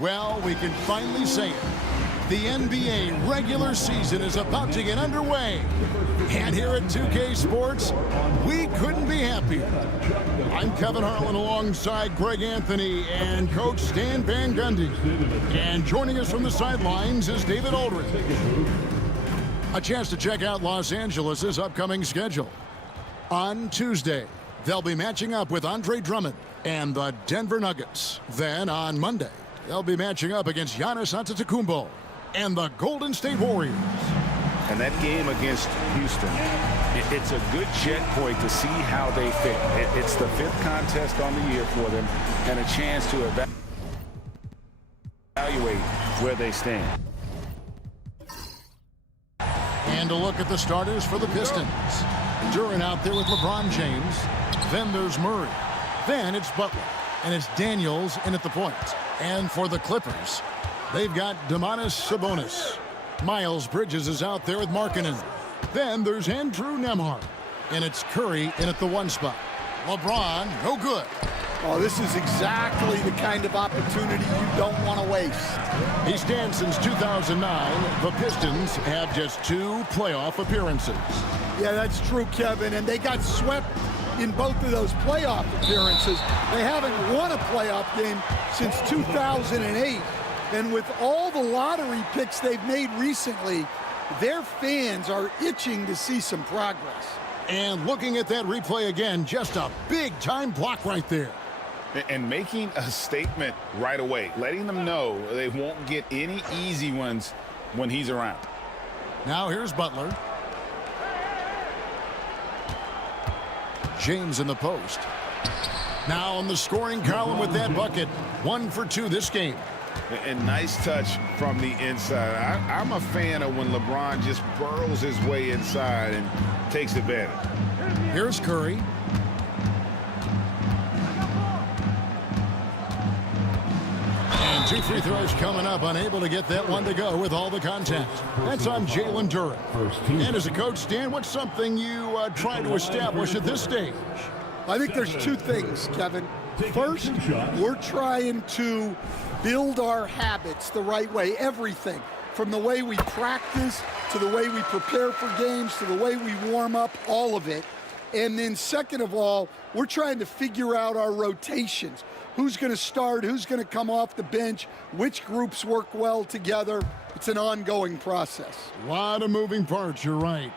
Well, we can finally say it. The NBA regular season is about to get underway. And here at 2K Sports, we couldn't be happier. I'm Kevin Harlan alongside Greg Anthony and Coach Stan Van Gundy. And joining us from the sidelines is David Aldridge. A chance to check out Los Angeles' upcoming schedule. On Tuesday, they'll be matching up with Andre Drummond and the Denver Nuggets. Then on Monday, they'll be matching up against Giannis Antetokounmpo and the Golden State Warriors. And that game against Houston, it's a good checkpoint to see how they fit. It's the 5th contest on the year for them and a chance to evaluate where they stand. And a look at the starters for the Pistons. Duran out there with LeBron James. Then there's Murray. Then it's Butler. And it's Daniels in at the point. And for the Clippers, they've got Domantas Sabonis. Miles Bridges is out there with Markkanen. Then there's Andrew Nembhard. And it's Curry in at the 1 spot. LeBron, no good. Oh, this is exactly the kind of opportunity you don't want to waste. He stands since 2009. The Pistons have just 2 playoff appearances. Yeah, that's true, Kevin. And they got swept in both of those playoff appearances. They haven't won a playoff game since 2008. And with all the lottery picks they've made recently, their fans are itching to see some progress. And looking at that replay again, just a big-time block right there. And making a statement right away, letting them know they won't get any easy ones when he's around. Now here's Butler. James in the post. Now on the scoring column with that bucket. 1 for 2 this game. And nice touch from the inside. I'm a fan of when LeBron just burrows his way inside and takes advantage. Here's Curry. And 2 free throws coming up. Unable to get that one to go with all the contact. That's on Jalen Duran. And as a coach, Stan, what's something you try to establish at this stage? I think there's 2 things, Kevin. First, we're trying to build our habits the right way, everything. From the way we practice, to the way we prepare for games, to the way we warm up, all of it. And then second of all, we're trying to figure out our rotations. Who's going to start, who's going to come off the bench, which groups work well together. It's an ongoing process. A lot of moving parts, you're right.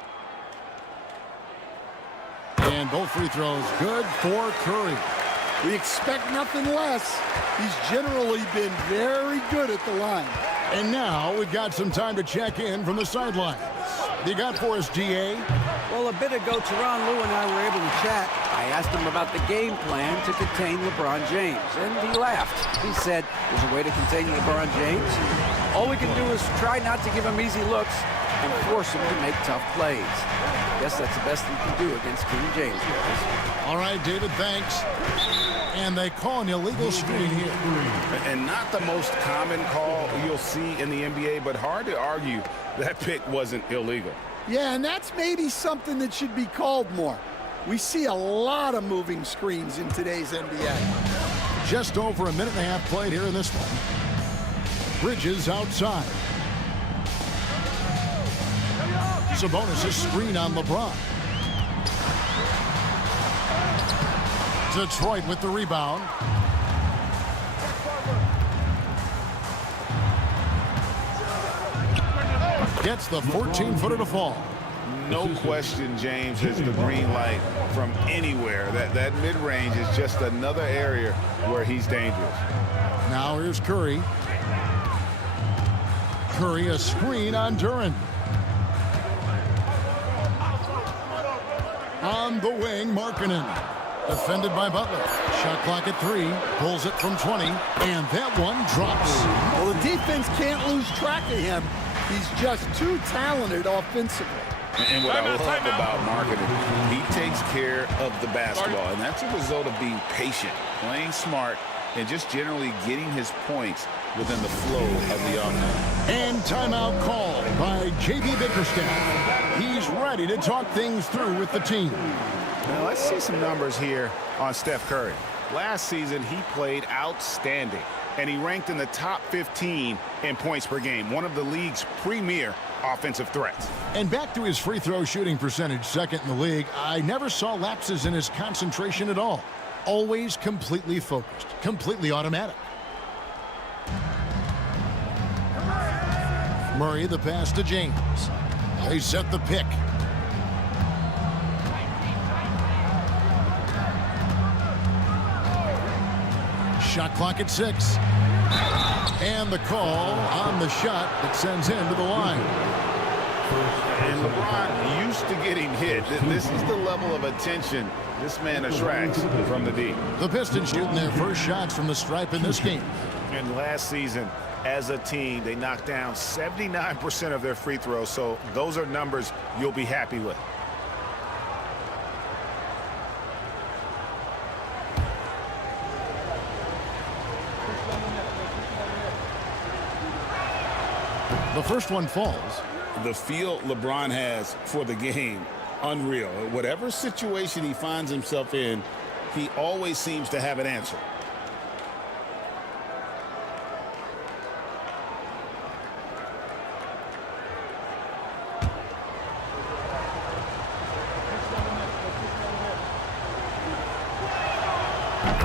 And both free throws good for Curry. We expect nothing less. He's generally been very good at the line. And now we've got some time to check in from the sidelines. You got for us, DA? Well, a bit ago, Teron Lue and I were able to chat. I asked him about the game plan to contain LeBron James, and he laughed. He said, there's a way to contain LeBron James. All we can do is try not to give him easy looks and force him to make tough plays. I guess that's the best we can do against King James, guys. All right, David, thanks. And they call an illegal screen here. And not the most common call you'll see in the NBA, but hard to argue that pick wasn't illegal. Yeah, and that's maybe something that should be called more. We see a lot of moving screens in today's NBA. Just over a minute and a half played here in this one. Bridges outside. Sabonis' screen on LeBron. Detroit with the rebound. Gets the 14-footer to fall. No question James has the green light from anywhere. That mid-range is just another area where he's dangerous. Now here's Curry. Curry a screen on Duran. On the wing, Markkanen. Defended by Butler. Shot clock at 3. Pulls it from 20. And that one drops. Well, the defense can't lose track of him. He's just too talented offensively. And what I love about Markkanen, he takes care of the basketball. And that's a result of being patient, playing smart, and just generally getting his points within the flow of the offense. And timeout called by J.B. Bickerstaff. He's ready to talk things through with the team. Now let's see some numbers here on Steph Curry. Last season, he played outstanding, and he ranked in the top 15 in points per game, one of the league's premier offensive threats. And back to his free throw shooting percentage, second in the league, I never saw lapses in his concentration at all. Always completely focused, completely automatic. Murray the pass to James. They set the pick. Shot clock at 6. And the call on the shot that sends him to the line. And LeBron used to getting hit. This is the level of attention this man attracts from the D. The Pistons shooting their first shots from the stripe in this game. And last season, as a team, they knocked down 79% of their free throws, so those are numbers you'll be happy with. The first one falls. The feel LeBron has for the game, unreal. Whatever situation he finds himself in, he always seems to have an answer.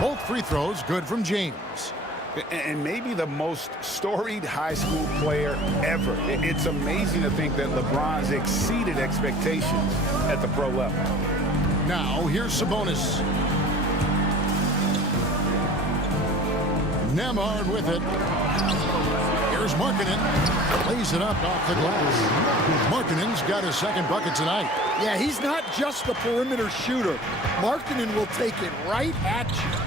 Both free throws good from James. And maybe the most storied high school player ever. It's amazing to think that LeBron's exceeded expectations at the pro level. Now, here's Sabonis. Nemhard with it. Here's Markkanen. Lays it up off the glass. Markkanen's got his second bucket tonight. Yeah, he's not just a perimeter shooter. Markkanen will take it right at you.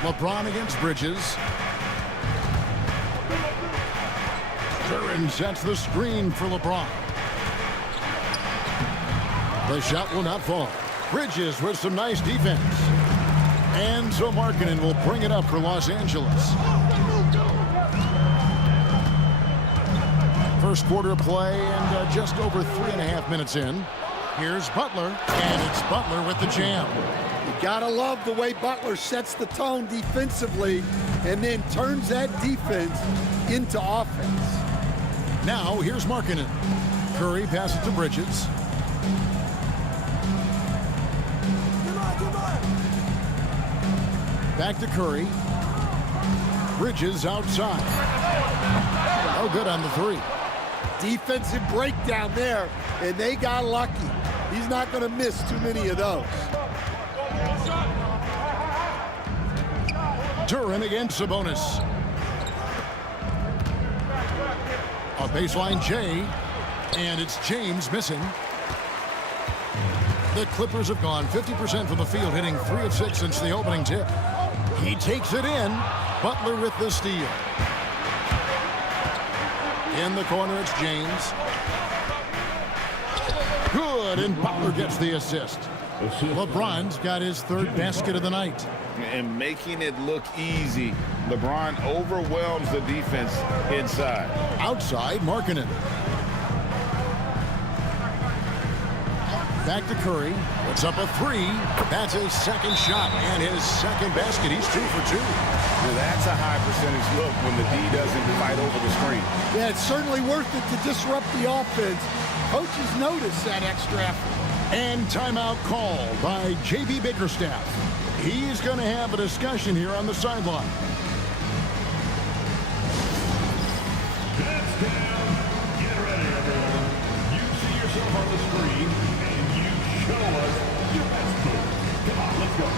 LeBron against Bridges. Duran sets the screen for LeBron. The shot will not fall. Bridges with some nice defense. And so Markkanen will bring it up for Los Angeles. First quarter play and just over 3.5 minutes in. Here's Butler, and it's Butler with the jam. You gotta love the way Butler sets the tone defensively and then turns that defense into offense. Now here's Markkanen. Curry passes to Bridges. Back to Curry. Bridges outside. No good on the 3. Defensive breakdown there, and they got lucky. He's not going to miss too many of those. Duran against Sabonis. A baseline J, and it's James missing. The Clippers have gone 50% from the field, hitting 3 of 6 since the opening tip. He takes it in. Butler with the steal. In the corner, it's James. Good, and Butler gets the assist. LeBron's got his third basket of the night. And making it look easy, LeBron overwhelms the defense inside. Outside, Markkanen. Back to Curry. Puts up a 3. That's his second shot and his second basket. He's 2 for 2. Now that's a high percentage look when the D doesn't fight over the screen. Yeah, it's certainly worth it to disrupt the offense. Coaches notice that extra effort. And timeout called by J.B. Bickerstaff. He's going to have a discussion here on the sideline. That's down. Get ready, everyone. You see yourself on the screen, and you show us your best move. Come on, let's go.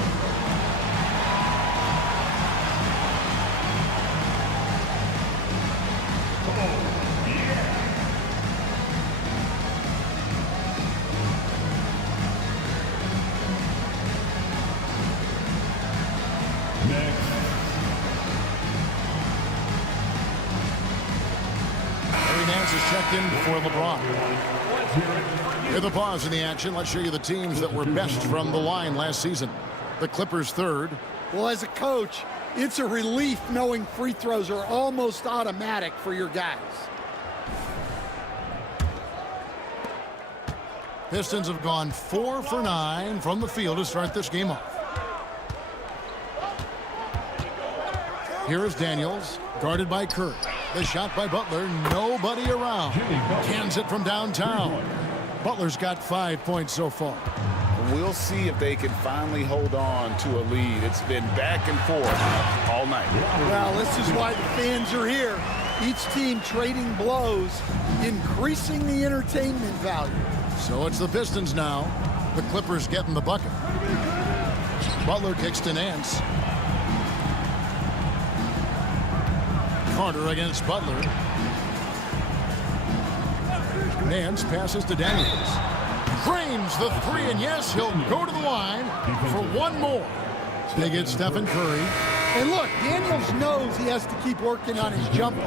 Nance is checked in for LeBron. With a pause in the action, let's show you the teams that were best from the line last season. The Clippers third. Well, as a coach, it's a relief knowing free throws are almost automatic for your guys. Pistons have gone 4 for 9 from the field to start this game off. Here is Daniels, guarded by Curry. The shot by Butler, nobody around. Cans it from downtown. Butler's got 5 points so far. We'll see if they can finally hold on to a lead. It's been back and forth all night. Well, this is why the fans are here. Each team trading blows, increasing the entertainment value. So it's the Pistons now. The Clippers getting the bucket. Butler kicks to Nance. Carter against Butler. Nance passes to Daniels. Drains the three, and yes, he'll go to the line for one more. They get Stephen Curry. And look, Daniels knows he has to keep working on his jumper.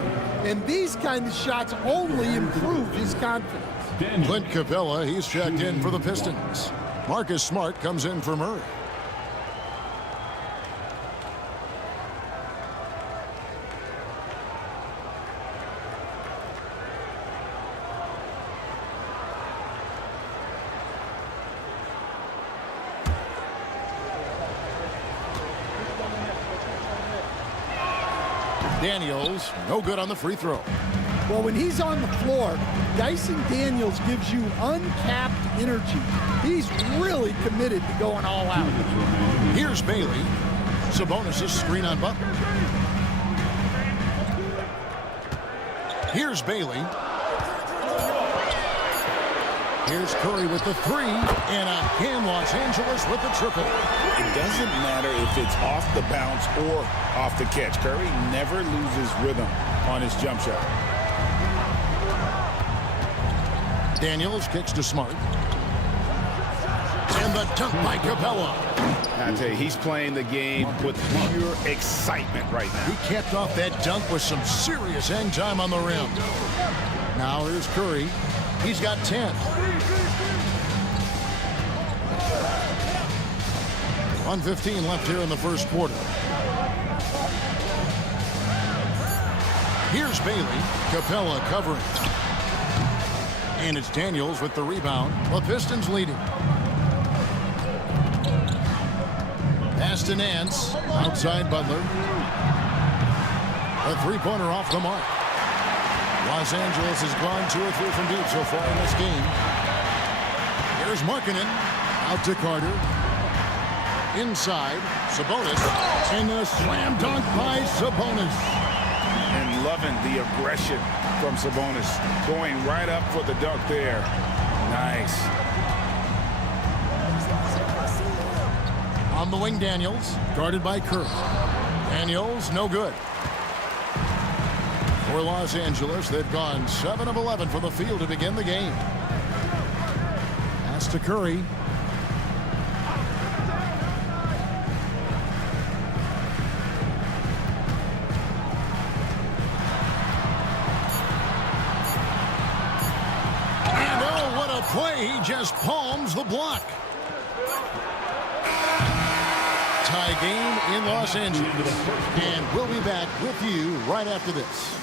And these kind of shots only improve his confidence. Clint Capella, he's checked in for the Pistons. Marcus Smart comes in for Murray. Daniels, no good on the free throw. Well, when he's on the floor, Dyson Daniels gives you uncapped energy. He's really committed to going all out. Here's Bailey. Sabonis' screen on Butler. Here's Bailey. Here's Curry with the three, and again Los Angeles with the triple. It doesn't matter if it's off the bounce or off the catch. Curry never loses rhythm on his jump shot. Daniels kicks to Smart. And the dunk by Capella. I tell you, he's playing the game with pure excitement right now. He capped off that dunk with some serious hang time on the rim. Now here's Curry. He's got 10. 1:15 left here in the first quarter. Here's Bailey. Capella covering. And it's Daniels with the rebound. The Pistons leading. Pass to Nance. Outside Butler. A three-pointer off the mark. Los Angeles has gone 2 or 3 from deep so far in this game. Here's Markkanen. Out to Carter. Inside. Sabonis. And the slam dunk by Sabonis. And loving the aggression from Sabonis. Going right up for the dunk there. Nice. On the wing, Daniels. Guarded by Curry. Daniels, no good. For Los Angeles, they've gone 7 of 11 from the field to begin the game. Pass to Curry. And oh, what a play. He just palms the block. Tie game in Los Angeles. And we'll be back with you right after this.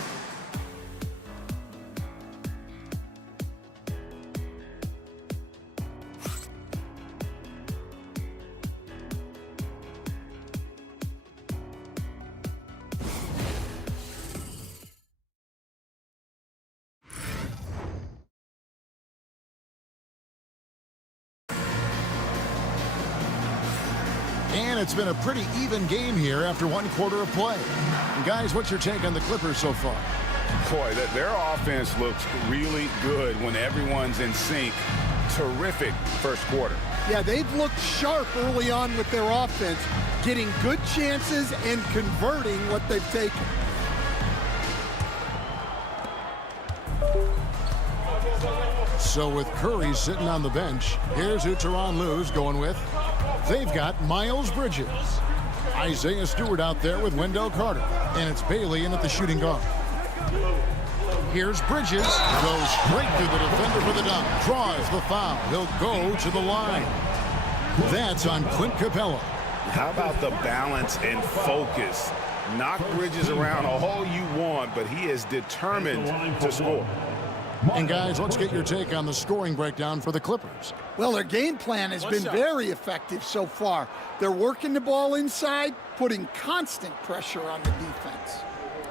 And it's been a pretty even game here after 1 quarter of play. And guys, what's your take on the Clippers so far? Boy, their offense looks really good when everyone's in sync. Terrific first quarter. Yeah, they've looked sharp early on with their offense, getting good chances and converting what they've taken. So with Curry sitting on the bench, here's who Tyronn Lue's going with. They've got Miles Bridges. Isaiah Stewart out there with Wendell Carter. And it's Bailey in at the shooting guard. Here's Bridges. Goes straight through the defender for the dunk. Draws the foul. He'll go to the line. That's on Clint Capella. How about the balance and focus? Knock Bridges around all you want, but he is determined to score. And guys, let's get your take on the scoring breakdown for the Clippers. Well, their game plan has been very effective so far. They're working the ball inside, putting constant pressure on the defense.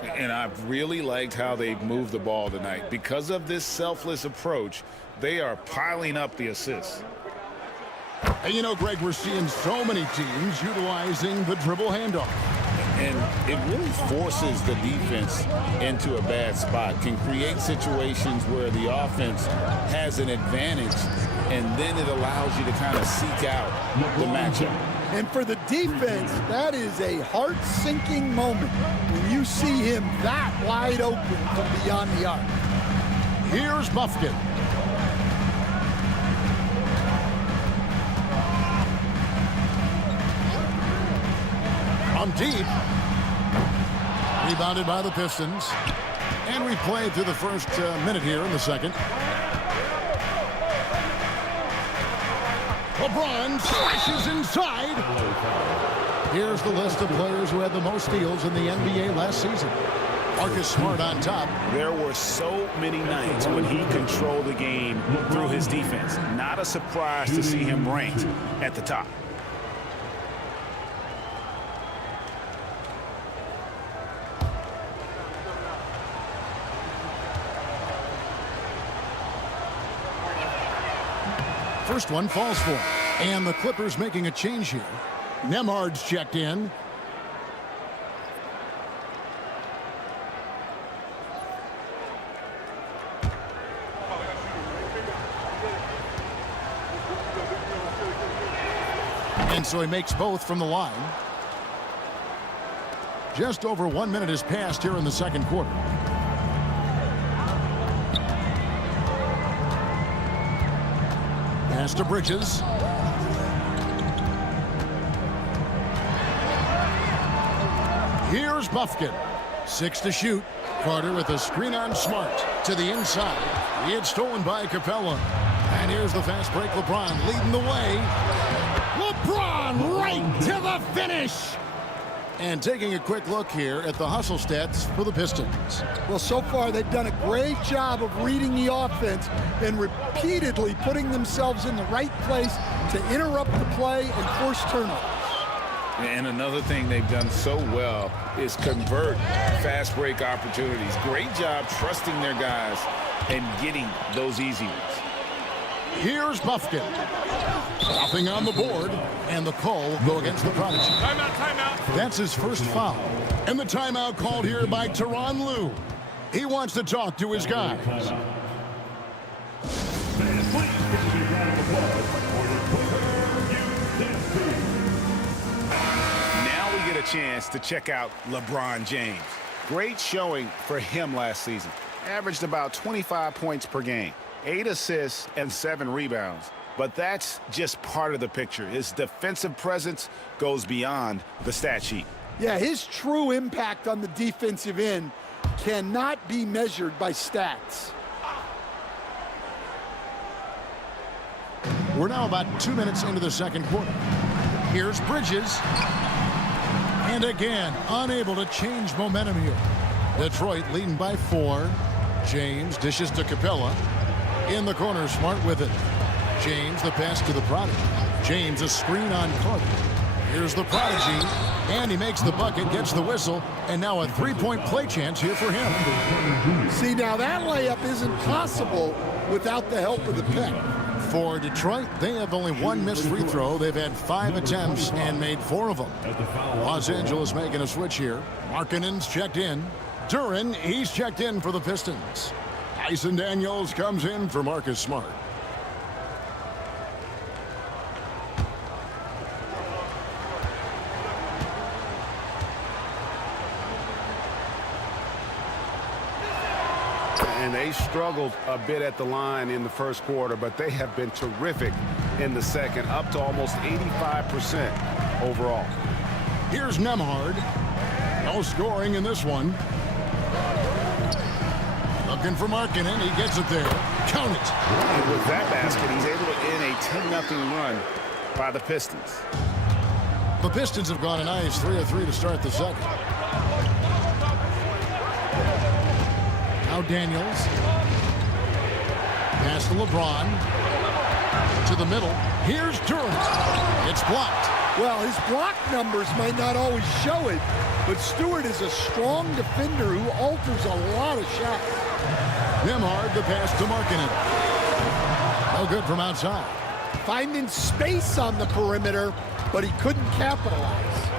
And I've really liked how they've moved the ball tonight. Because of this selfless approach, they are piling up the assists. And you know, Greg, we're seeing so many teams utilizing the dribble handoff. And it really forces the defense into a bad spot, can create situations where the offense has an advantage, and then it allows you to kind of seek out the matchup. And for the defense, that is a heart-sinking moment when you see him that wide open from beyond the arc. Here's Buffkin. On deep. Rebounded by the Pistons. And we played through the first minute here in the second. LeBron slashes inside. Here's the list of players who had the most steals in the NBA last season. Marcus Smart on top. There were so many nights when he controlled the game through his defense. Not a surprise to see him ranked at the top. First one falls for him. And the Clippers making a change here. Nemhard's checked in. And so he makes both from the line. Just over 1 minute has passed here in the second quarter. Pass to Bridges. Here's Buffkin. 6 to shoot. Carter with a screen on Smart to the inside. He had stolen by Capella. And here's the fast break. LeBron leading the way. LeBron right to the finish. And taking a quick look here at the hustle stats for the Pistons. Well, so far they've done a great job of reading the offense and repeatedly putting themselves in the right place to interrupt the play and force turnovers. And another thing they've done so well is convert fast break opportunities. Great job trusting their guys and getting those easy ones. Here's Buffkin. Stopping on the board, and the call will go against the Prodigy. Timeout. That's his first foul. And the timeout called here by Tyronn Lue. He wants to talk to his guys. Now we get a chance to check out LeBron James. Great showing for him last season. Averaged about 25 points per game, 8 assists and 7 rebounds. But that's just part of the picture. His defensive presence goes beyond the stat sheet. Yeah, his true impact on the defensive end cannot be measured by stats. We're now about 2 minutes into the second quarter. Here's Bridges. And again, unable to change momentum here. Detroit leading by 4. James dishes to Capella. In the corner, Smart with it. James, the pass to the Prodigy. James, a screen on Carter. Here's the Prodigy, and he makes the bucket, gets the whistle, and now a three-point play chance here for him. See, now that layup isn't possible without the help of the pick. For Detroit, they have only one missed free throw. They've had 5 attempts and made 4 of them. Los Angeles making a switch here. Markkanen's checked in. Duren, he's checked in for the Pistons. Tyson Daniels comes in for Marcus Smart. And they struggled a bit at the line in the first quarter, but they have been terrific in the second, up to almost 85% overall. Here's Nemhard. No scoring in this one. The Looking for Markkanen. He gets it there. Count it. And with that basket, he's able to end a 10-0 run by the Pistons. The Pistons have gone a nice 3 of 3 to start the second. Now Daniels. Pass to LeBron. To the middle. Here's Durant. It's blocked. Well, his block numbers might not always show it, but Stewart is a strong defender who alters a lot of shots. Nembhard, the pass to Markkanen. No good from outside. Finding space on the perimeter, but he couldn't capitalize.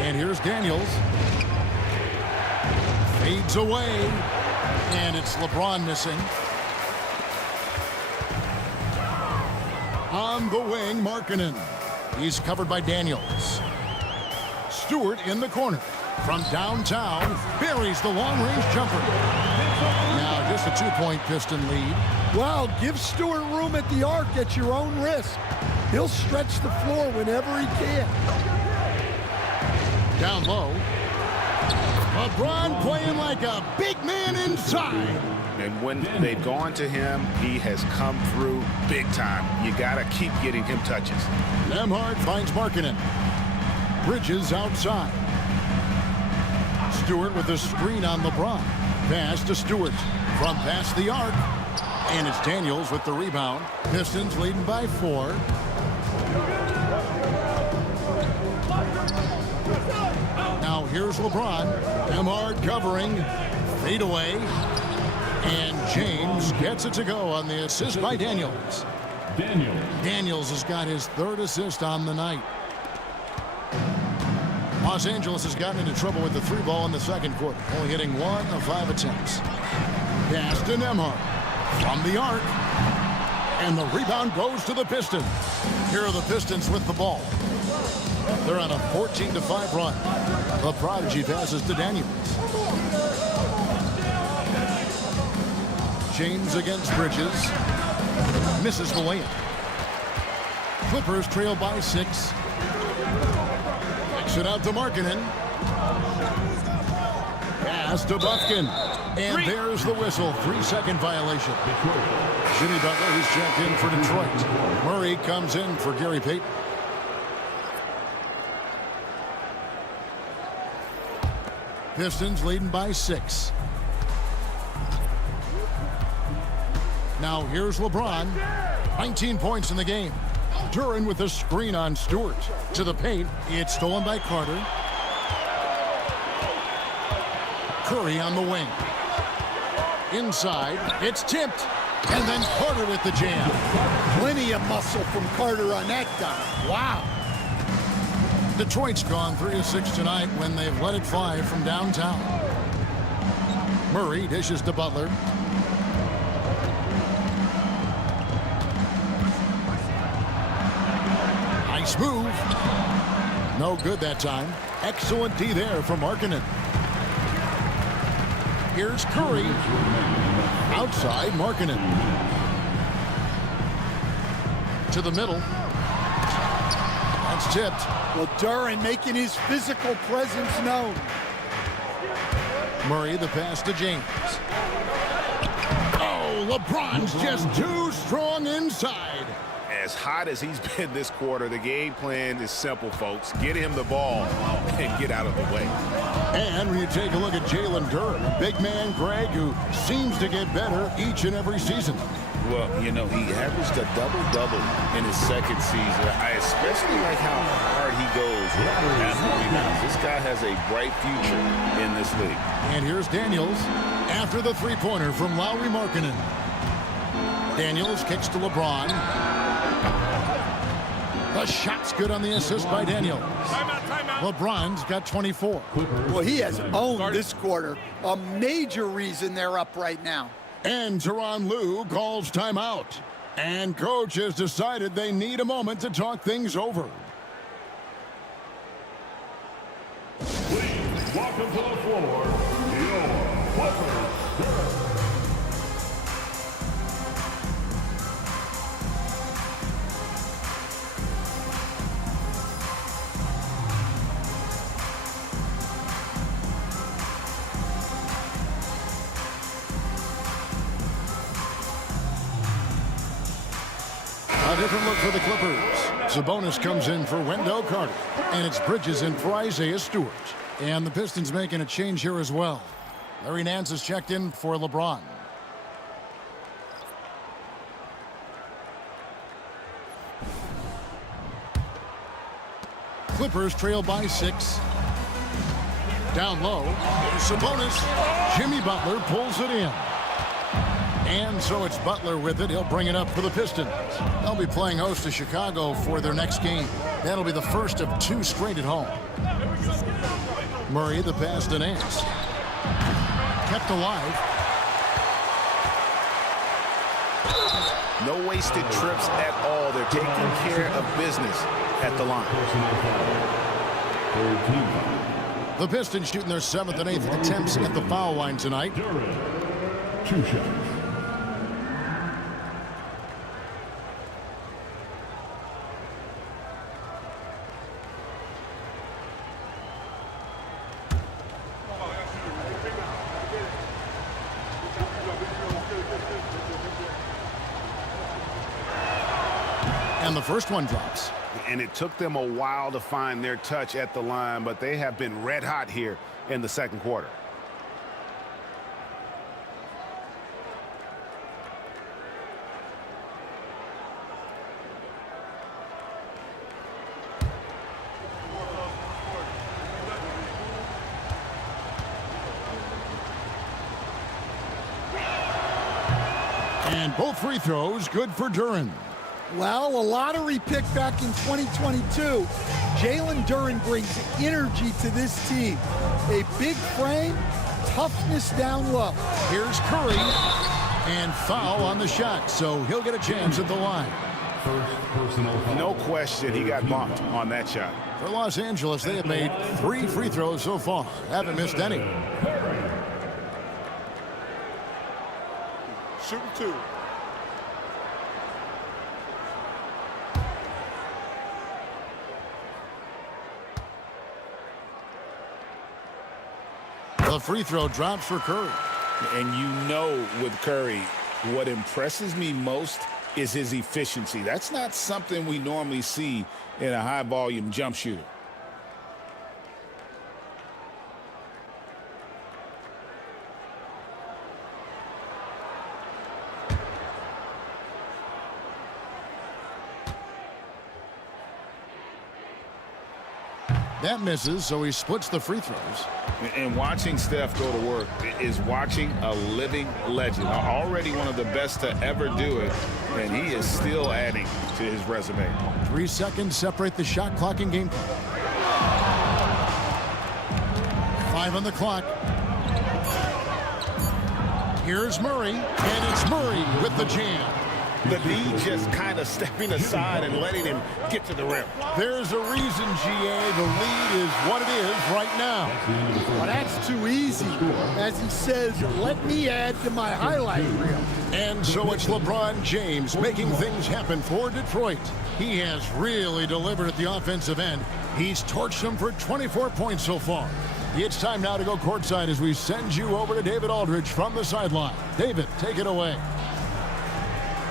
And here's Daniels. Fades away. And it's LeBron missing. On the wing, Markkanen. He's covered by Daniels. Stewart in the corner. From downtown, buries the long-range jumper. Now just a 2-point Piston lead. Well, give Stewart room at the arc at your own risk. He'll stretch the floor whenever he can. Down low. LeBron playing like a big man inside. And when they've gone to him, he has come through big time. You got to keep getting him touches. Nembhard finds Markkanen. Bridges outside. Stewart with a screen on LeBron. Pass to Stewart. From past the arc. And it's Daniels with the rebound. Pistons leading by 4. Now here's LeBron. Nembhard covering. Fade away. And James gets it to go on the assist by Daniels. Daniels has got his 3rd assist on the night. Los Angeles has gotten into trouble with the 3 ball in the second quarter, only hitting 1 of 5 attempts. Pass to Nembhard from the arc. And the rebound goes to the Pistons. Here are the Pistons with the ball. They're on a 14-5 run. The prodigy passes to Daniels. James against Bridges. Misses the layup. Clippers trail by 6. Kicks it out to Markkanen. Pass to Buffkin. And there's the whistle. 3-second violation. Jimmy Butler, who's checked in for Detroit. Murray comes in for Gary Payton. Pistons leading by 6. Now here's LeBron. 19 points in the game. Duran with a screen on Stewart. To the paint. It's stolen by Carter. Curry on the wing. Inside. It's tipped. And then Carter with the jam. Plenty of muscle from Carter on that guy. Wow. Detroit's gone 3 of 6 tonight when they've let it fly from downtown. Murray dishes to Butler. Nice move. No good that time. Excellent D there from Markkanen. Here's Curry. Outside, Markkanen. To the middle. That's tipped. Well, Duran making his physical presence known. Murray, the pass to James. Oh, LeBron's just too strong inside. As hot as he's been this quarter, the game plan is simple, folks. Get him the ball and get out of the way. And when you take a look at Jalen Duran, a big man, Greg, who seems to get better each and every season. Well, you know, he averaged a double-double in his second season. I especially like how hard he goes after rebounds. This guy has a bright future in this league. And here's Daniels after the three-pointer from Lauri Markkanen. Daniels kicks to LeBron. The shot's good on the assist by Daniels. LeBron's got 24. Well, he has owned this quarter. A major reason they're up right now. And Tyronn Lue calls timeout. And coach has decided they need a moment to talk things over. Please welcome to the floor, your Clippers. different look for the Clippers. Sabonis comes in for Wendell Carter. And it's Bridges in for Isaiah Stewart. And the Pistons making a change here as well. Larry Nance is checked in for LeBron. Clippers trail by 6. Down low. Sabonis. Jimmy Butler pulls it in. And so it's Butler with it. He'll bring it up for the Pistons. They'll be playing host to Chicago for their next game. That'll be the first of 2 straight at home. Murray, the pass to Nance. Kept alive. No wasted trips at all. They're taking care of business at the line. The Pistons shooting their 7th and 8th attempts at the foul line tonight. 2 shots. And the first one drops. And it took them a while to find their touch at the line, but they have been red hot here in the second quarter. And both free throws good for Duren. Well, a lottery pick back in 2022. Jalen Duren brings energy to this team. A big frame, toughness down low. Here's Curry. And foul on the shot, so he'll get a chance at the line. First personal foul. No question, he got bumped on that shot. For Los Angeles, they have made 3 free throws so far. Haven't missed any. Shooting 2. The free throw drops for Curry. And you know with Curry, what impresses me most is his efficiency. That's not something we normally see in a high-volume jump shooter. That misses, so he splits the free throws. And watching Steph go to work is watching a living legend. Already one of the best to ever do it, and he is still adding to his resume. 3 seconds separate the shot clock and game clock. 5 on the clock. Here's Murray, and it's Murray with the jam. The D just kind of stepping aside and letting him get to the rim. There's a reason, GA. The lead is what it is right now. Well, that's too easy. As he says, let me add to my highlight reel. And so it's LeBron James making things happen for Detroit. He has really delivered at the offensive end. He's torched them for 24 points so far. It's time now to go courtside as we send you over to David Aldridge from the sideline. David, take it away.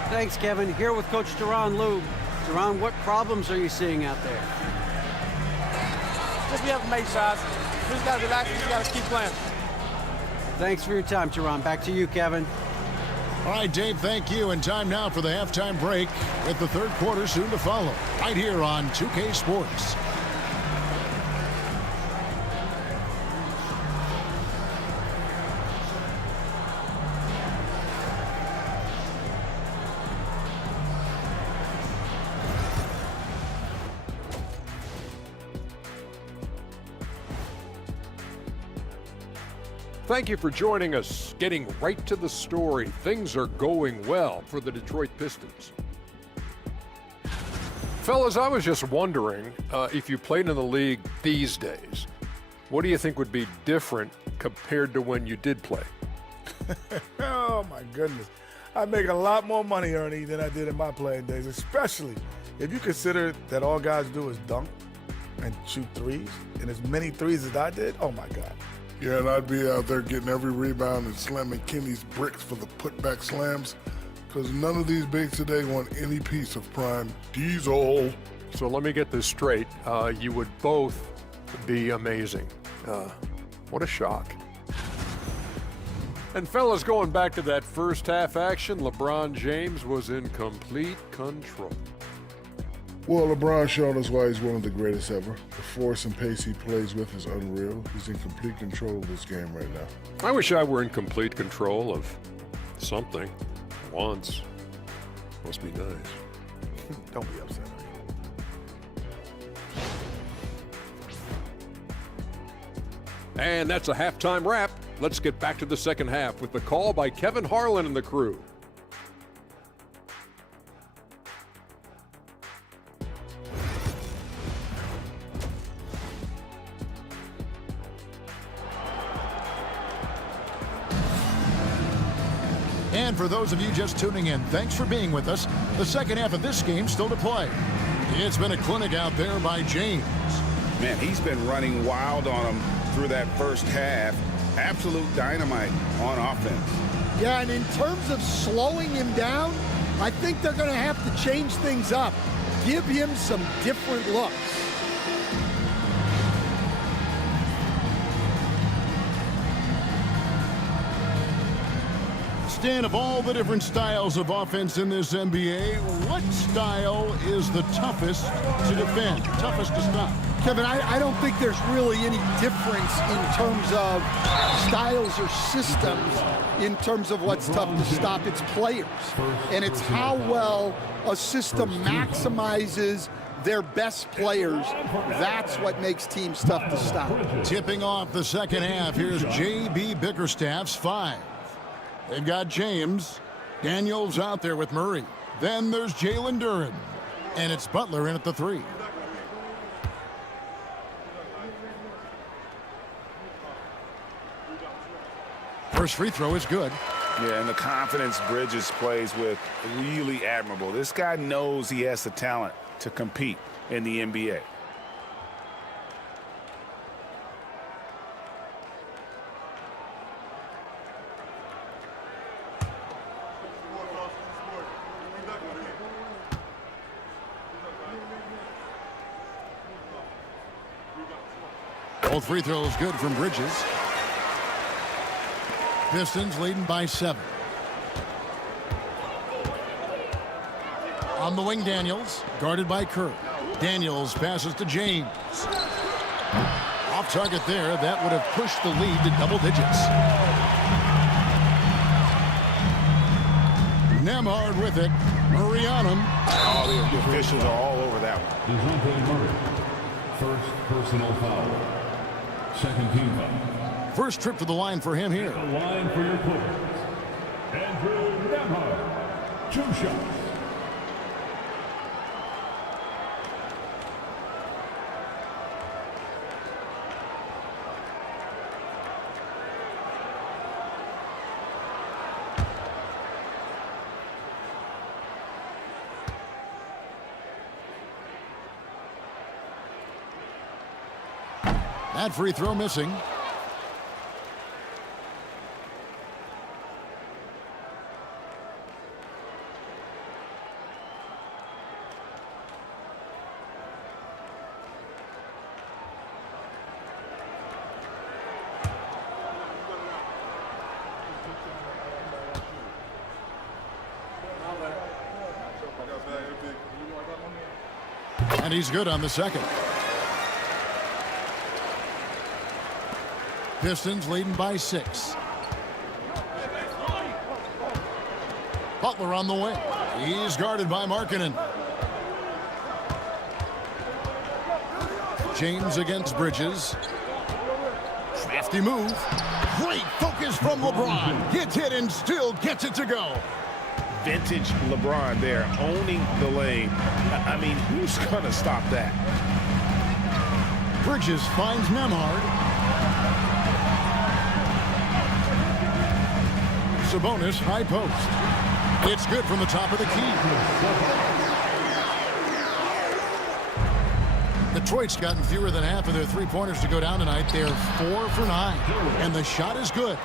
Thanks, Kevin. Here with Coach Duran Lou. Duran, what problems are you seeing out there? Just we haven't made shots. We just got to relax and we got to keep playing. Thanks for your time, Duran. Back to you, Kevin. All right, Dave, thank you. And time now for the halftime break with the third quarter soon to follow. Right here on 2K Sports. Thank you for joining us. Getting right to the story, things are going well for the Detroit Pistons. Fellas, I was just wondering if you played in the league these days, what do you think would be different compared to when you did play? Oh, my goodness. I make a lot more money, Ernie, than I did in my playing days, especially if you consider that all guys do is dunk and shoot threes, and as many threes as I did, oh, my God. Yeah, and I'd be out there getting every rebound and slamming Kenny's bricks for the putback slams. because none of these bigs today want any piece of prime Diesel. So let me get this straight. You would both be amazing. What a shock. And fellas, going back to that first half action, LeBron James was in complete control. Well, LeBron showed us why he's one of the greatest ever. The force and pace he plays with is unreal. He's in complete control of this game right now. I wish I were in complete control of something once. Must be nice. Don't be upset. And that's a halftime wrap. Let's get back to the second half with the call by Kevin Harlan and the crew. And for those of you just tuning in, thanks for being with us. The second half of this game still to play. It's been a clinic out there by James. Man, he's been running wild on him through that first half. Absolute dynamite on offense. Yeah, and in terms of slowing him down, I think they're going to have to change things up. Give him some different looks. Stan, of all the different styles of offense in this NBA, what style is the toughest to defend, toughest to stop? Kevin, I don't think there's really any difference in terms of styles or systems in terms of what's tough to stop. It's players, and it's how well a system maximizes their best players. That's what makes teams tough to stop. Tipping off the second half, here's J.B. Bickerstaff's 5. They've got James. Daniels out there with Murray. Then there's Jalen Duren. And it's Butler in at the 3. First free throw is good. Yeah, and the confidence Bridges plays with, really admirable. This guy knows he has the talent to compete in the NBA. Both free throws good from Bridges. Pistons leading by 7. On the wing, Daniels, guarded by Kerr. Daniels passes to James. Off target there. That would have pushed the lead to double digits. Nemhard with it. Murray on him. Oh, the officials are all over that one. DeJounte Murray, first personal foul. Second team foul. First trip to the line for him here. The line for your Clippers, Andrew Nemhard, 2 shots. That free throw missing. And he's good on the second. Pistons leading by 6. Butler on the wing. He's guarded by Markkanen. James against Bridges. Crafty move. Great focus from LeBron. Gets hit and still gets it to go. Vintage LeBron there, owning the lane. I mean, who's going to stop that? Bridges finds Nemhard. Sabonis, high post. It's good from the top of the key. Detroit's gotten fewer than half of their three-pointers to go down tonight. They're 4 for 9, and the shot is good.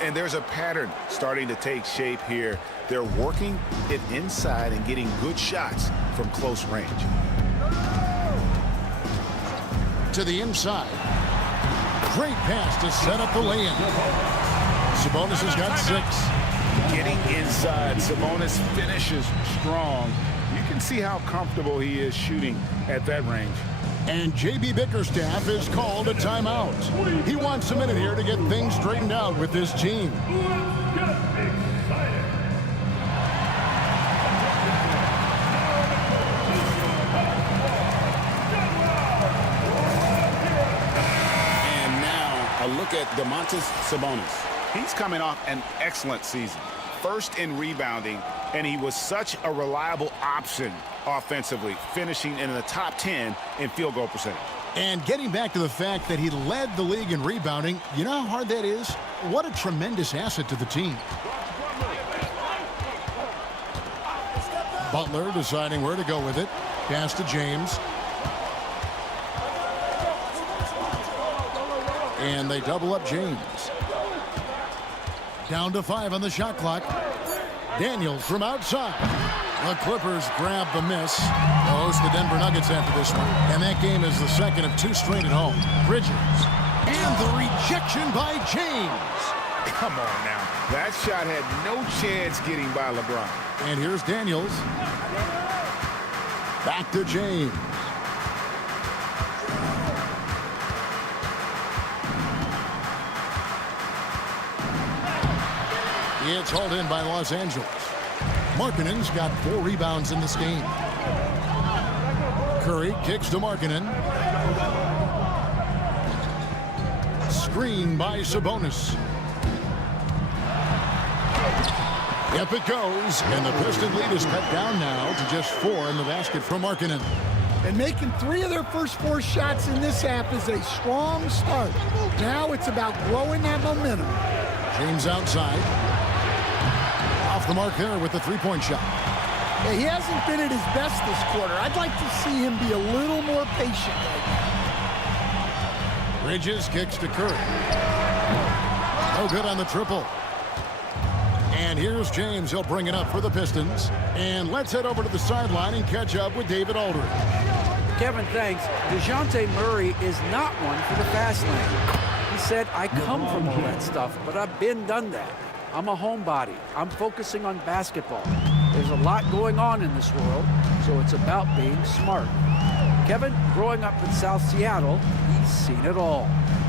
And there's a pattern starting to take shape here. They're working it inside and getting good shots from close range. To the inside. Great pass to set up the lay-in. Sabonis has got 6. Getting inside, Sabonis finishes strong. You can see how comfortable he is shooting at that range. And J.B. Bickerstaff has called a timeout. He wants a minute here to get things straightened out with this team. And now a look at Domantas Sabonis. He's coming off an excellent season. First in rebounding, and he was such a reliable option offensively, finishing in the top 10 in field goal percentage. And getting back to the fact that he led the league in rebounding, you know how hard that is? What a tremendous asset to the team. Butler deciding where to go with it. Pass to James. And they double up James. Down to 5 on the shot clock. Daniels from outside. The Clippers grab the miss. They'll host the Denver Nuggets after this one. And that game is the second of 2 straight at home. Bridges. And the rejection by James. Come on now. That shot had no chance getting by LeBron. And here's Daniels. Back to James. It's hauled in by Los Angeles. Markkanen's got 4 rebounds in this game. Curry kicks to Markkanen. Screen by Sabonis. Up it goes, and the Piston lead is cut down now to just 4 in the basket from Markkanen. And making 3 of their first 4 shots in this half is a strong start. Now it's about growing that momentum. James outside. Off the mark there with the 3-point shot. Yeah, he hasn't been at his best this quarter. I'd like to see him be a little more patient right now. Bridges kicks to Curry. No good on the triple. And here's James. He'll bring it up for the Pistons. And let's head over to the sideline and catch up with David Aldridge. Kevin, thanks. DeJounte Murray is not one for the fast lane. He said, I come from all that stuff, but I've done that. I'm a homebody. I'm focusing on basketball. There's a lot going on in this world, so it's about being smart. Kevin, growing up in South Seattle, he's seen it all.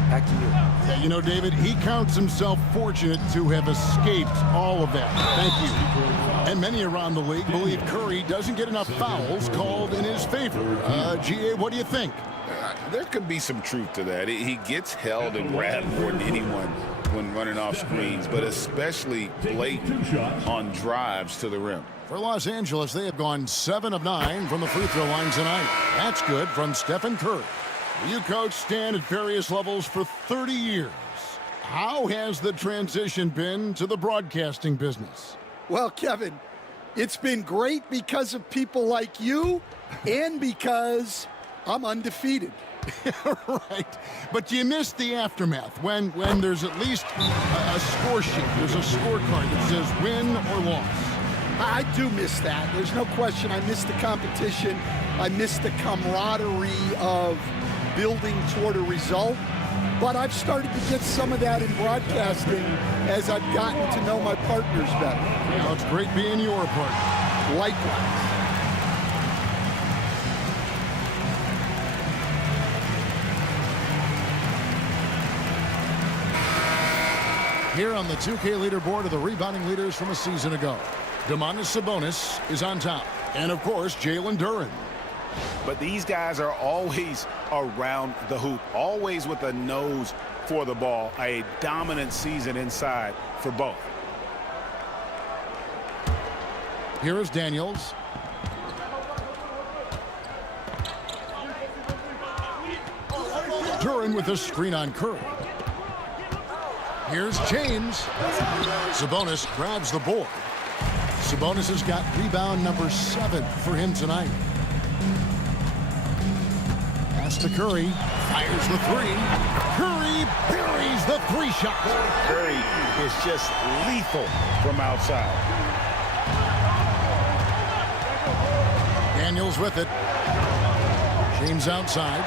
Back to you. Yeah, you know, David, he counts himself fortunate to have escaped all of that. Thank you. And many around the league believe Curry doesn't get enough fouls called in his favor. GA, what do you think? There could be some truth to that. He gets held and grabbed more than anyone when running off screens, but especially blatant on drives to the rim. For Los Angeles, they have gone 7 of 9 from the free throw line tonight. That's good from Stephen Curry. You coach Stan at various levels for 30 years. How has the transition been to the broadcasting business? Well, Kevin, it's been great because of people like you and because I'm undefeated. Right. But you missed the aftermath when there's at least a score sheet. There's a scorecard that says win or loss. I do miss that. There's no question. I miss the competition. I miss the camaraderie of building toward a result. But I've started to get some of that in broadcasting as I've gotten to know my partners better. Well, it's great being your partner. Likewise. Here on the 2K leaderboard are the rebounding leaders from a season ago. Domantas Sabonis is on top. And, of course, Jalen Duren. But these guys are always around the hoop, always with a nose for the ball. A dominant season inside for both. Here is Daniels. Duren with a screen on Curry. Here's James. Sabonis grabs the board. Sabonis has got rebound number 7 for him tonight. Pass to Curry. Fires the three. Curry buries the three shot. Curry is just lethal from outside. Daniels with it. James outside.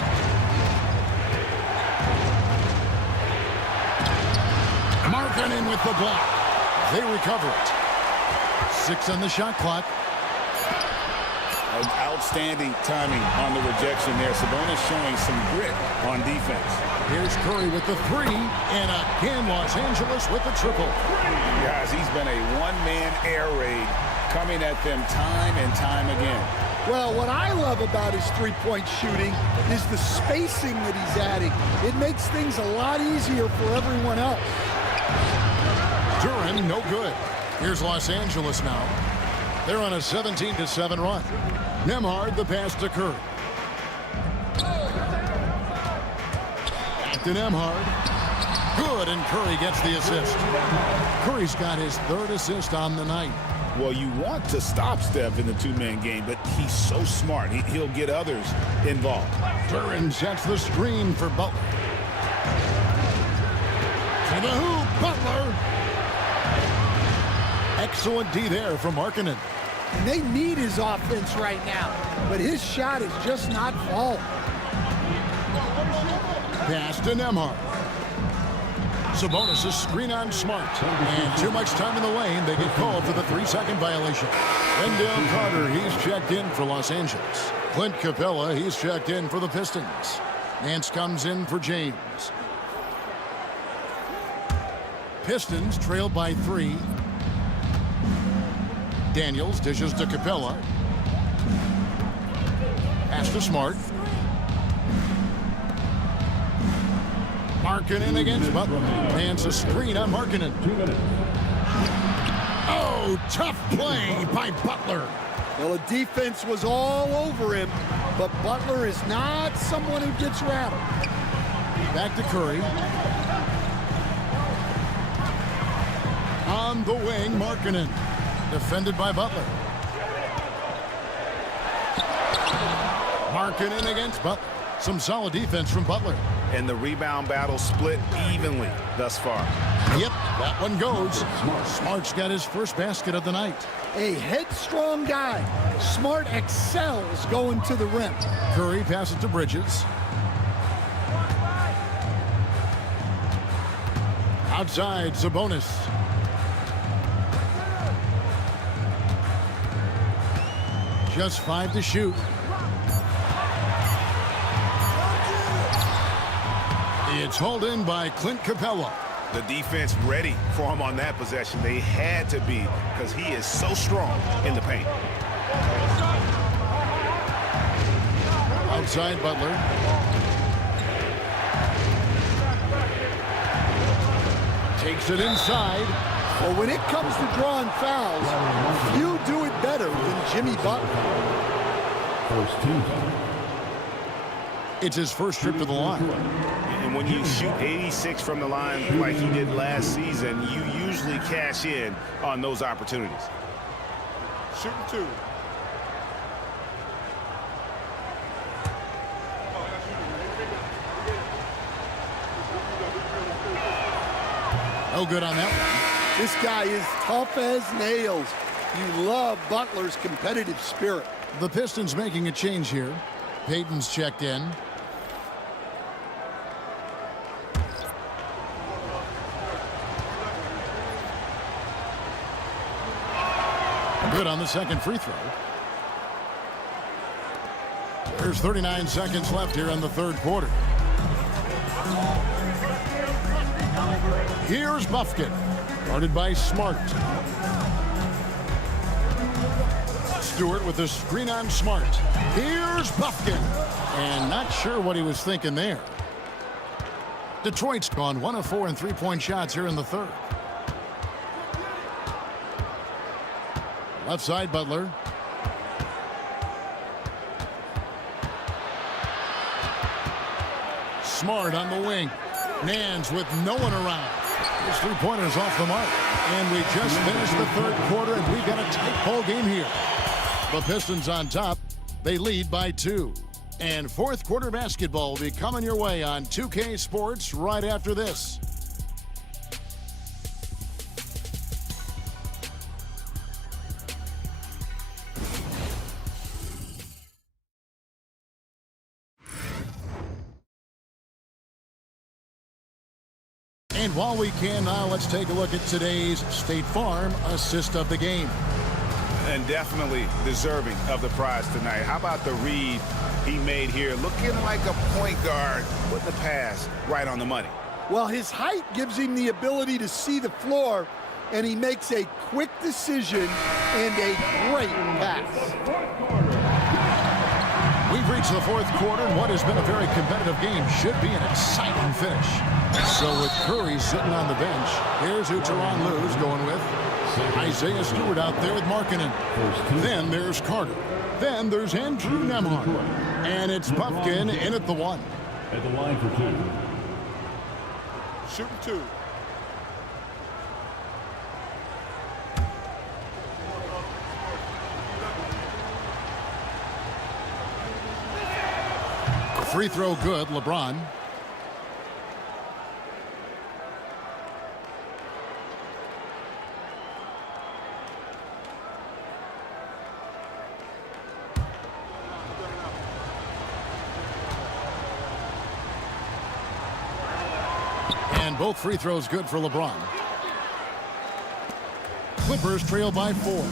Markkanen with the block. They recover it. 6 on the shot clock. Outstanding timing on the rejection there. Sabonis showing some grit on defense. Here's Curry with the three, and again Los Angeles with the triple. Guys, he's been a one-man air raid coming at them time and time again. Well, what I love about his three-point shooting is the spacing that he's adding. It makes things a lot easier for everyone else. Duran, no good. Here's Los Angeles now. They're on a 17-7 run. Nembhard, the pass to Curry. Back to Nembhard. Good, and Curry gets the assist. Curry's got his 3rd assist on the night. Well, you want to stop Steph in the two-man game, but he's so smart. He'll get others involved. Duran sets the screen for Butler. To the hoop, Butler. Excellent D there from Markkanen. And they need his offense right now, but his shot is just not falling. Pass to Nembhard. Sabonis' screen on Smart. And too much time in the lane. They get called for the 3-second violation. Wendell Carter, he's checked in for Los Angeles. Clint Capella, he's checked in for the Pistons. Nance comes in for James. Pistons trailed by 3. Daniels dishes to Capella. Pass to Smart. Markkanen against Butler. Hands a screen on Markkanen. Oh, tough play by Butler. Well, the defense was all over him, but Butler is not someone who gets rattled. Back to Curry. On the wing, Markkanen. Defended by Butler. Markkanen against Butler. Some solid defense from Butler. And the rebound battle split evenly thus far. Yep, that one goes. Smart's got his first basket of the night. A headstrong guy. Smart excels going to the rim. Curry passes to Bridges. Outside, Sabonis. Just 5 to shoot. It's hauled in by Clint Capella. The defense ready for him on that possession. They had to be, because he is so strong in the paint. Outside Butler. Takes it inside. Well, when it comes to drawing fouls, few do it better than Jimmy Butler. It's his first trip to the line. And when you shoot 86 from the line like he did last season, you usually cash in on those opportunities. Shooting 2. No good on that one. This guy is tough as nails. You love Butler's competitive spirit. The Pistons making a change here. Payton's checked in. Good on the second free throw. There's 39 seconds left here in the third quarter. Here's Buffkin, guarded by Smart. Stewart with the screen on Smart. Here's Buffkin. And not sure what he was thinking there. Detroit's gone 1 of 4 in three-point shots here in the third. Left side, Butler. Smart on the wing. Nance with no one around. His three-pointer's off the mark. And we just finished the third quarter, and we've got a tight ball game here. The Pistons on top. They lead by 2. And fourth quarter basketball will be coming your way on 2K Sports right after this. And while we can now, let's take a look at today's State Farm assist of the game. And definitely deserving of the prize tonight. How about the read he made here? Looking like a point guard, putting the pass right on the money. Well, his height gives him the ability to see the floor, and he makes a quick decision and a great pass. We've reached the fourth quarter, and what has been a very competitive game should be an exciting finish. So with Curry sitting on the bench, here's who Teron Lue's going with. Isaiah Stewart out there with Markkanen. Then there's Carter. Then there's Andrew Nembhard. And it's Buffkin in at the one. At the line for two. Shooting two. Free throw good, LeBron. And both free throws good for LeBron. Clippers trail by 4.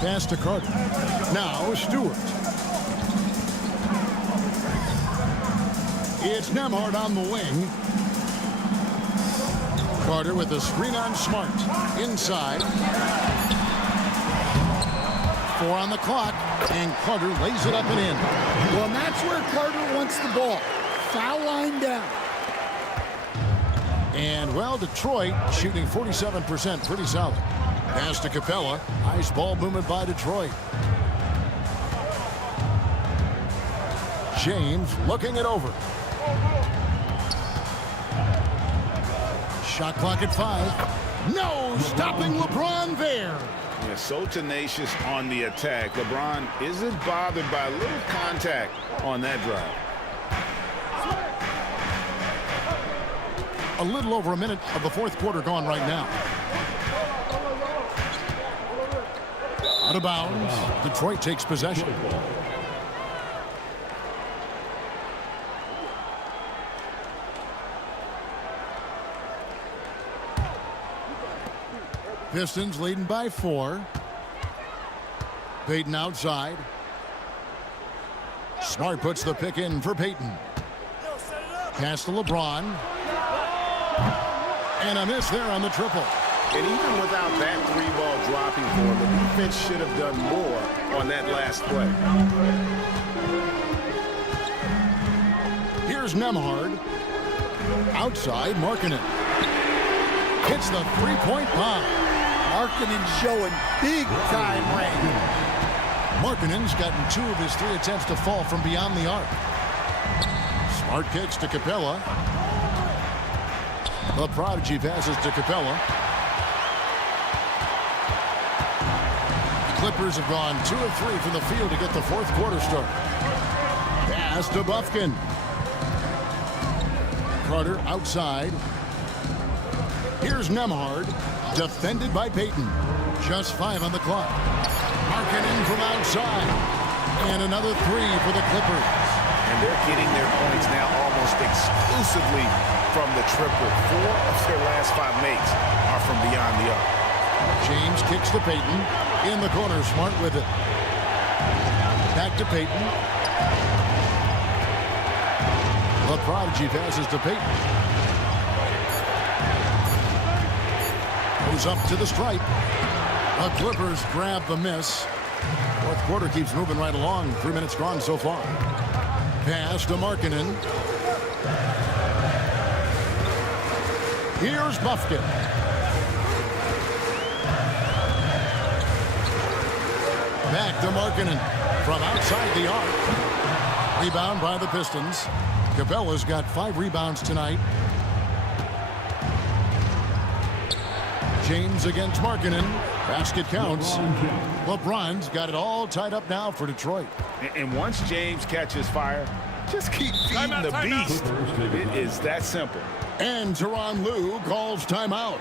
Pass to Carter. Now Stewart. It's Nembhard on the wing. Carter with the screen on Smart. Inside. 4 on the clock. And Carter lays it up and in. Well, and that's where Carter wants the ball. Foul line down. And, well, Detroit shooting 47%. Pretty solid. Pass to Capella. Nice ball movement by Detroit. James looking it over. Shot clock at 5. No, stopping LeBron there. Yeah, so tenacious on the attack. LeBron isn't bothered by a little contact on that drive. A little over a minute of the fourth quarter gone right now. Out of bounds. Detroit takes possession. Pistons leading by 4. Payton outside. Smart puts the pick in for Payton. Pass to LeBron. And a miss there on the triple. And even without that 3-ball dropping for him, the defense should have done more on that last play. Here's Nembhard. Outside, Markkanen. Hits the three-point bomb. Markkanen showing big-time range. Markkanen's gotten 2 of his 3 attempts to fall from beyond the arc. Smart kicks to Capella. The prodigy passes to Capella. The Clippers have gone 2 of 3 from the field to get the fourth quarter started. Pass to Buffkin. Carter outside. Here's Nembhard. Defended by Payton. Just 5 on the clock. Markkanen from outside. And another 3 for the Clippers. And they're getting their points now almost exclusively from the triple. 4 of their last 5 makes are from beyond the arc. James kicks to Payton. In the corner, Smart with it. Back to Payton. The prodigy passes to Payton. Goes up to the stripe. The Clippers grab the miss. Fourth quarter keeps moving right along. 3 minutes gone so far. Pass to Markkanen. Here's Buffkin. Back to Markkanen from outside the arc. Rebound by the Pistons. Capella's got 5 rebounds tonight. James against Markkanen. Basket counts. LeBron's got it all tied up now for Detroit. And once James catches fire, just keep feeding the beast. It is that simple. And Tyronn Lue calls timeout.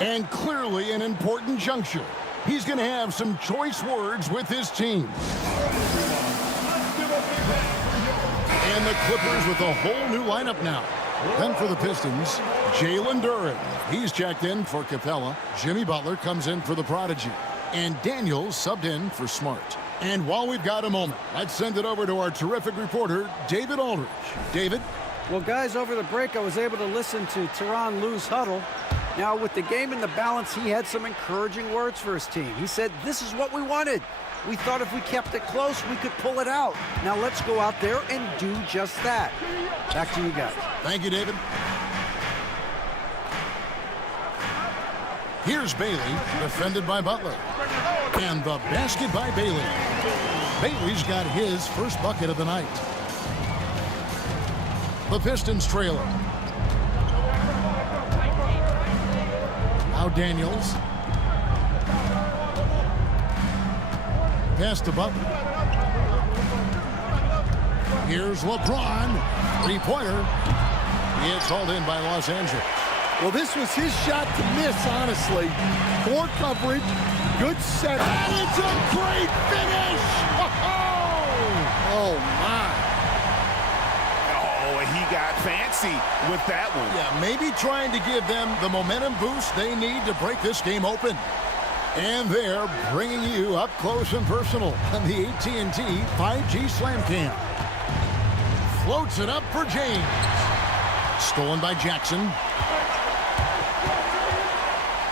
And clearly an important juncture. He's going to have some choice words with his team. And the Clippers with a whole new lineup now. Then for the Pistons, Jalen Duren. He's checked in for Capella. Jimmy Butler comes in for the Prodigy. And Daniels subbed in for Smart. And while we've got a moment, let's send it over to our terrific reporter, David Aldridge. David? Well, guys, over the break, I was able to listen to Tyronn Lue's huddle. Now, with the game in the balance, he had some encouraging words for his team. He said, this is what we wanted. We thought if we kept it close, we could pull it out. Now let's go out there and do just that. Back to you guys. Thank you, David. Here's Bailey, defended by Butler. And the basket by Bailey. Bailey's got his first bucket of the night. The Pistons trailer. Now Daniels. Pass to Butler. Here's LeBron. Three-pointer. It's hauled in by Los Angeles. Well, this was his shot to miss, honestly. Poor coverage, good set. And it's a great finish! Oh, my. Oh, he got fancy with that one. Yeah, maybe trying to give them the momentum boost they need to break this game open. And they're bringing you up close and personal on the AT&T 5G Slam Cam. Floats it up for James. Stolen by Jackson.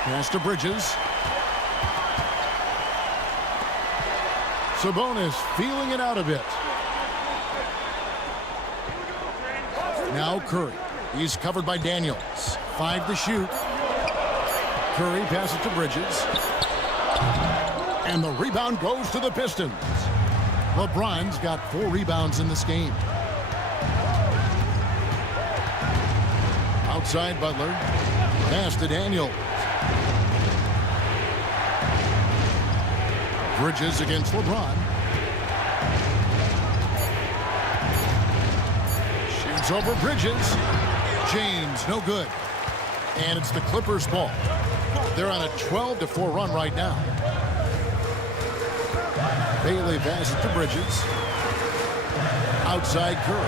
Pass to Bridges. Sabonis feeling it out a bit. Now Curry. He's covered by Daniels. 5 to shoot. Curry passes to Bridges. And the rebound goes to the Pistons. LeBron's got 4 rebounds in this game. Outside Butler. Pass to Daniels. Bridges against LeBron. Shoots over Bridges. James, no good. And it's the Clippers' ball. They're on a 12-4 run right now. Bailey passes to Bridges. Outside Curry.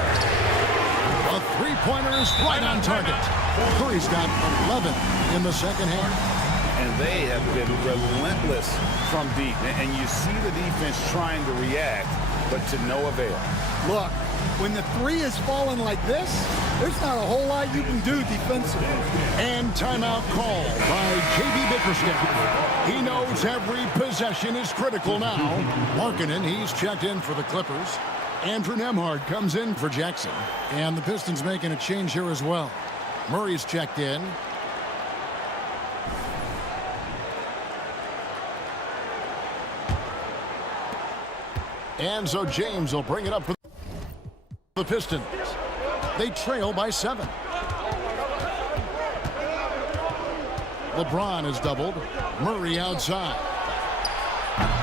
A three-pointer is right on target. Curry's got 11 in the second half. And they have been relentless from deep. And you see the defense trying to react, but to no avail. Look, when the three is falling like this, there's not a whole lot you can do defensively. And timeout call by J.B. Bickerstaff. He knows every possession is critical now. Markkanen, he's checked in for the Clippers. Andrew Nembhard comes in for Jackson. And the Pistons making a change here as well. Murray's checked in. And so James will bring it up for the Pistons. They trail by 7. LeBron is doubled. Murray outside.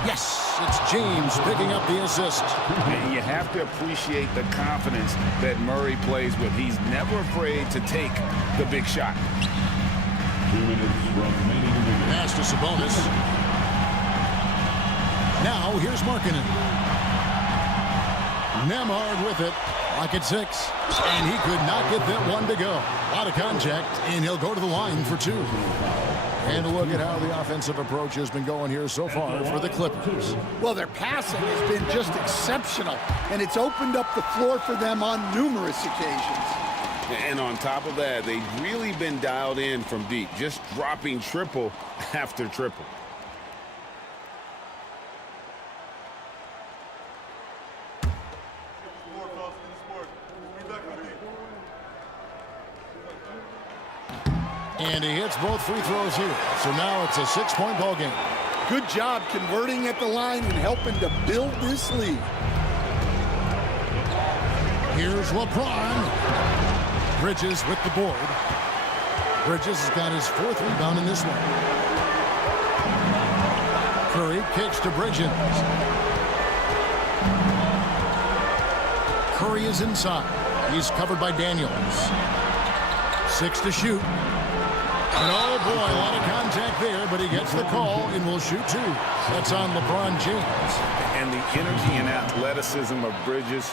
Yes, it's James picking up the assist. And you have to appreciate the confidence that Murray plays with. He's never afraid to take the big shot. 2 minutes remaining. Pass to Sabonis. Now here's Markkanen. Nembhard with it. Lock at 6. And he could not get that one to go. A lot of contact, and he'll go to the line for 2. And a look at how the offensive approach has been going here so far for the Clippers. Well, their passing has been just exceptional, and it's opened up the floor for them on numerous occasions. And on top of that, they've really been dialed in from deep, just dropping triple after triple. And he hits both free throws here. So now it's a 6-point ball game. Good job converting at the line and helping to build this lead. Here's LeBron. Bridges with the board. Bridges has got his 4th rebound in this one. Curry kicks to Bridges. Curry is inside. He's covered by Daniels. 6 to shoot. And oh boy, a lot of contact there, but he gets the call and will shoot 2. That's on LeBron James. And the energy and athleticism of Bridges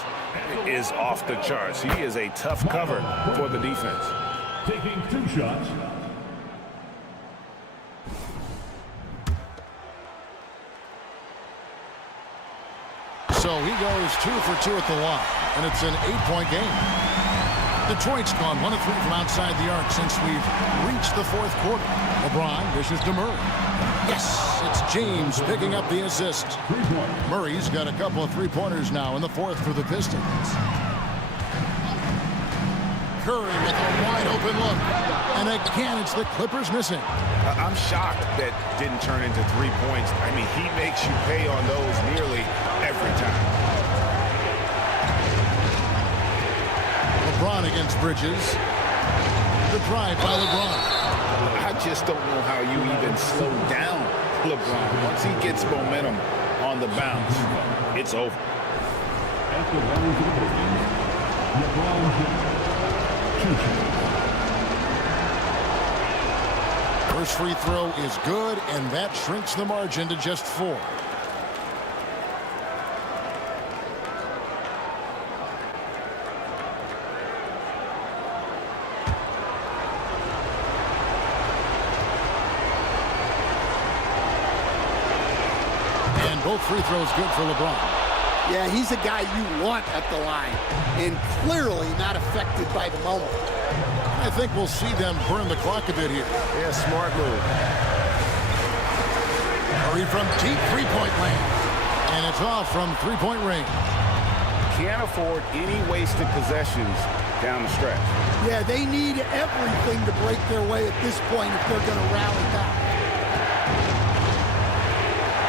is off the charts. He is a tough cover for the defense. Taking 2 shots. So he goes 2 for 2 at the line, and it's an 8-point game. Detroit's gone 1 of 3 from outside the arc since we've reached the 4th quarter. LeBron dishes to Murray. Yes, it's James picking up the assist. Murray's got a couple of three-pointers now in the 4th for the Pistons. Curry with a wide-open look. And again, it's the Clippers missing. I'm shocked that didn't turn into 3 points. I mean, he makes you pay on those nearly every time. LeBron against Bridges. The drive by LeBron. I just don't know how you even slow down LeBron. Once he gets momentum on the bounce, it's over. After running to the building, LeBron First free throw is good, and that shrinks the margin to just 4. And both free throws good for LeBron. Yeah, he's a guy you want at the line, and clearly not affected by the moment. I think we'll see them burn the clock a bit here. Yeah, smart move. Curry from deep three-point land. And it's off from three-point range. Can't afford any wasted possessions down the stretch. Yeah, they need everything to break their way at this point if they're going to rally back.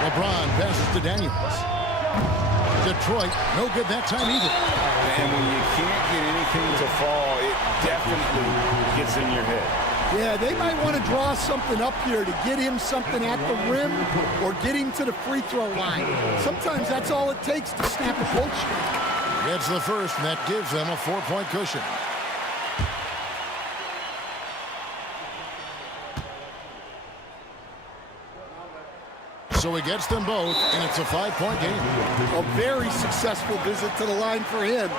LeBron passes to Daniels. Detroit, no good that time either. And when you can't get anything to fall, it definitely gets in your head. Yeah, they might want to draw something up here to get him something at the rim or get him to the free throw line. Sometimes that's all it takes to snap a cold streak. Gets the first, and that gives them a 4-point cushion. So he gets them both, and it's a 5-point game. A very successful visit to the line for him.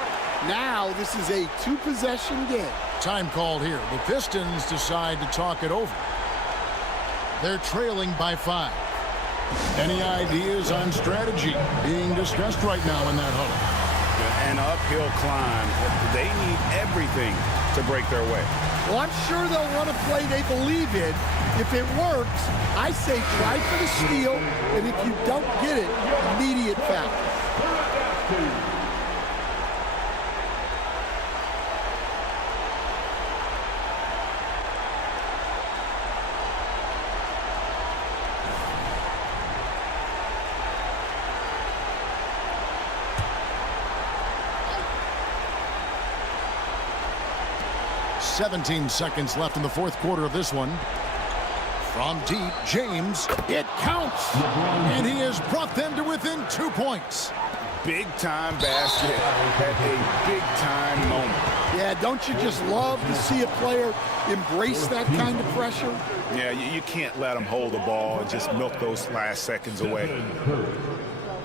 Now this is a 2-possession game. Time called here. The Pistons decide to talk it over. They're trailing by 5. Any ideas on strategy being discussed right now in that huddle? An uphill climb. They need everything to break their way. Well, I'm sure they'll run a play they believe in. If it works, I say try for the steal, and if you don't get it, immediate foul. "17 seconds left in the 4th quarter of this one. From deep, James, it counts! And he has brought them to within 2 points. Big-time basket at a big-time moment. Yeah, don't you just love to see a player embrace that kind of pressure? Yeah, you can't let them hold the ball and just milk those last seconds away.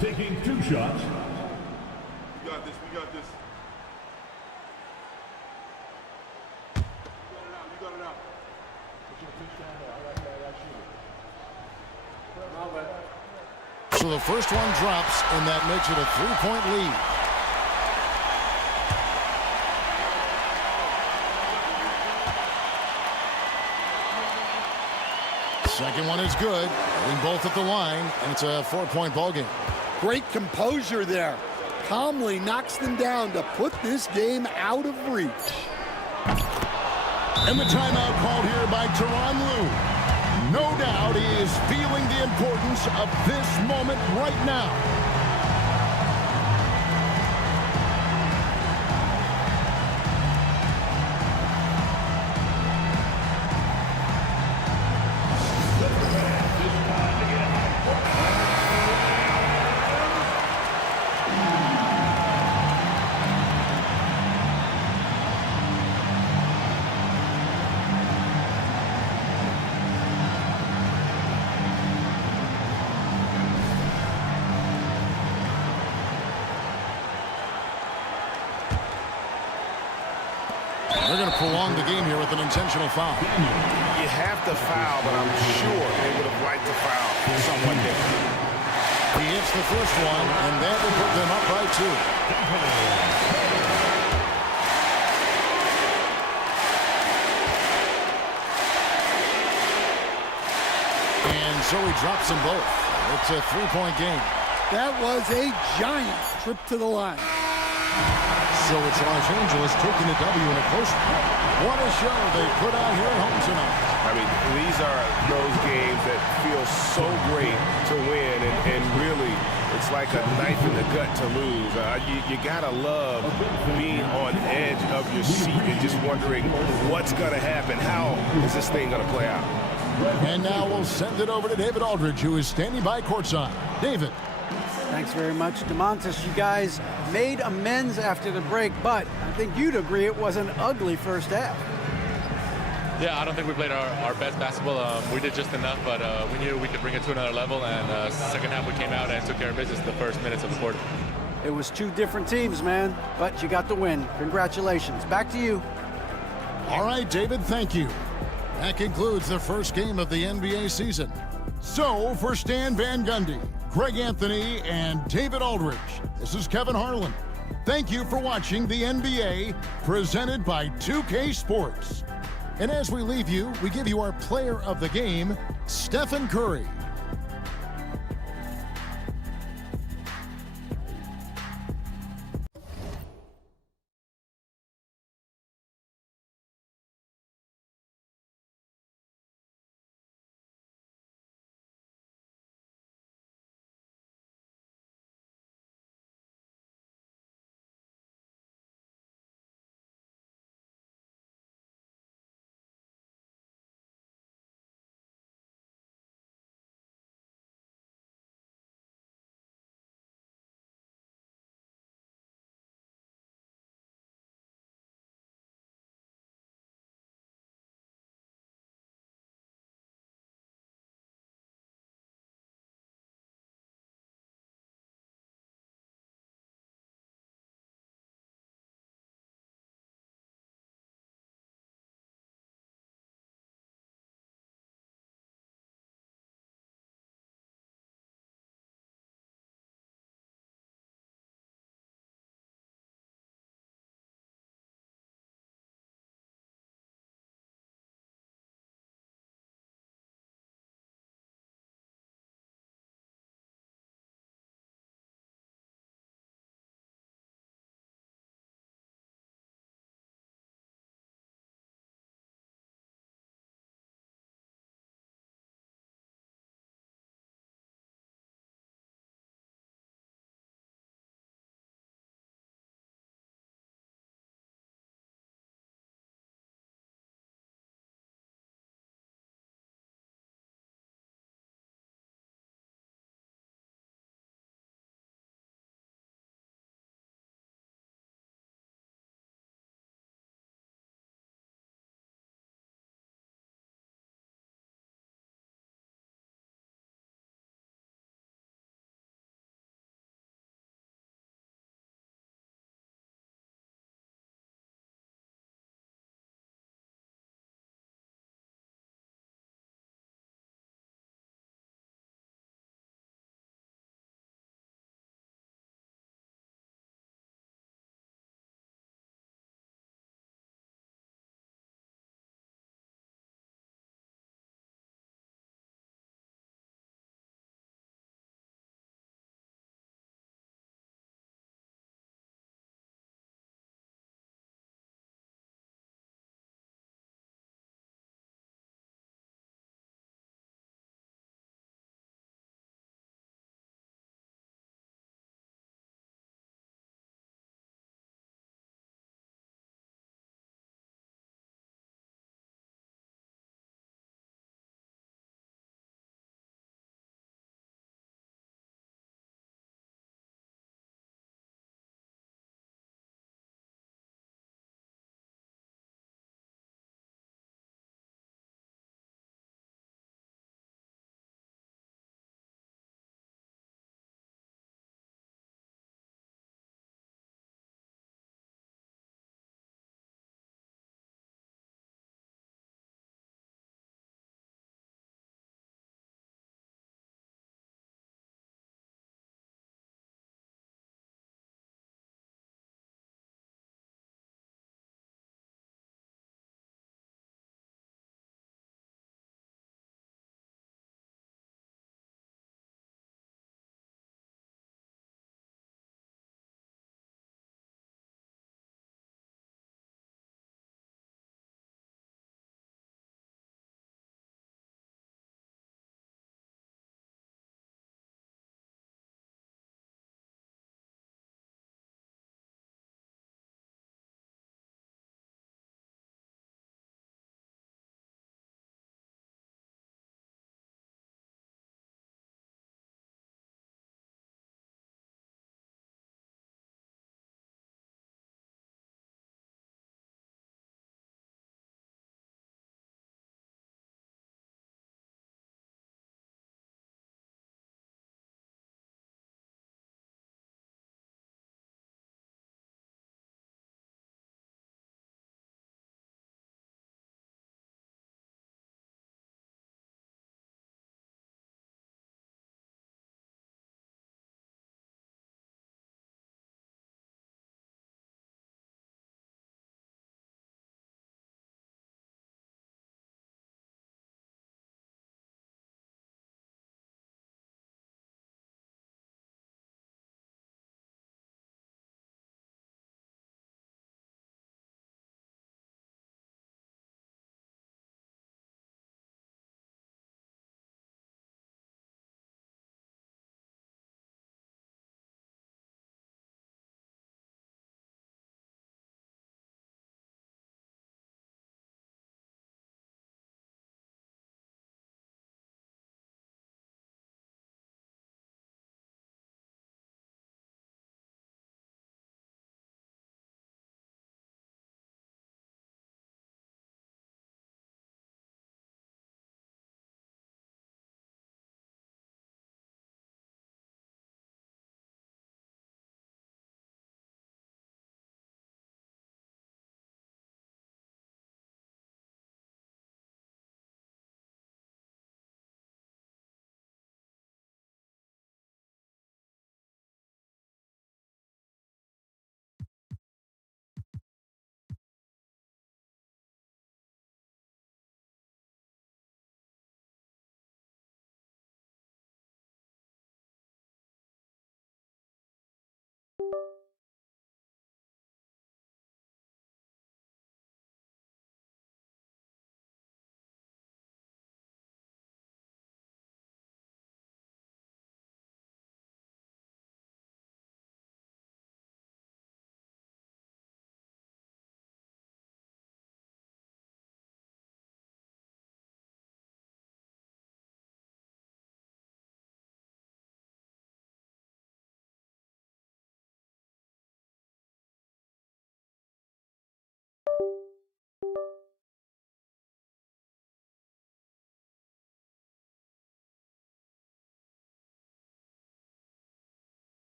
taking 2 shots. We got this. You got it out. So the first one drops, and that makes it a 3-point lead. Second one is good. Hitting both at the line, and it's a 4-point ball game. Great composure there. Calmly knocks them down to put this game out of reach. And the timeout called here by Tyronn Lue. No doubt he is feeling the importance of this moment right now. They're going to prolong the game here with an intentional foul. You have to foul, but I'm sure they would have liked to foul someone different. He hits the first one, and that will put them up by 2. And so he drops them both. It's a 3-point game. That was a giant trip to the line. So it's Los Angeles taking a W in a close one. What a show they put on here at home tonight. I mean, these are those games that feel so great to win, and really, it's like a knife in the gut to lose. You gotta love being on edge of your seat and just wondering what's gonna happen. How is this thing gonna play out? And now we'll send it over to David Aldridge, who is standing by courtside. David. Thanks very much, DeMontis. You guys made amends after the break, but I think you'd agree it was an ugly first half. Yeah, I don't think we played our best basketball. We did just enough, but we knew we could bring it to another level, and second half we came out and took care of business the first minutes of the quarter. It was two different teams, man, but you got the win. Congratulations. Back to you. All right, David, thank you. That concludes the first game of the NBA season. So, for Stan Van Gundy, Greg Anthony, and David Aldridge, this is Kevin Harlan. Thank you for watching the NBA, presented by 2K Sports. And as we leave you, we give you our player of the game, Stephen Curry.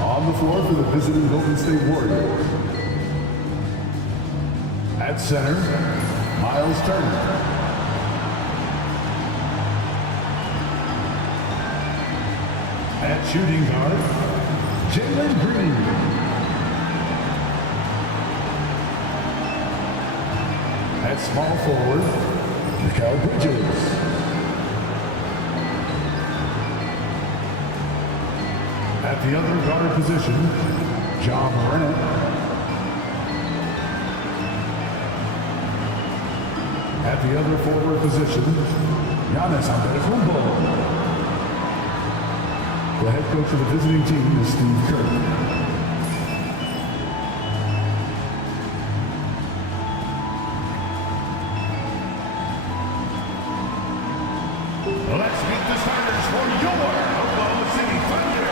On the floor for the visiting Golden State Warriors. At center, Miles Turner. At shooting guard, Jalen Green. At small forward, Mikal Bridges. At the other guard position, John Morant. At the other forward position, Giannis Antetokounmpo. The head coach of the visiting team is Steve Kerr. Let's meet the starters for your Oklahoma City Thunder.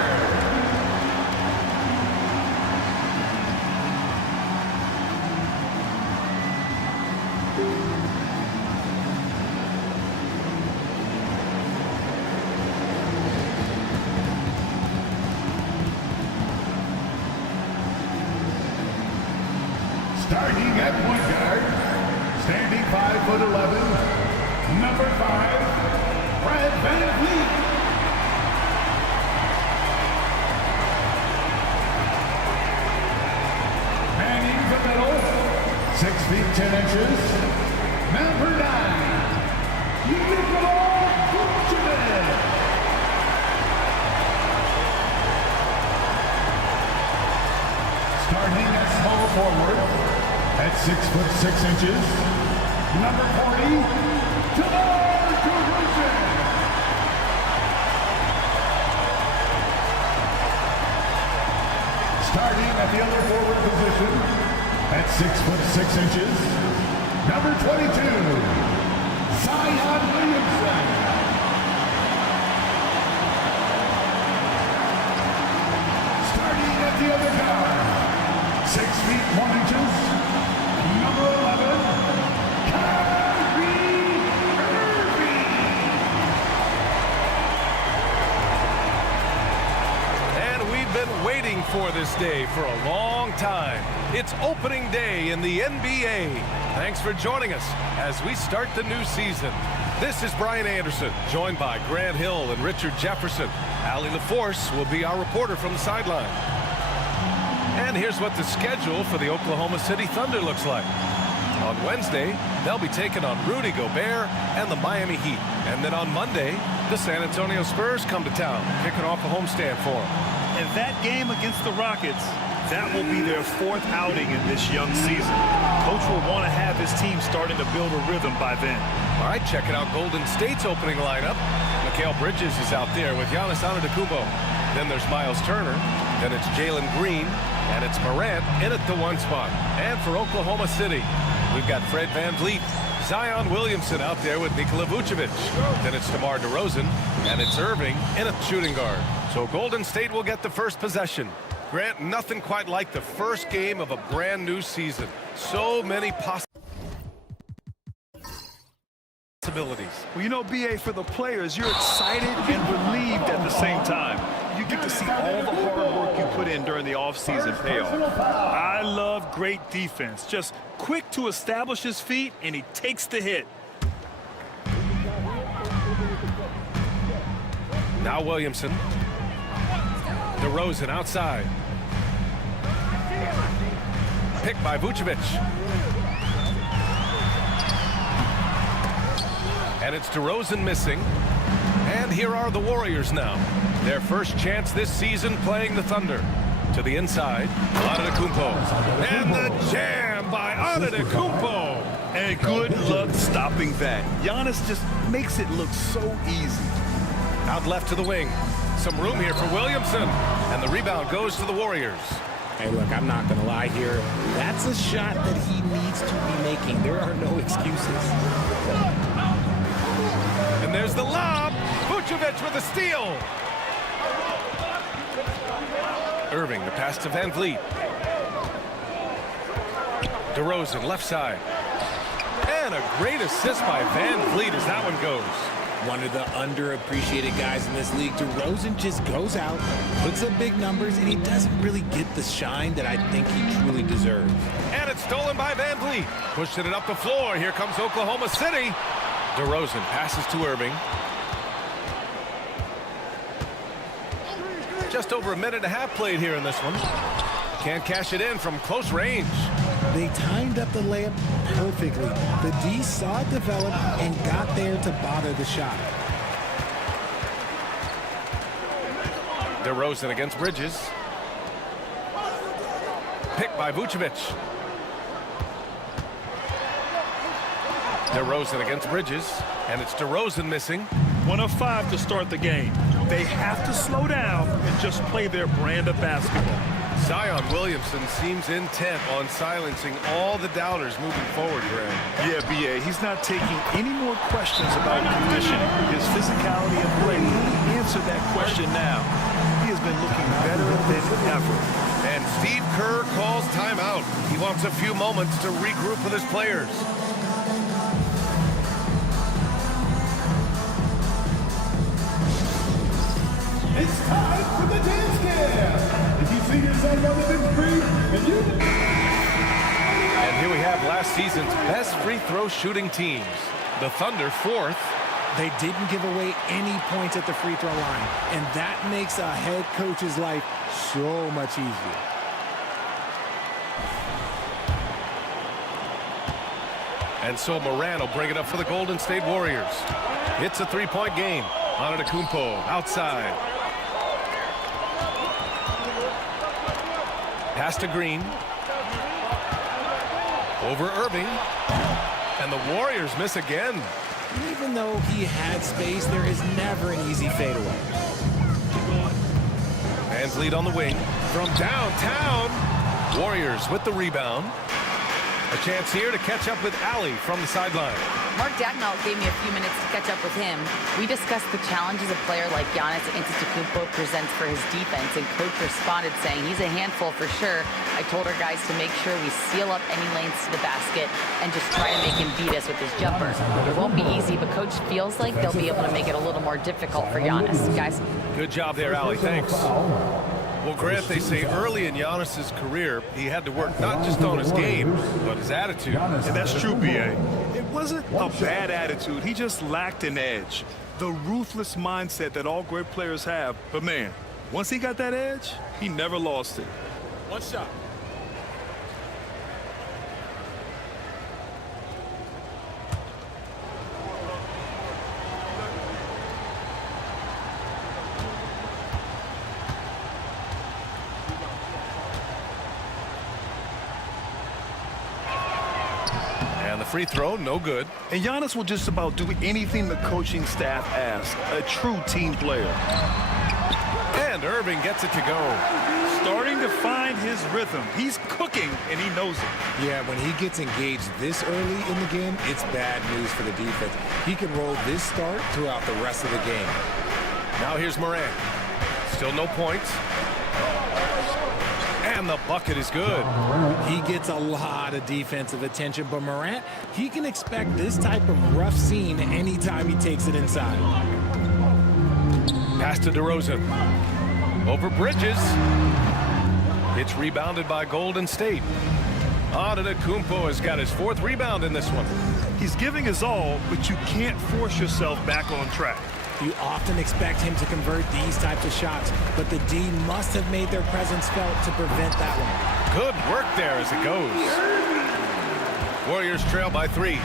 Starting at point guard, standing 5'11", number 5, Brad Van Vliet. Manning the middle, 6 feet 10 inches, number 9, Nikola Vucevic. Starting at small forward, at 6'6" number 40, DeMar DeRozan. Starting at the other forward position, at 6'6", number 22, Zion Williamson. Starting at the other guard, 6 feet 1 inches. Number 11, Kyrie Irving. And we've been waiting for this day for a long time. It's opening day in the NBA. Thanks for joining us as we start the new season. This is Brian Anderson, joined by Grant Hill and Richard Jefferson. Allie LaForce will be our reporter from the sideline. And here's what the schedule for the Oklahoma City Thunder looks like. On Wednesday, they'll be taking on Rudy Gobert and the Miami Heat. And then on Monday, the San Antonio Spurs come to town, kicking off a homestand for them. And that game against the Rockets, that will be their 4th outing in this young season. Coach will want to have his team starting to build a rhythm by then. All right, checking out Golden State's opening lineup. Mikal Bridges is out there with Giannis Antetokounmpo. Then there's Miles Turner. Then it's Jalen Green. And it's Morant in at the 1 spot. And for Oklahoma City, we've got Fred VanVleet, Zion Williamson out there with Nikola Vucevic. Then it's DeMar DeRozan, and it's Irving in at shooting guard. So Golden State will get the first possession. Grant, nothing quite like the first game of a brand new season. So many possibilities. Well, you know, B.A., for the players, you're excited and relieved at the same time. You get to see all the hard work you put in during the offseason pay off. I love great defense. Just quick to establish his feet, and he takes the hit. Now Williamson. DeRozan outside. Picked by Vucevic. And it's DeRozan missing. And here are the Warriors now. Their first chance this season playing the Thunder. To the inside, Antetokounmpo. And the jam by Antetokounmpo. And good luck stopping that. Giannis just makes it look so easy. Out left to the wing. Some room here for Williamson. And the rebound goes to the Warriors. Hey, look, I'm not going to lie here. That's a shot that he needs to be making. There are no excuses. And there's the lob. Vucevic with a steal. Irving, the pass to VanVleet. DeRozan, left side. And a great assist by VanVleet as that one goes. One of the underappreciated guys in this league. DeRozan just goes out, puts up big numbers, and he doesn't really get the shine that I think he truly deserves. And it's stolen by VanVleet. Pushing it up the floor. Here comes Oklahoma City. DeRozan passes to Irving. Just over a minute and a half played here in this one. Can't cash it in from close range. They timed up the layup perfectly. The D saw it develop and got there to bother the shot. DeRozan against Bridges. Picked by Vucevic. DeRozan against Bridges. And it's DeRozan missing. 1 of 5 to start the game. They have to slow down and just play their brand of basketball. Zion Williamson seems intent on silencing all the doubters moving forward, Graham. Yeah, B.A., he's not taking any more questions about conditioning. His physicality and play, he answered that question now. He has been looking better than ever. And Steve Kerr calls timeout. He wants a few moments to regroup with his players. It's time for the dance cam. If you see yourself on the big screen, and you... And here we have last season's best free throw shooting teams. The Thunder 4th. They didn't give away any points at the free throw line, and that makes a head coach's life so much easier. And so Morant will bring it up for the Golden State Warriors. It's a three-point game. Antetokounmpo outside. Pass to Green. Over Irving. And the Warriors miss again. Even though he had space, there is never an easy fadeaway. VanVleet on the wing. From downtown. Warriors with the rebound. A chance here to catch up with Allie from the sideline. Mark Dagnall gave me a few minutes to catch up with him. We discussed the challenges a player like Giannis Antetokounmpo presents for his defense, and Coach responded saying he's a handful for sure. I told our guys to make sure we seal up any lanes to the basket and just try to make him beat us with his jumper. It won't be easy, but Coach feels like they'll be able to make it a little more difficult for Giannis. Guys. Good job there, Allie. Thanks. Well, Grant, they say early in Giannis's career, he had to work not just on his game, but his attitude. And that's true, B.A. It wasn't a bad attitude. He just lacked an edge. The ruthless mindset that all great players have. But, man, once he got that edge, he never lost it. One shot. And the free throw, no good. And Giannis will just about do anything the coaching staff asks. A true team player. And Irving gets it to go. Starting to find his rhythm. He's cooking, and he knows it. Yeah, when he gets engaged this early in the game, it's bad news for the defense. He can roll this start throughout the rest of the game. Now here's Morant. Still no points. And the bucket is good. He gets a lot of defensive attention, but Morant, he can expect this type of rough scene anytime he takes it inside. Pass to DeRozan. Over Bridges. It's rebounded by Golden State. Antetokounmpo has got his 4th rebound in this one. He's giving his all, but you can't force yourself back on track. You often expect him to convert these types of shots, but the D must have made their presence felt to prevent that one. Good work there as it goes. Warriors trail by 3.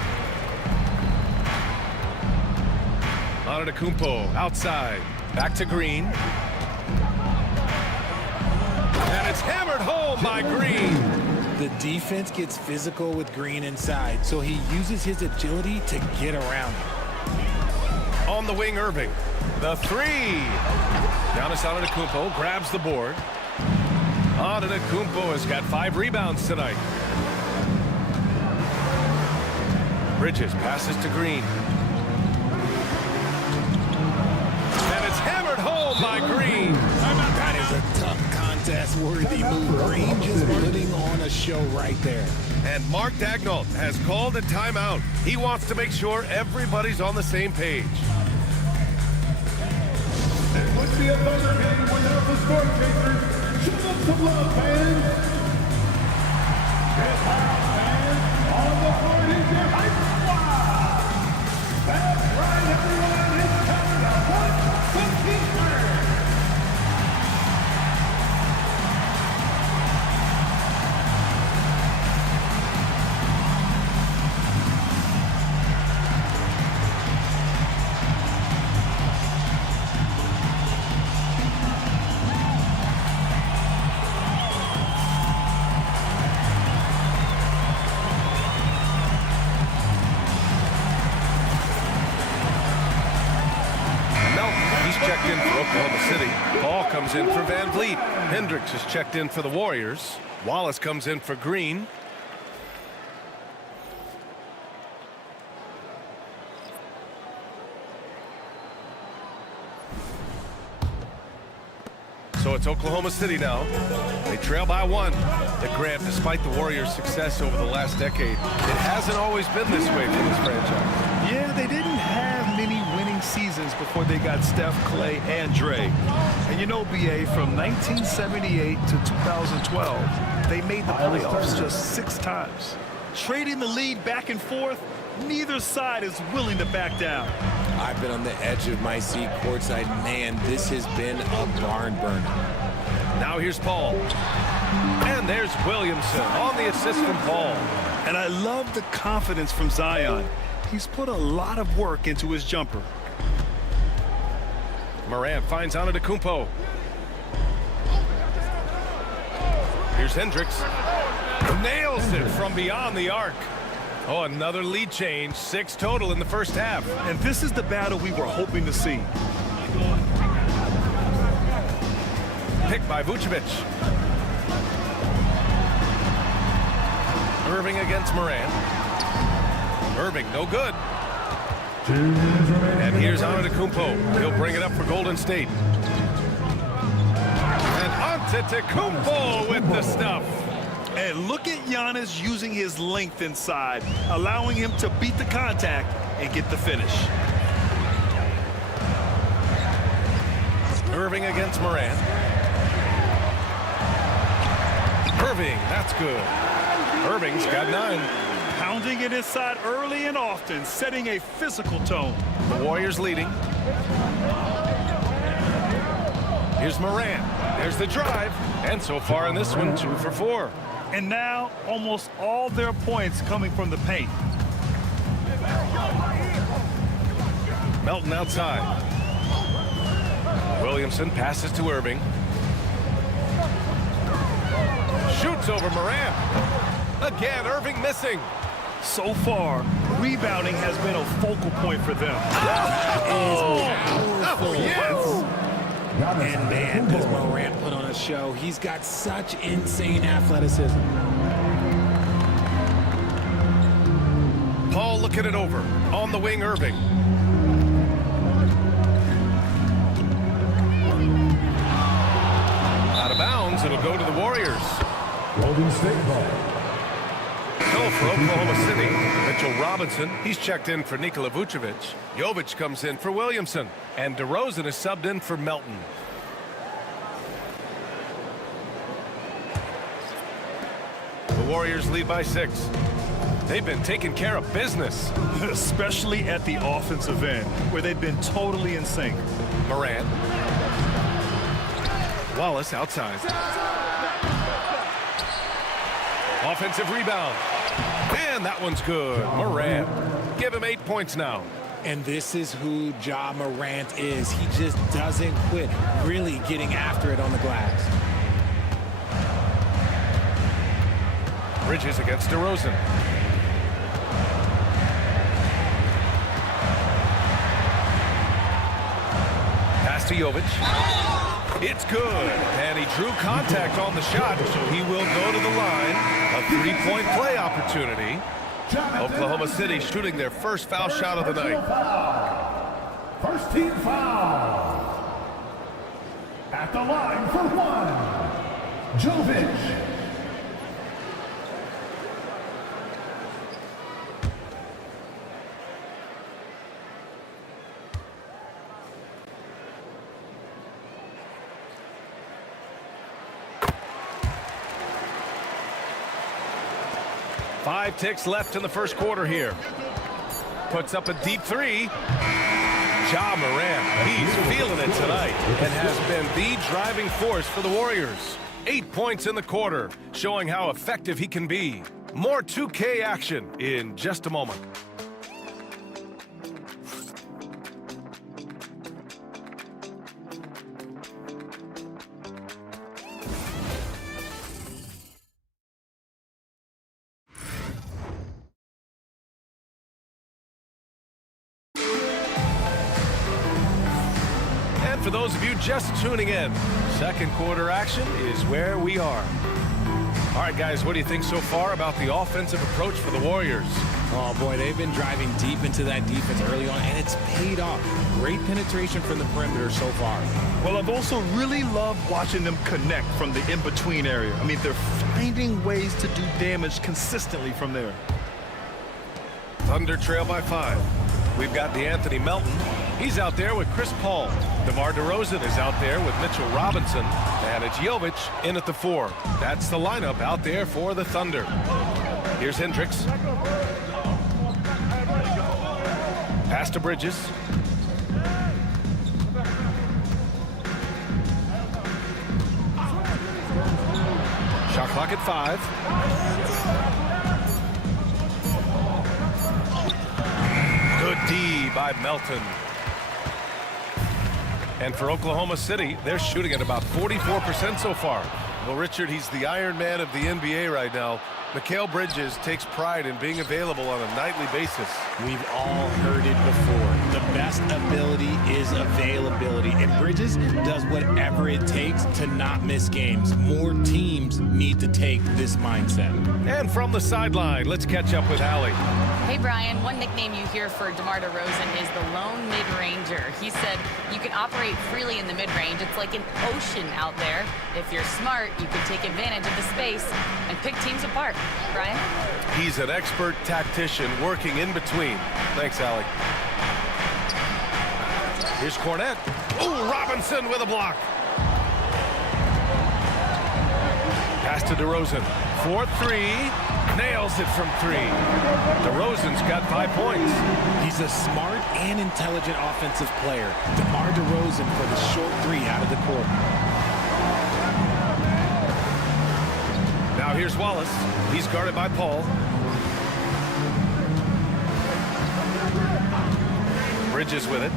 Antetokounmpo outside. Back to Green. And it's hammered home by Green. The defense gets physical with Green inside, so he uses his agility to get around it. On the wing, Irving. The 3. Giannis Antetokounmpo grabs the board. Antetokounmpo has got 5 rebounds tonight. Bridges passes to Green. And it's hammered home by Green. That is a tough contest-worthy move. Green just putting on a show right there. And Mark Daigneault has called a timeout. He wants to make sure everybody's on the same page. Let's see a buzzer game winner of the Sport Chasers. Show them some love, fans. Get loud, fans. On the board is your hype squad. That's right, everyone. It's time to watch some defense. Checked in for Oklahoma City. Ball comes in for Van Vliet. Hendricks is checked in for the Warriors. Wallace comes in for Green. So it's Oklahoma City now. They trail by 1. At Grant, despite the Warriors' success over the last decade, it hasn't always been this way for this franchise. Yeah, they didn't have many winning seasons before they got Steph, Clay, and Dre. And you know, B.A., from 1978 to 2012, they made the playoffs just 6 times. Trading the lead back and forth, neither side is willing to back down. I've been on the edge of my seat courtside. Man, this has been a barn burner. Now here's Paul. And there's Williamson on the assist from Paul. And I love the confidence from Zion. He's put a lot of work into his jumper. Morant finds Antetokounmpo. Here's Hendricks. Nails it from beyond the arc. Oh, another lead change. 6 total in the first half. And this is the battle we were hoping to see. Picked by Vucevic. Irving against Morant. Irving, no good. And here's Antetokounmpo. He'll bring it up for Golden State. And Antetokounmpo with the stuff. And look at Giannis using his length inside, allowing him to beat the contact and get the finish. Irving against Morant. Irving, that's good. Irving's got 9. Pounding it inside early and often, setting a physical tone. The Warriors leading. Here's Morant. There's the drive. And so far in this one, 2 for 4. And now, almost all their points coming from the paint. Melton outside. Williamson passes to Irving. Shoots over Morant. Again, Irving missing. So far, rebounding has been a focal point for them. Oh, yes! And man, does Morant put on a show. He's got such insane athleticism. Paul looking it over. On the wing, Irving. Out of bounds, it'll go to the Warriors. Golden State ball. So for Oklahoma City, Mitchell Robinson, he's checked in for Nikola Vucevic. Jovic comes in for Williamson. And DeRozan is subbed in for Melton. The Warriors lead by 6. They've been taking care of business. Especially at the offensive end, where they've been totally in sync. Morant. Wallace outside. Offensive rebound. And that one's good. Morant. Give him 8 points now. And this is who Ja Morant is. He just doesn't quit really getting after it on the glass. Bridges against DeRozan. Pass to Jovic. It's good. And he drew contact on the shot. He will go to the line. A 3-point play opportunity. Oklahoma City shooting their first foul shot of the night. First team foul. At the line for 1, Jovic. Five ticks left in the first quarter here. Puts up a deep 3. Ja Morant, he's feeling it tonight and has been the driving force for the Warriors. 8 points in the quarter, showing how effective he can be. More 2K action in just a moment. For those of you just tuning in, second quarter action is where we are. All right, guys, what do you think so far about the offensive approach for the Warriors? Oh, boy, they've been driving deep into that defense early on, and it's paid off. Great penetration from the perimeter so far. Well, I've also really loved watching them connect from the in-between area. I mean, they're finding ways to do damage consistently from there. Thunder trail by 5. We've got DeAnthony Melton. He's out there with Chris Paul. DeMar DeRozan is out there with Mitchell Robinson. And it's Jovic in at the 4. That's the lineup out there for the Thunder. Here's Hendricks. Pass to Bridges. Shot clock at 5. Good D by Melton. And for Oklahoma City, they're shooting at about 44% so far. Well, Richard, he's the Iron Man of the NBA right now. Mikal Bridges takes pride in being available on a nightly basis. We've all heard it before. The best ability is availability, and Bridges does whatever it takes to not miss games. More teams need to take this mindset. And from the sideline, let's catch up with Allie. Hey, Brian, one nickname you hear for DeMar DeRozan is the lone mid-ranger. He said you can operate freely in the mid-range. It's like an ocean out there. If you're smart, you can take advantage of the space and pick teams apart. Brian? He's an expert tactician working in between. Thanks, Allie. Here's Cornette. Oh, Robinson with a block. Pass to DeRozan. 4-3. Nails it from 3. DeRozan's got 5 points. He's a smart and intelligent offensive player. DeMar DeRozan for the short 3 out of the court. Now here's Wallace. He's guarded by Paul. Bridges with it.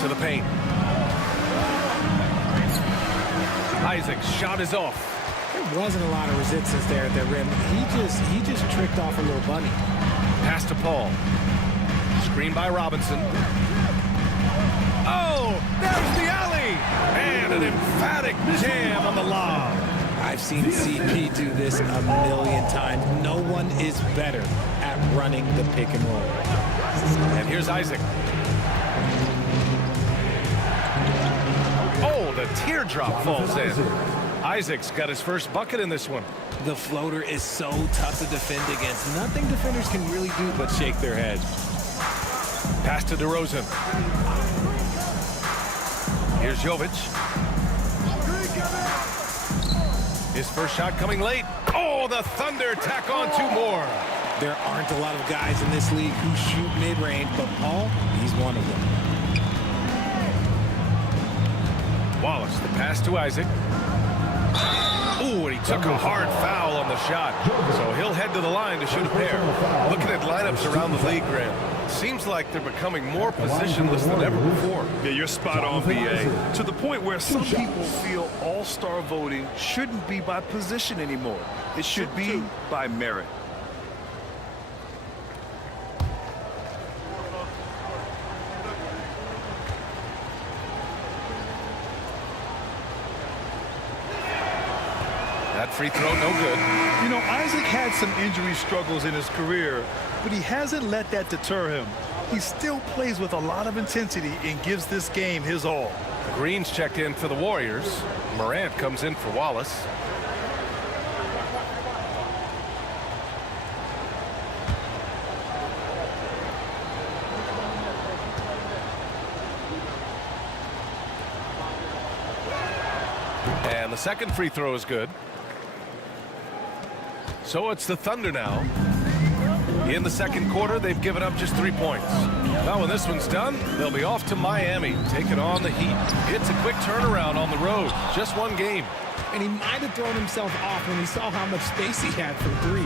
To the paint. Isaac's shot is off. There wasn't a lot of resistance there at the rim. He just tricked off a little bunny. Pass to Paul. Screen by Robinson. Oh, there's the alley. And an emphatic jam on the lob. I've seen CP do this a million times. No one is better at running the pick and roll. And here's Isaac. Oh, the teardrop falls in. Isaac's got his first bucket in this one. The floater is so tough to defend against. Nothing defenders can really do but shake their heads. Pass to DeRozan. Here's Jovic. His first shot coming late. Oh, the Thunder tack on 2 more. There aren't a lot of guys in this league who shoot mid-range, but Paul, he's one of them. Wallace, the pass to Isaac. Ooh, and he took a hard foul on the shot. So he'll head to the line to shoot a pair. Looking at lineups around the league, Graham. Seems like they're becoming more positionless than ever before. Yeah, you're spot on, BA. To the point where some people feel all-star voting shouldn't be by position anymore. It should be by merit. That free throw, no good. You know, Isaac had some injury struggles in his career, but he hasn't let that deter him. He still plays with a lot of intensity and gives this game his all. Green's checked in for the Warriors. Morant comes in for Wallace. And the second free throw is good. So it's the Thunder now. In the second quarter, they've given up just 3 points. Now when this one's done, they'll be off to Miami, taking on the Heat. It's a quick turnaround on the road. Just 1 game. And he might have thrown himself off when he saw how much space he had for 3.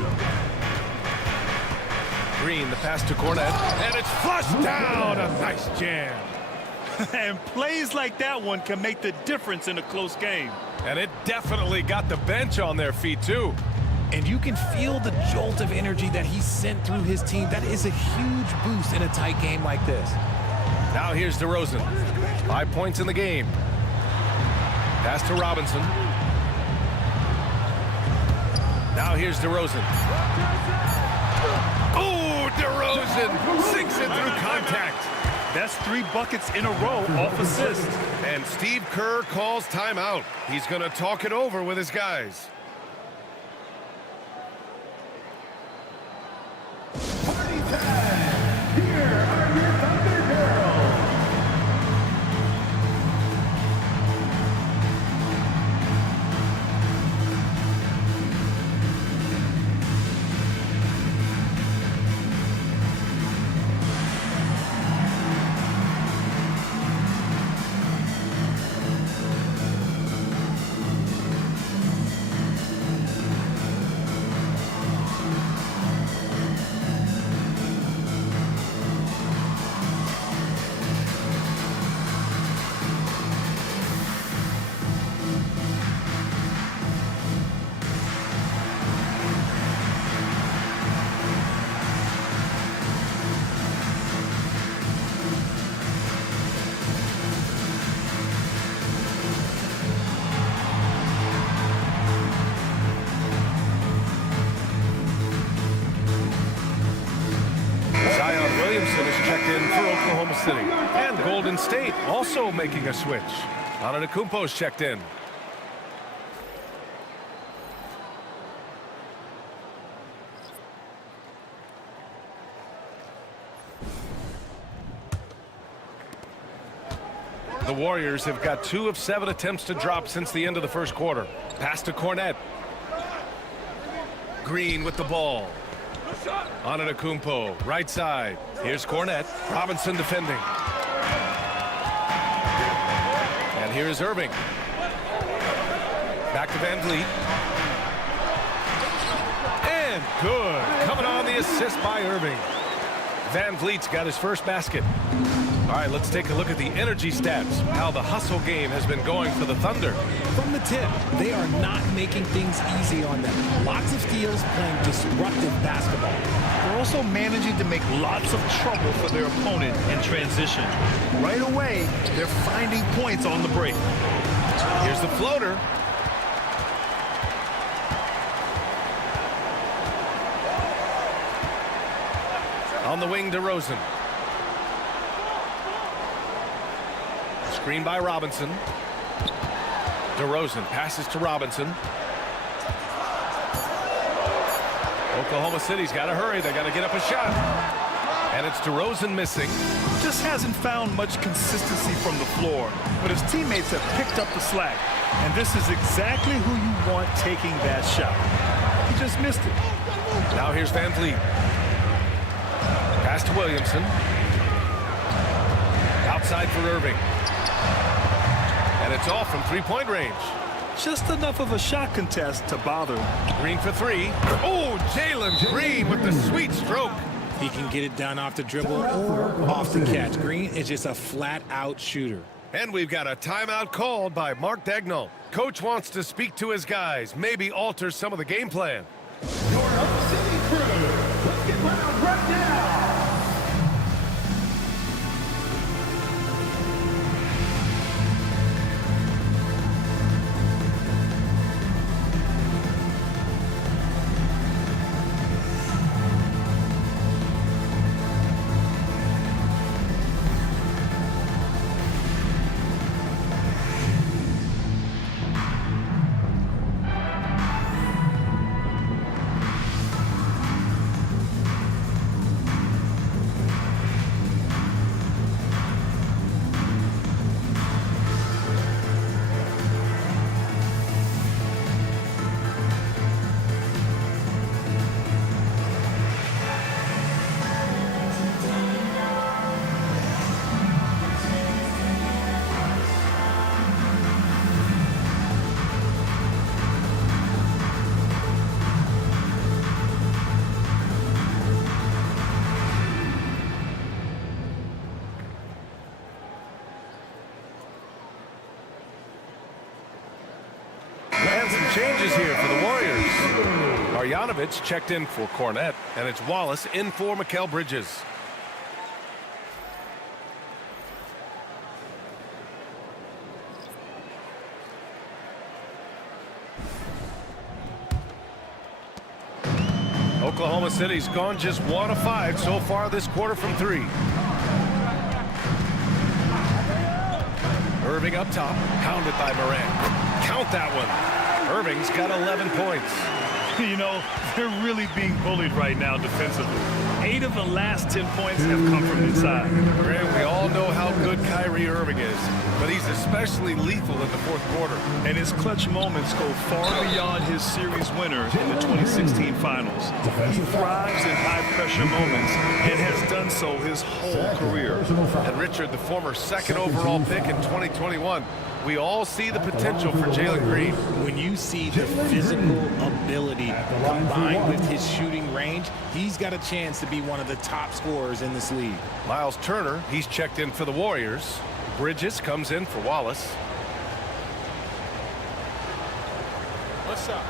Green, the pass to Cornette, and it's flushed down. A nice jam. And plays like that one can make the difference in a close game. And it definitely got the bench on their feet, too. And you can feel the jolt of energy that he sent through his team. That is a huge boost in a tight game like this. Now here's DeRozan. 5 points in the game. Pass to Robinson. Now here's DeRozan. Oh, DeRozan sinks it through contact. That's 3 buckets in a row off assist. And Steve Kerr calls timeout. He's going to talk it over with his guys. Party time! Here are your Thunder Girls! City. And Golden State also making a switch. Antetokounmpo's checked in. The Warriors have got 2 of 7 attempts to drop since the end of the first quarter. Pass to Cornette. Green with the ball. Antetokounmpo, right side. Here's Cornette. Robinson defending. And here's Irving. Back to Van Vliet. And good. Coming on the assist by Irving. Van Vliet's got his first basket. All right, let's take a look at the energy stats, how the hustle game has been going for the Thunder. From the tip, they are not making things easy on them. Lots of steals, playing disruptive basketball. They're also managing to make lots of trouble for their opponent in transition. Right away, they're finding points on the break. Here's the floater. On the wing, DeRozan. Screen by Robinson. DeRozan passes to Robinson. Oklahoma City's got to hurry. They got to get up a shot. And it's DeRozan missing. Just hasn't found much consistency from the floor, but his teammates have picked up the slack. And this is exactly who you want taking that shot. He just missed it. Now here's Van Vliet. Pass to Williamson. Outside for Irving. And it's off from three-point range. Just enough of a shot contest to bother. Green for 3. Oh, Jalen Green with the sweet stroke. He can get it done off the dribble or off the catch. Green is just a flat-out shooter. And we've got a timeout called by Mark Dagnall. Coach wants to speak to his guys, maybe alter some of the game plan. Your City crew, let's get loud right now. Changes here for the Warriors. Marjanovic checked in for Cornette, and it's Wallace in for Mikal Bridges. Oklahoma City's gone just 1 of 5 so far this quarter from 3. Irving up top, pounded by Morant. Count that one. Irving's got 11 points. You know, they're really being bullied right now defensively. 8 of the last 10 points have come from inside. Graham, we all know how good Kyrie Irving is, but he's especially lethal in the fourth quarter. And his clutch moments go far beyond his series winner in the 2016 finals. He thrives in high-pressure moments and has done so his whole career. And Richard, the former second overall pick in 2021, we all see the potential for Jalen Green. When you see the physical ability combined with his shooting range, he's got a chance to be one of the top scorers in this league. Miles Turner, he's checked in for the Warriors. Bridges comes in for Wallace. What's up?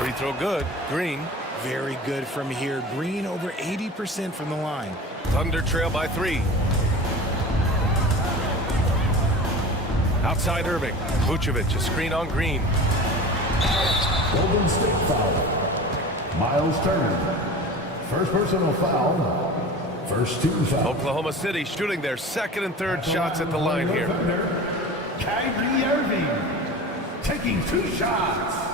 Free throw good. Green. Very good from here. Green over 80% from the line. Thunder trail by 3. Outside Irving. Vucevic, a screen on Green. Golden State foul. Miles Turner. First personal foul. First team foul. Oklahoma City shooting their second and third shots at the line here. Kyrie Irving taking 2 shots.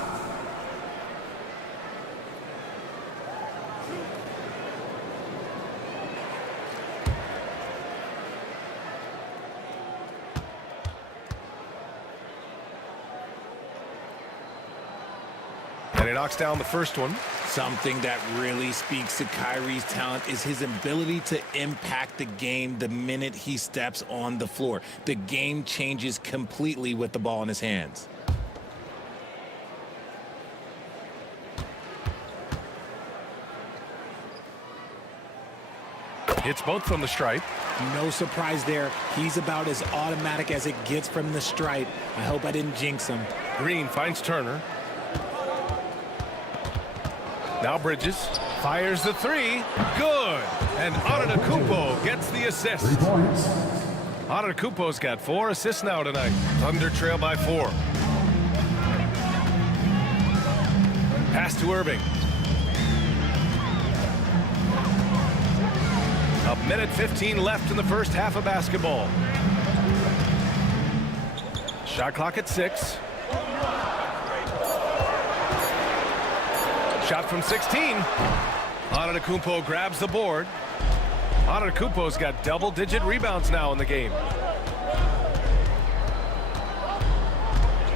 And he knocks down the first one. Something that really speaks to Kyrie's talent is his ability to impact the game the minute he steps on the floor. The game changes completely with the ball in his hands. Hits both from the stripe. No surprise there. He's about as automatic as it gets from the stripe. I hope I didn't jinx him. Green finds Turner. Now Bridges fires the three. Good. And Antetokounmpo gets the assist. Antetokounmpo's got 4 assists now tonight. Thunder trail by 4. Pass to Irving. A minute 15 left in the first half of basketball. Shot clock at 6. Shot from 16. Antetokounmpo grabs the board. Antetokounmpo's got double-digit rebounds now in the game.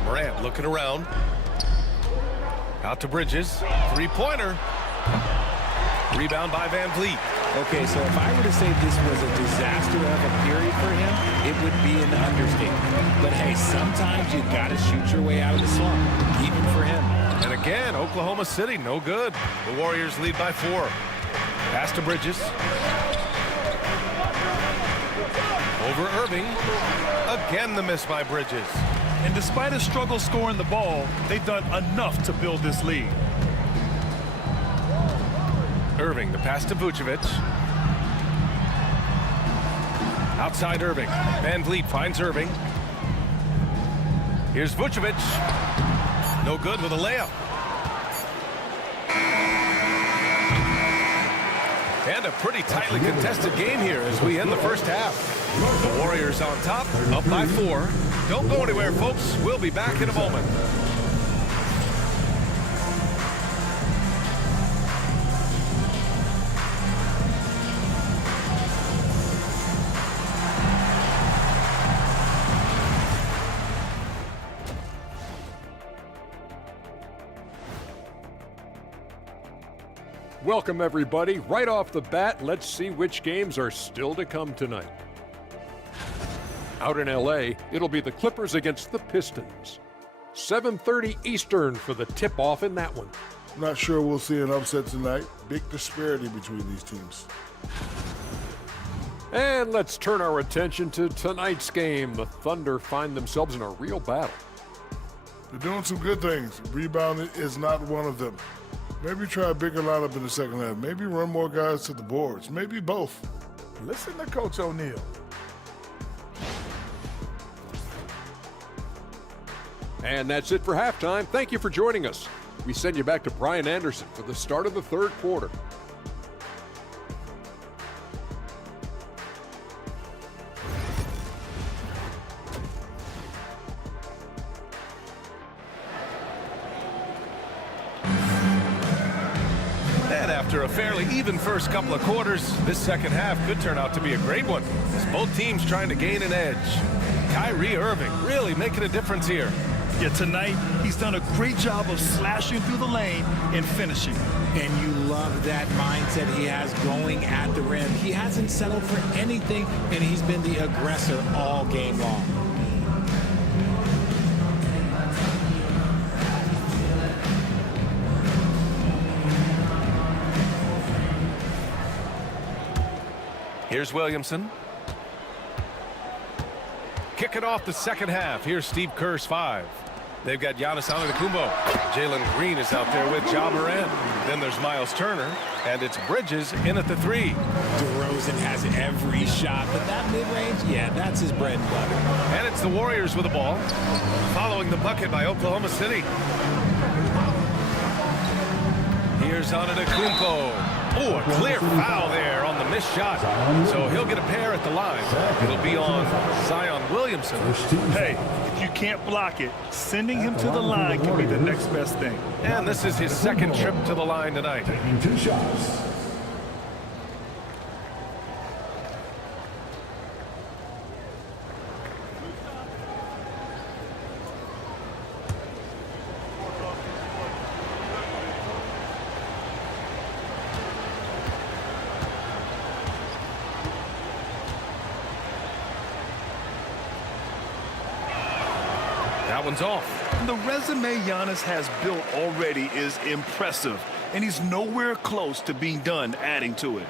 Morant looking around. Out to Bridges. Three-pointer. Rebound by Van Vliet. Okay, so if I were to say this was a disaster of a period for him, it would be an understatement. But hey, sometimes you got to shoot your way out of the slump, even for him. And again, Oklahoma City, no good. The Warriors lead by 4. Pass to Bridges. Over Irving. Again, the miss by Bridges. And despite a struggle scoring the ball, they've done enough to build this lead. Irving, the pass to Vucevic. Outside Irving. Van Vliet finds Irving. Here's Vucevic. No good with a layup. And a pretty tightly contested game here as we end the first half. The Warriors on top, up by 4. Don't go anywhere, folks. We'll be back in a moment. Welcome, everybody. Right off the bat, let's see which games are still to come tonight. Out in L.A., it'll be the Clippers against the Pistons. 7:30 Eastern for the tip-off in that one. Not sure we'll see an upset tonight. Big disparity between these teams. And let's turn our attention to tonight's game. The Thunder find themselves in a real battle. They're doing some good things. Rebounding is not one of them. Maybe try a bigger lineup in the second half. Maybe run more guys to the boards. Maybe both. Listen to Coach O'Neal. And that's it for halftime. Thank you for joining us. We send you back to Brian Anderson for the start of the third quarter. After a fairly even first couple of quarters, this second half could turn out to be a great one, as both teams trying to gain an edge. Kyrie Irving really making a difference here. Yeah, tonight he's done a great job of slashing through the lane and finishing. And you love that mindset he has going at the rim. He hasn't settled for anything, and he's been the aggressor all game long. Here's Williamson. Kicking off the second half. Here's Steve Kerr's 5. They've got Giannis Antetokounmpo. Jalen Green is out there with Ja Morant. Then there's Miles Turner. And it's Bridges in at the 3. DeRozan has every shot, but that mid-range, yeah, that's his bread and butter. And it's the Warriors with the ball. Following the bucket by Oklahoma City. Here's Antetokounmpo. Oh, a clear foul there on the missed shot. So he'll get a pair at the line. It'll be on Zion Williamson. Hey, if you can't block it, sending him to the line can be the next best thing. And this is his second trip to the line tonight. Taking 2 shots. That one's off. The resume Giannis has built already is impressive, and he's nowhere close to being done adding to it.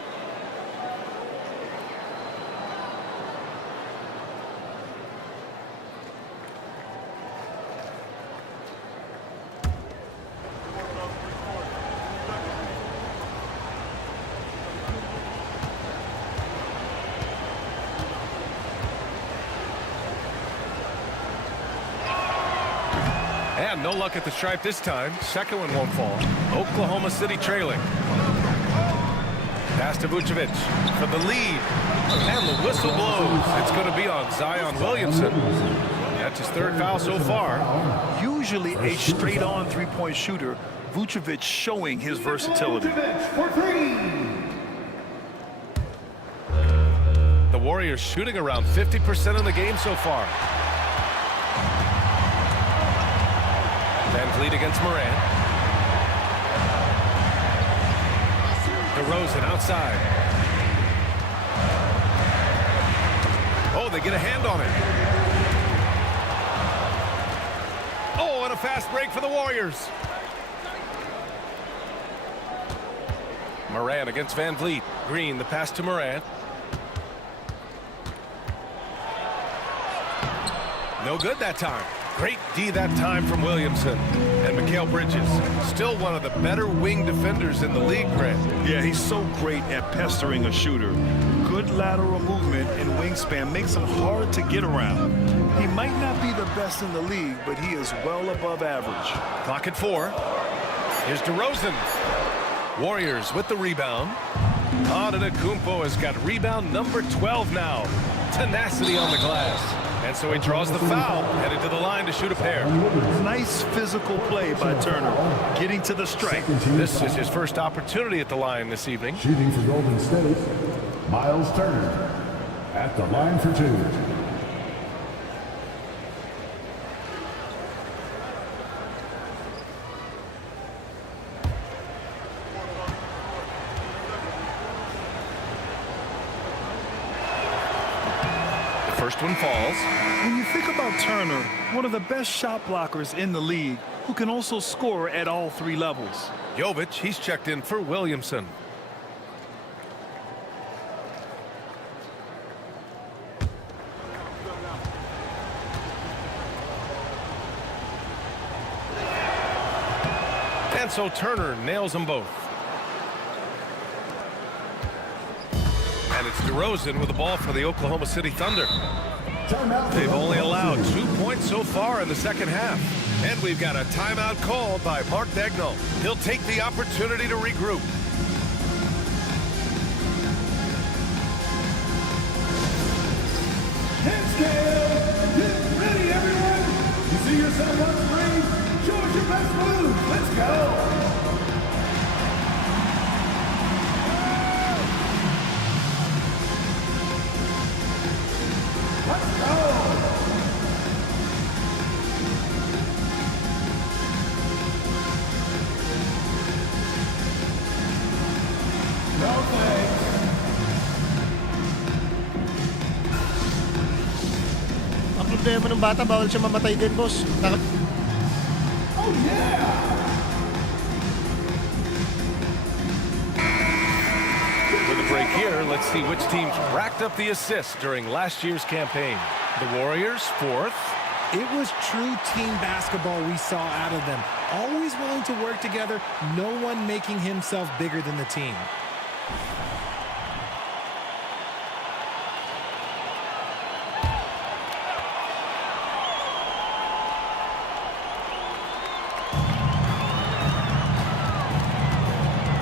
And no luck at the stripe this time. Second one won't fall. Oklahoma City trailing. Pass to Vucevic for the lead. And the whistle blows. It's going to be on Zion Williamson. That's his third foul so far. Usually a straight-on three-point shooter, Vucevic showing his versatility. The Warriors shooting around 50% in the game so far. Van Vliet against Morant. DeRozan outside. Oh, they get a hand on it. Oh, and a fast break for the Warriors. Morant against Van Vliet. Green, the pass to Morant. No good that time. Great D that time from Williamson. And Mikal Bridges, still one of the better wing defenders in the league, Grant. Yeah, he's so great at pestering a shooter. Good lateral movement and wingspan makes him hard to get around. He might not be the best in the league, but he is well above average. Clock at 4. Here's DeRozan. Warriors with the rebound. Antetokounmpo has got rebound number 12 now. Tenacity on the glass. And so he draws the foul, headed to the line to shoot a pair. Nice physical play by Turner, getting to the strike. This is his first opportunity at the line this evening. Shooting for Golden State, Miles Turner at the line for 2. First one falls. When you think about Turner, one of the best shot blockers in the league, who can also score at all 3 levels. Jovic, he's checked in for Williamson. And so Turner nails them both. And it's DeRozan with the ball for the Oklahoma City Thunder. They've only allowed 2 points so far in the second half. And we've got a timeout called by Mark Daigneault. He'll take the opportunity to regroup. Head scale. Get ready, everyone. You see yourself on screen? Show us your best move. Let's go. Let's go! No thanks. Ang problema ng bata, bawal siya mamatay din, boss. Oh yeah! With a break here, let's see which teams racked up the assists during last year's campaign. The Warriors, 4th. It was true team basketball we saw out of them. Always willing to work together, no one making himself bigger than the team.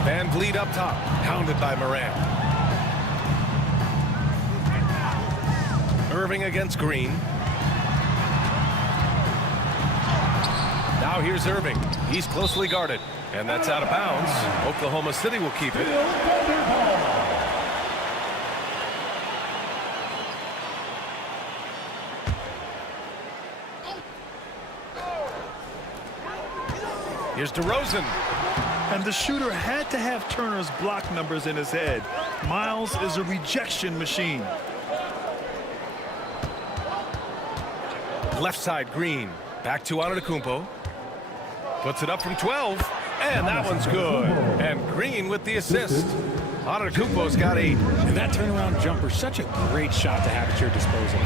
Van Vliet up top, hounded by Morant. Irving against Green. Now here's Irving. He's closely guarded, and that's out of bounds. Oklahoma City will keep it. Here's DeRozan. And the shooter had to have Turner's block numbers in his head. Miles is a rejection machine. Left side, Green. Back to Antetokounmpo. Puts it up from 12. And that one's good. And Green with the assist. Antetokounmpo's got 8. And that turnaround jumper, such a great shot to have at your disposal.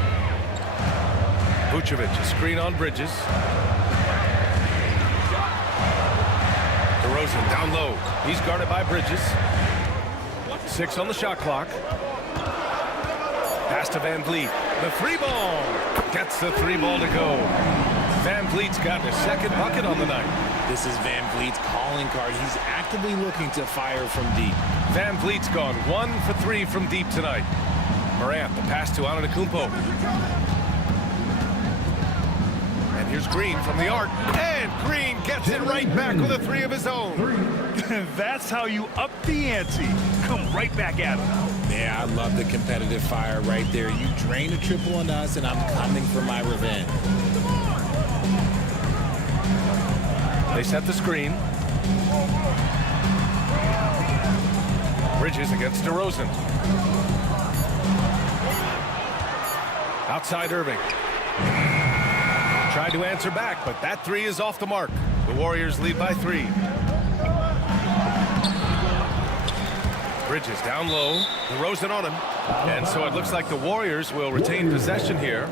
Vucevic, a screen on Bridges. DeRozan down low. He's guarded by Bridges. 6 on the shot clock. Pass to Van Vliet. The 3-ball. Gets the 3-ball to go. Van Vliet's got his second bucket on the night. This is Van Vliet's calling card. He's actively looking to fire from deep. Van Vliet's gone 1 for 3 from deep tonight. Morant, the pass to Antetokounmpo. And here's Green from the arc. And Green gets it right back with a 3 of his own. That's how you up the ante. Come right back at him. Yeah, I love the competitive fire right there. You drain a triple on us, and I'm coming for my revenge. They set the screen. Bridges against DeRozan. Outside Irving. Tried to answer back, but that 3 is off the mark. The Warriors lead by 3. Bridges down low. DeRozan on him. And so it looks like the Warriors will retain possession here.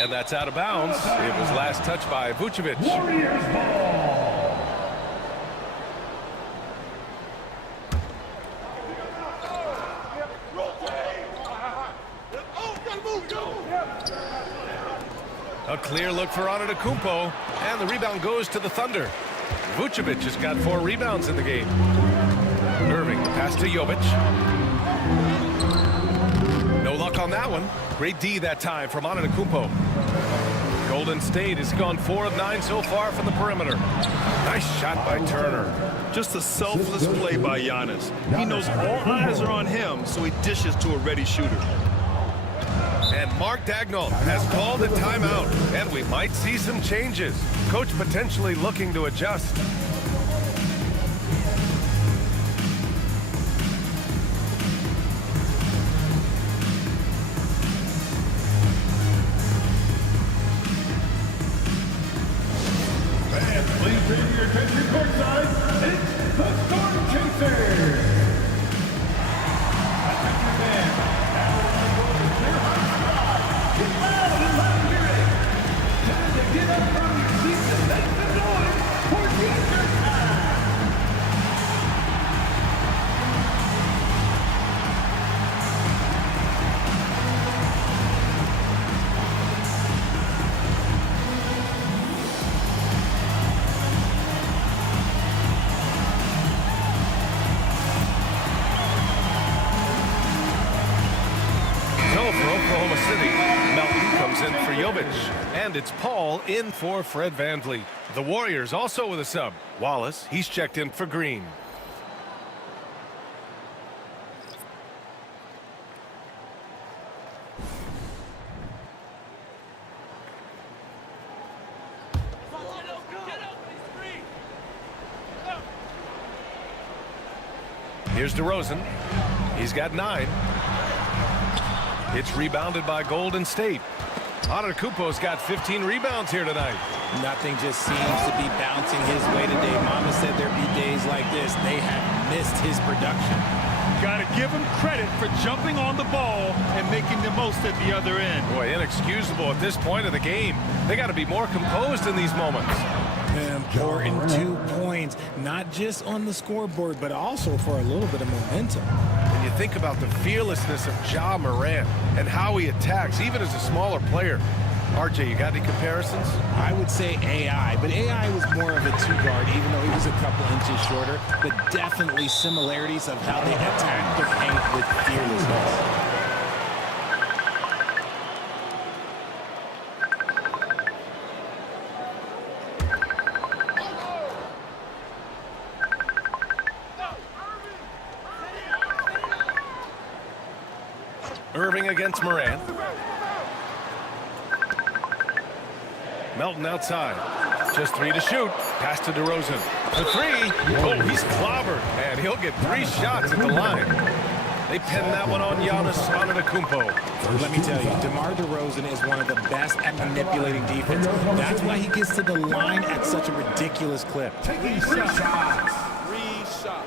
And that's out of bounds. It was last touched by Vucevic. Warriors ball. A clear look for Antetokounmpo, and the rebound goes to the Thunder. Vucevic has got 4 rebounds in the game. Irving, the pass to Jovic. No luck on that one. Great D that time from Antetokounmpo. Golden State has gone 4 of 9 so far from the perimeter. Nice shot by Turner. Just a selfless play by Giannis. He knows all eyes are on him, so he dishes to a ready shooter. And Mark Daigneault has called a timeout, and we might see some changes. Coach potentially looking to adjust. Fans, please bring your attention courtside. It's the Storm Chasers. Attention fans, now we're on the road to clear high sky. Get loud and let them hear it. Time to get up from your seats and make some noise for T-shirt time. So for Oklahoma City, Melton comes in for Jovic. And it's Paul in for Fred VanVleet. The Warriors also with a sub. Wallace, he's checked in for Green. Here's DeRozan. He's got 9. It's rebounded by Golden State. Antetokounmpo's got 15 rebounds here tonight. Nothing just seems to be bouncing his way today. Mama said there'd be days like this. They have missed his production. Got to give him credit for jumping on the ball and making the most at the other end. Boy, inexcusable at this point of the game. They got to be more composed in these moments. Important 2 points, not just on the scoreboard, but also for a little bit of momentum. And you you think about the fearlessness of Ja Morant and how he attacks, even as a smaller player. RJ, you got any comparisons? I would say AI, but AI was more of a two-guard, even though he was a couple inches shorter, but definitely similarities of how they attack the paint with fearlessness. Irving against Morant. Melton outside. Just 3 to shoot. Pass to DeRozan. For 3. Oh, he's clobbered. And he'll get 3 shots at the line. They pinned that one on Giannis Antetokounmpo. Let me tell you, DeMar DeRozan is one of the best at manipulating defense. That's why he gets to the line at such a ridiculous clip. Taking 3 shots. 3 shots.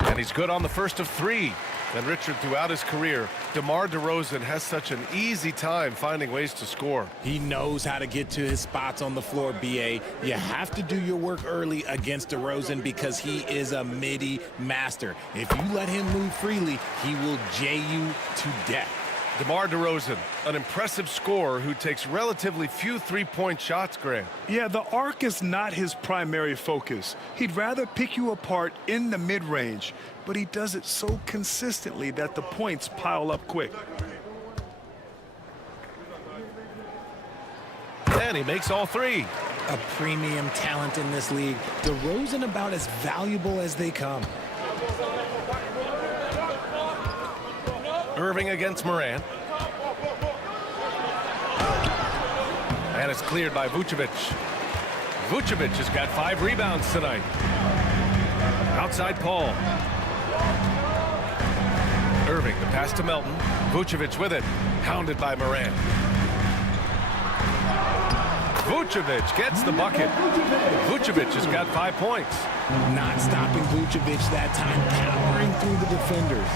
And he's good on the first of 3. And Richard, throughout his career, DeMar DeRozan has such an easy time finding ways to score. He knows how to get to his spots on the floor, BA. You have to do your work early against DeRozan because he is a midi master. If you let him move freely, he will J you to death. DeMar DeRozan, an impressive scorer who takes relatively few three-point shots, Graham. Yeah, the arc is not his primary focus. He'd rather pick you apart in the mid-range, but he does it so consistently that the points pile up quick. And he makes all 3. A premium talent in this league. DeRozan about as valuable as they come. Irving against Morant. And it's cleared by Vucevic. Vucevic has got 5 rebounds tonight. Outside Paul. Irving, the pass to Melton. Vucevic with it. Hounded by Morant. Vucevic gets the bucket. Vucevic has got 5 points. Not stopping Vucevic that time, powering through the defenders.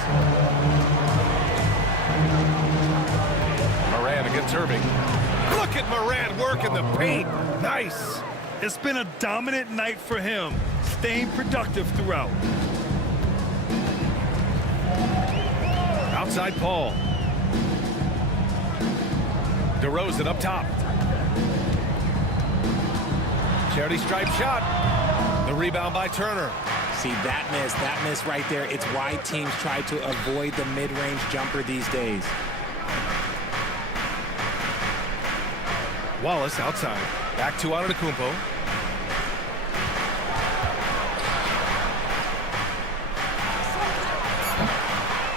Morant against Irving. Look at Morant working the paint. Nice. It's been a dominant night for him, staying productive throughout. Outside Paul. DeRozan up top. Charity stripe shot. The rebound by Turner. See, that miss right there. It's why teams try to avoid the mid-range jumper these days. Wallace outside. Back to Antetokounmpo.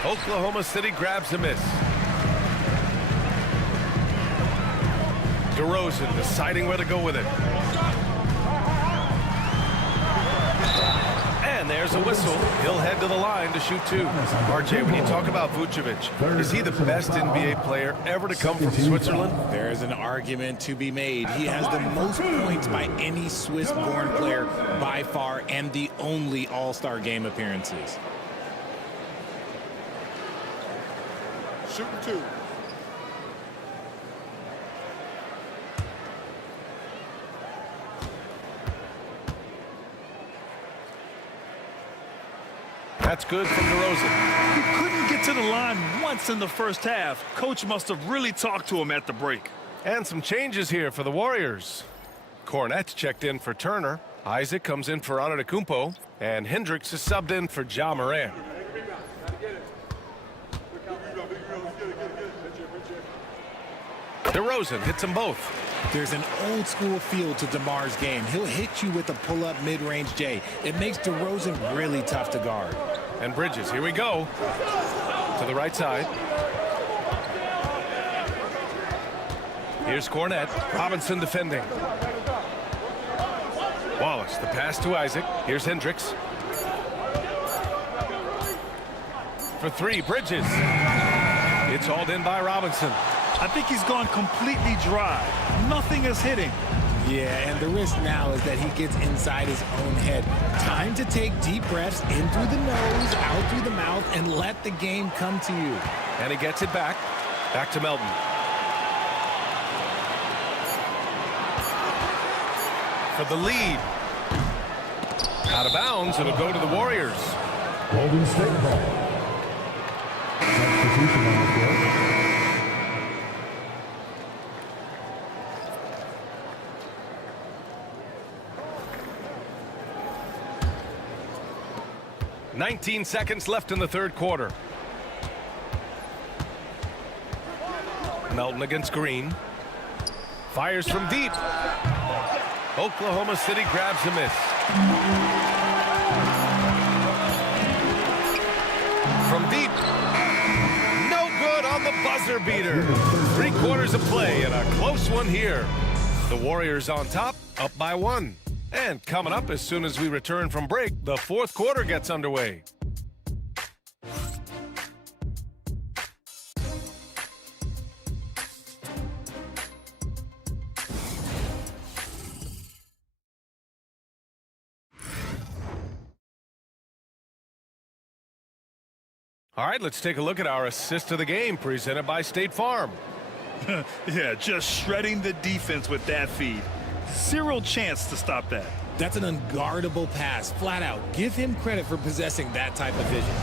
Oklahoma City grabs the miss. DeRozan deciding where to go with it. And there's a whistle. He'll head to the line to shoot 2. RJ, when you talk about Vucevic, is he the best NBA player ever to come from Switzerland? There is an argument to be made. He has the most points by any Swiss-born player by far and the only All-Star game appearances. Shooting 2. That's good from DeRozan. He couldn't get to the line once in the first half. Coach must have really talked to him at the break. And some changes here for the Warriors. Cornette's checked in for Turner. Isaac comes in for Antetokounmpo. And Hendricks is subbed in for Ja Morant. DeRozan hits them both. There's an old school feel to DeMar's game. He'll hit you with a pull-up mid-range J. It makes DeRozan really tough to guard. And Bridges, here we go. To the right side. Here's Cornette. Robinson defending. Wallace, the pass to Isaac. Here's Hendricks. For 3, Bridges. It's hauled in by Robinson. I think he's gone completely dry. Nothing is hitting. Yeah, and the risk now is that he gets inside his own head. Time to take deep breaths in through the nose, out through the mouth, and let the game come to you. And he gets it back. Back to Melton. for the lead. Out of bounds, it'll go to the Warriors. Golden State ball. Substitution on the court. "19 seconds left in the third quarter. Melton against Green. Fires from deep. Oklahoma City grabs a miss. From deep. No good on the buzzer beater. 3/4 of play and a close one here. The Warriors on top, up by 1. And coming up as soon as we return from break, the fourth quarter gets underway. All right, let's take a look at our assist of the game presented by State Farm. Yeah, just shredding the defense with that feed. Zero chance to stop that. That's an unguardable pass, flat out. Give him credit for possessing that type of vision.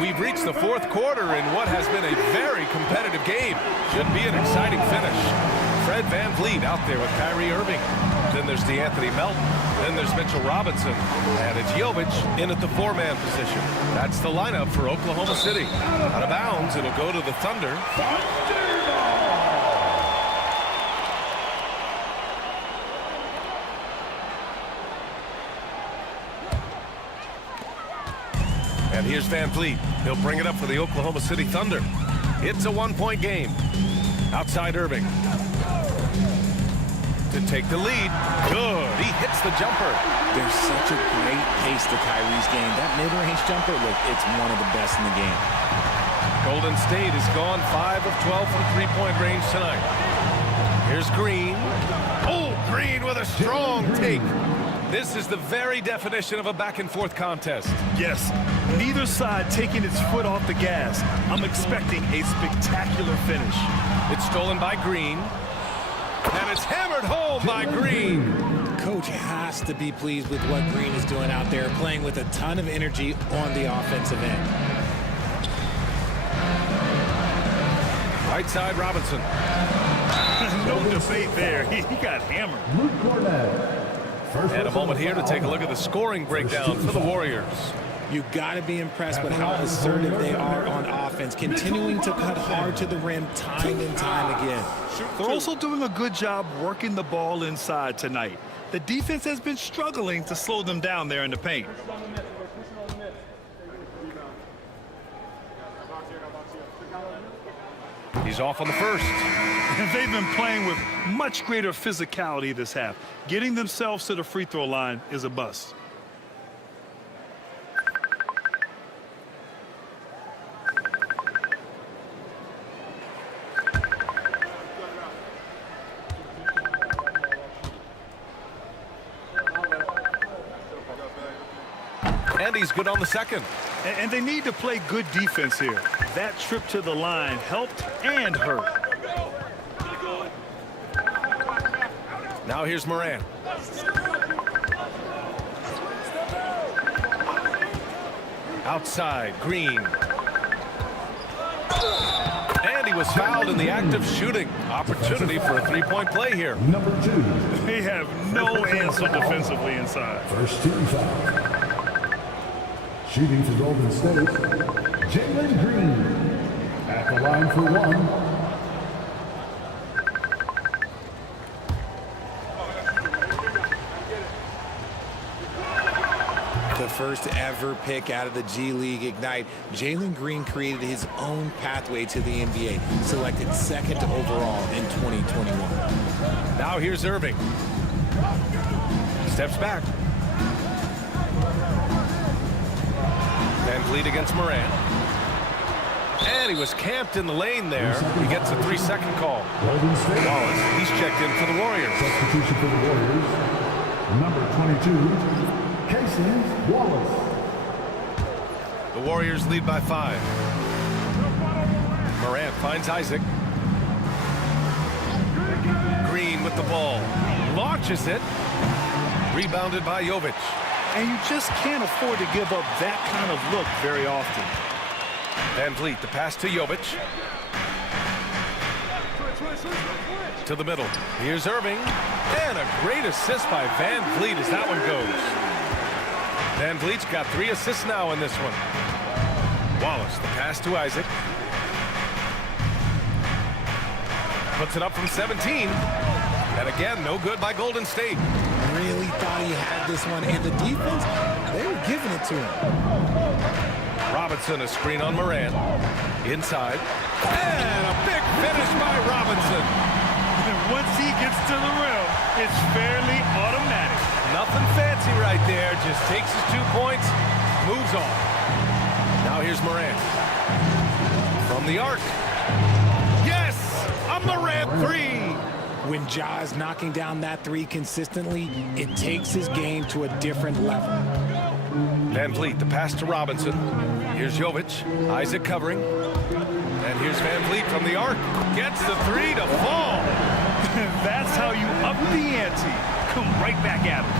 We've reached the fourth quarter in what has been a very competitive game. Should be an exciting finish. Fred VanVleet out there with Kyrie Irving. Then there's DeAnthony Melton. Then there's Mitchell Robinson. And it's Jovic in at the 4-man position. That's the lineup for Oklahoma City. Out of bounds, it'll go to the Thunder. And here's VanVleet. He'll bring it up for the Oklahoma City Thunder. It's a 1-point game. Outside Irving. To take the lead. Good. He hits the jumper. There's such a great pace to Kyrie's game. That mid-range jumper, look, it's one of the best in the game. Golden State has gone 5 of 12 from three-point range tonight. Here's Green. Oh, Green with a strong take. This is the very definition of a back-and-forth contest. Yes, neither side taking its foot off the gas. I'm expecting a spectacular finish. It's stolen by Green. And it's hammered home by Green. Coach has to be pleased with what Green is doing out there, playing with a ton of energy on the offensive end. Right side, Robinson. No debate there. He got hammered. Luke Cornett. And a moment here to take a look at the scoring breakdown for the Warriors. You got to be impressed with how assertive they are on offense, continuing to cut hard to the rim time and time again. They're also doing a good job working the ball inside tonight. The defense has been struggling to slow them down there in the paint. He's off on the first. They've been playing with much greater physicality this half. Getting themselves to the free throw line is a bust. And he's good on the second. And they need to play good defense here. That trip to the line helped and hurt. Now here's Moran. Outside, Green. And he was fouled in the act of shooting. Opportunity for a three-point play here. Number 2. They have no answer defensively inside. First team foul. Shooting for Golden State, Jalen Green at the line for 1. The first ever pick out of the G League Ignite, Jalen Green created his own pathway to the NBA, selected second overall in 2021. Now here's Irving. Steps back. VanVleet against Moran. And he was camped in the lane there. He gets a 3-second call. Wallace, he's checked in for the Warriors. Substitution for the Warriors. Number 22, Casey Wallace. The Warriors lead by 5. Morant finds Isaac. Green with the ball. Launches it. Rebounded by Jovic. And you just can't afford to give up that kind of look very often. Van Vliet, the pass to Jovic. To the middle. Here's Irving. And a great assist by Van Vliet as that one goes. Van Vliet's got 3 assists now in this one. Wallace, the pass to Isaac. Puts it up from 17. And again, no good by Golden State. Really thought he had this one, and the defense, they were giving it to him. Robinson, a screen on Morant. Inside. And a big finish by Robinson. Once he gets to the rim, it's fairly automatic. Nothing fancy right there. Just takes his 2 points, moves on. Now here's Morant. From the arc. Yes! A Morant 3! When Ja is knocking down that 3 consistently, it takes his game to a different level. Van Vliet, the pass to Robinson. Here's Jovic. Isaac covering. And here's Van Vliet from the arc. Gets the 3 to fall. That's how you up the ante. Come right back at him.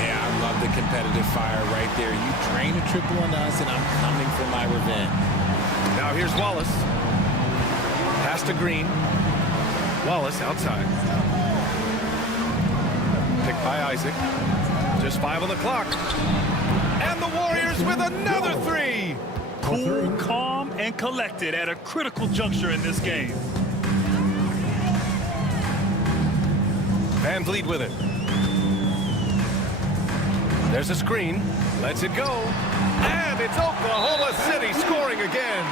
Yeah, I love the competitive fire right there. You drain a triple on us, and I'm coming for my revenge. Now here's Wallace. Pass to Green. Wallace outside. Picked by Isaac. Just 5 on the clock. And the Warriors with another 3. Cool, calm, and collected at a critical juncture in this game. Van Vliet with it. There's a screen. Lets it go. And it's Oklahoma City scoring again.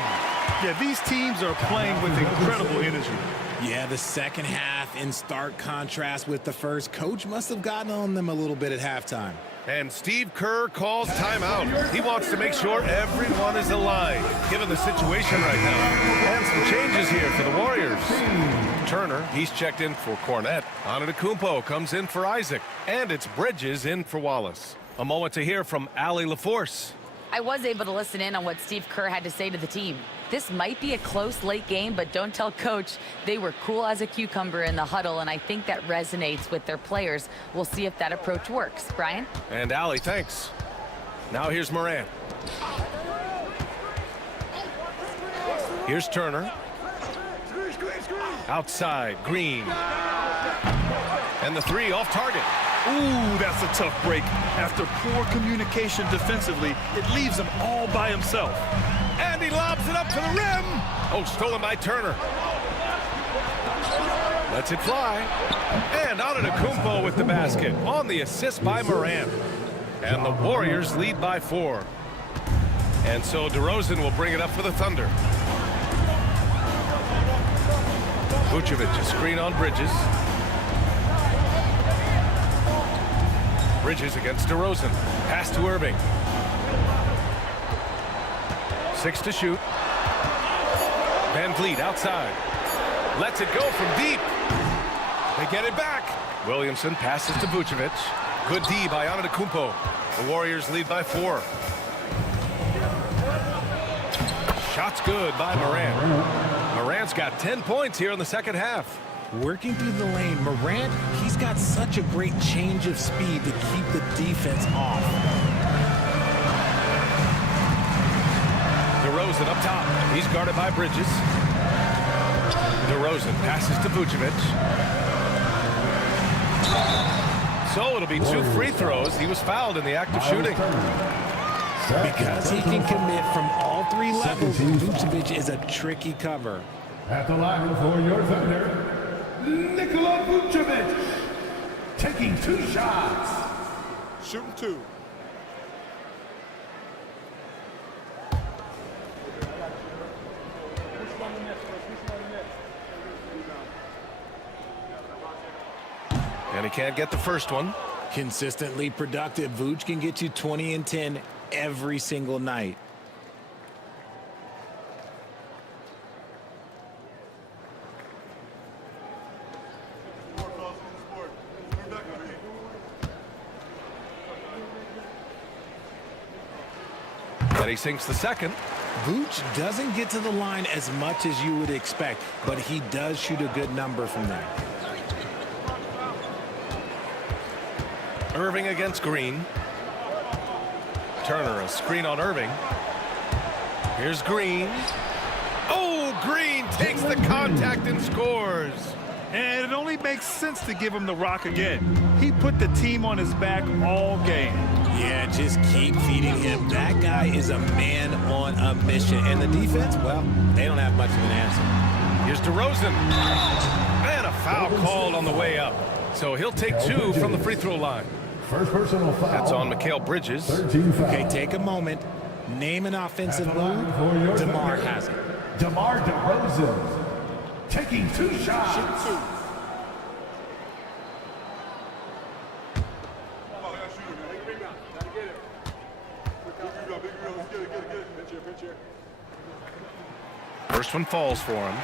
Yeah, these teams are playing with incredible energy. Yeah, the second half in stark contrast with the first. Coach must have gotten on them a little bit at halftime. And Steve Kerr calls timeout. He wants to make sure everyone is aligned, given the situation right now. And some changes here for the Warriors. Turner, he's checked in for Cornette. Antetokounmpo comes in for Isaac. And it's Bridges in for Wallace. A moment to hear from Allie LaForce. I was able to listen in on what Steve Kerr had to say to the team. This might be a close late game, but don't tell Coach. They were cool as a cucumber in the huddle, and I think that resonates with their players. We'll see if that approach works. Brian? And Allie, thanks. Now here's Morant. Here's Turner. Outside, Green. And the 3 off target. Ooh, that's a tough break. After poor communication defensively, it leaves him all by himself. And he lobs it up to the rim. Oh, stolen by Turner. Lets it fly. And Antetokounmpo with the basket on the assist by Morant. And the Warriors lead by 4. And so DeRozan will bring it up for the Thunder. Vucevic, a screen on Bridges. Bridges against DeRozan. Pass to Irving. 6 to shoot. Van Vliet outside. Lets it go from deep. They get it back. Williamson passes to Vucevic. Good D by Antetokounmpo. The Warriors lead by 4. Shots good by Morant. Morant's got 10 points here in the second half. Working through the lane, Morant, he's got such a great change of speed to keep the defense off. DeRozan up top. He's guarded by Bridges. DeRozan passes to Vucevic. So it'll be 2 free throws. He was fouled in the act of shooting. Because he can commit from all 3 levels, Vucevic is a tricky cover. At the line for your Thunder, Nikola Vucevic, taking 2 shots. Shooting 2. And he can't get the first one. Consistently productive, Vooch can get you 20 and 10 every single night. And And he sinks the second. Vooch doesn't get to the line as much as you would expect, but he does shoot a good number from there. Irving against Green. Turner, a screen on Irving. Here's Green. Oh, Green takes the contact and scores. And it only makes sense to give him the rock again. He put the team on his back all game. Yeah, just keep feeding him. That guy is a man on a mission. And the defense, well, they don't have much of an answer. Here's DeRozan. And a foul called on the way up. So he'll take 2 from the free throw line. First personal foul. That's on Mikal Bridges. 13 foul. Okay, take a moment. Name an offensive move. DeMar has it. DeMar DeRozan taking 2 shots. Shoot 2. First one falls for him.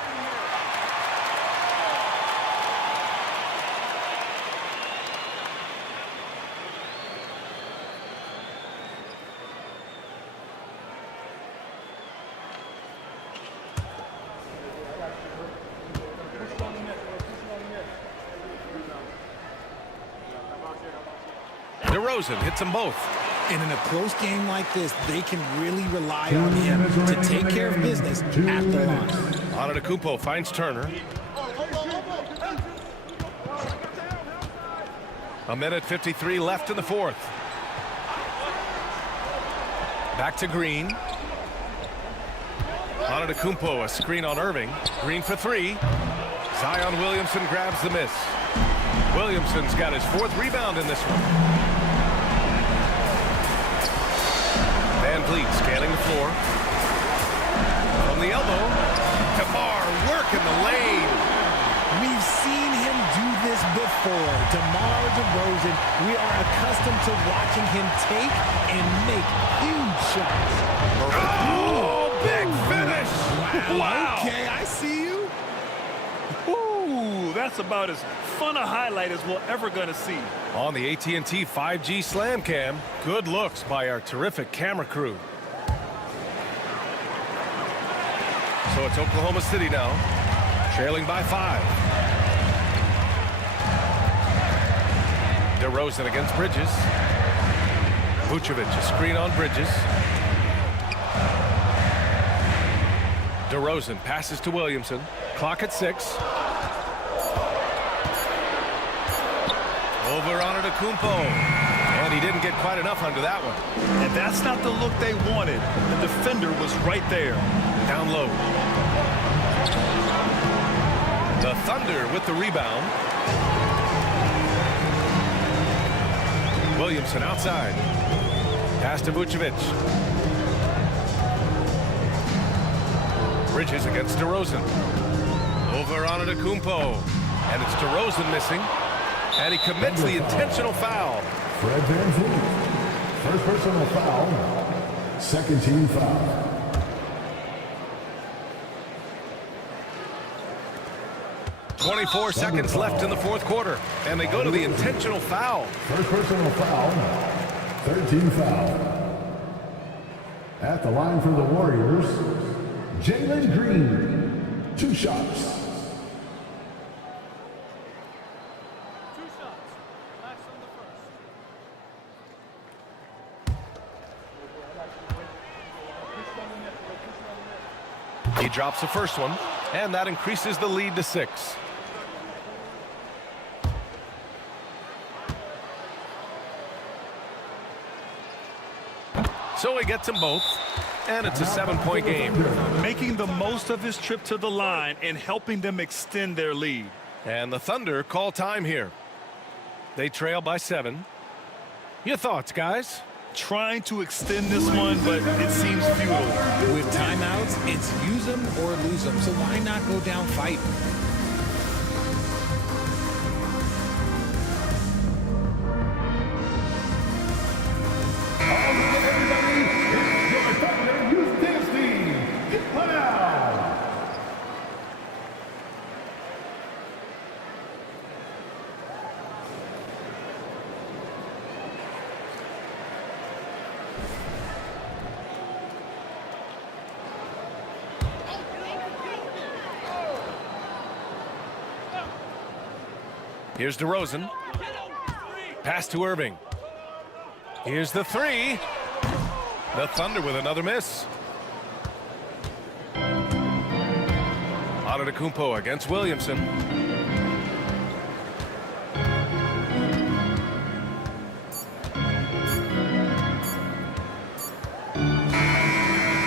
DeRozan hits them both. And in a close game like this, they can really rely on him to take care of business at the line. Antetokounmpo finds Turner. A minute 53 left in the fourth. Back to Green. Antetokounmpo, a screen on Irving. Green for 3. Zion Williamson grabs the miss. Williamson's got his 4th rebound in this one. Van Vliet scanning the floor. From the elbow, DeMar working the lane. We've seen him do this before. DeMar DeRozan, we are accustomed to watching him take and make huge shots. Oh, big finish. Wow. Okay, I see you. Ooh, that's about as fun a highlight as we're ever going to see. On the AT&T 5G Slam Cam, good looks by our terrific camera crew. So it's Oklahoma City now, trailing by 5. DeRozan against Bridges. Vucevic, a screen on Bridges. DeRozan passes to Williamson. Clock at 6. Over Antetokounmpo. And he didn't get quite enough under that one. And that's not the look they wanted. The defender was right there. Down low. The Thunder with the rebound. Williamson outside. Pass to Vucevic. Bridges against DeRozan. Over Antetokounmpo. And it's DeRozan missing. And he commits the intentional foul. Fred Van Vliet. First personal foul. Second team foul. .24 seconds left in the fourth quarter. And they go to the intentional foul. First personal foul. 13 foul. At the line for the Warriors, Jalen Green. 2 shots. He drops the first one, and that increases the lead to 6. So he gets them both, and it's a 7-point game. Making the most of his trip to the line and helping them extend their lead. And the Thunder call time here. They trail by 7. Your thoughts, guys? Trying to extend this one, but it seems futile. With timeouts, it's use them or lose them. So why not go down fighting? Here's DeRozan. Pass to Irving. Here's the three. The Thunder with another miss. Antetokounmpo against Williamson.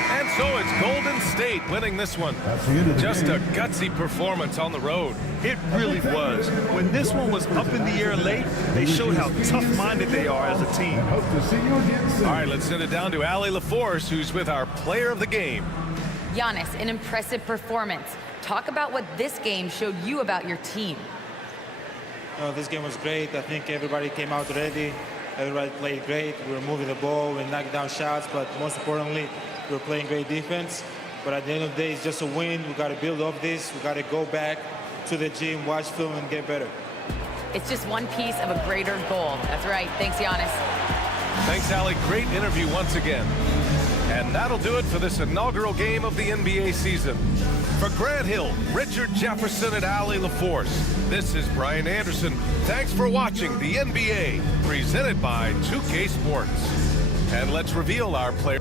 And so it's Golden State winning this one. Just a gutsy performance on the road. It really was. When this one was up in the air late, they showed how tough-minded they are as a team. All right, let's send it down to Allie LaForce, who's with our player of the game. Giannis, an impressive performance. Talk about what this game showed you about your team. This game was great. I think everybody came out ready. Everybody played great. We were moving the ball, we knocked down shots, but most importantly, we were playing great defense. But at the end of the day, it's just a win. We got to build off this. We got to go back to the gym, watch film, and get better. It's just one piece of a greater goal. That's right. Thanks, Giannis. Thanks, Allie. Great interview once again. And that'll do it for this inaugural game of the NBA season. For Grant Hill, Richard Jefferson, and Allie LaForce, this is Brian Anderson. Thanks for watching the NBA, presented by 2K Sports. And let's reveal our player.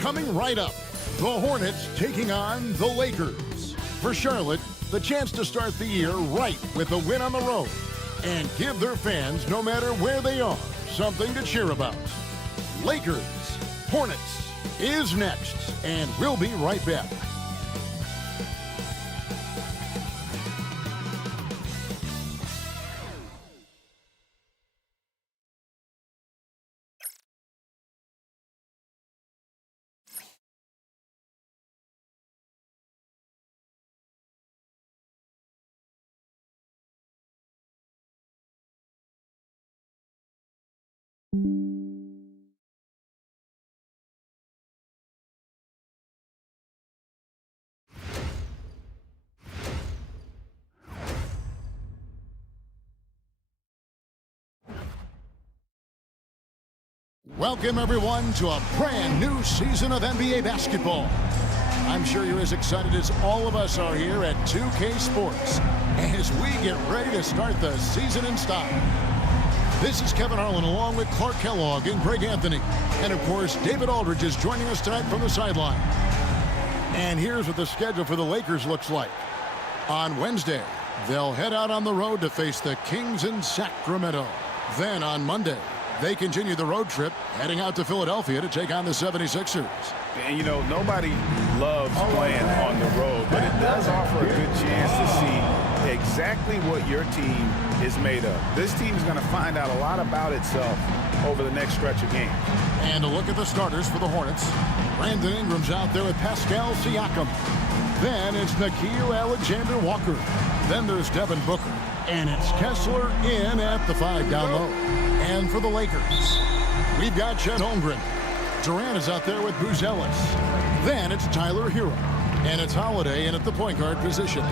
Coming right up, the Hornets taking on the Lakers. For Charlotte, the chance to start the year right with a win on the road and give their fans, no matter where they are, something to cheer about. Lakers, Hornets is next, and we'll be right back. Welcome, everyone, to a brand new season of NBA basketball. I'm sure you're as excited as all of us are here at 2K Sports as we get ready to start the season in style. This is Kevin Harlan along with Clark Kellogg and Greg Anthony. And, of course, David Aldridge is joining us tonight from the sideline. And here's what the schedule for the Lakers looks like. On Wednesday, they'll head out on the road to face the Kings in Sacramento. Then on Monday, they continue the road trip, heading out to Philadelphia to take on the 76ers. And, you know, nobody loves playing on the road, but it does offer a good chance to see exactly what your team is made of. This team is going to find out a lot about itself over the next stretch of games. And a look at the starters for the Hornets. Brandon Ingram's out there with Pascal Siakam. Then it's Nickeil Alexander-Walker. Then there's Devin Booker. And it's Kessler in at the 5 down low. And for the Lakers, we've got Chet Holmgren. Durant is out there with Bruce Ellis. Then it's Tyler Hero. And it's Holiday in at the point guard position.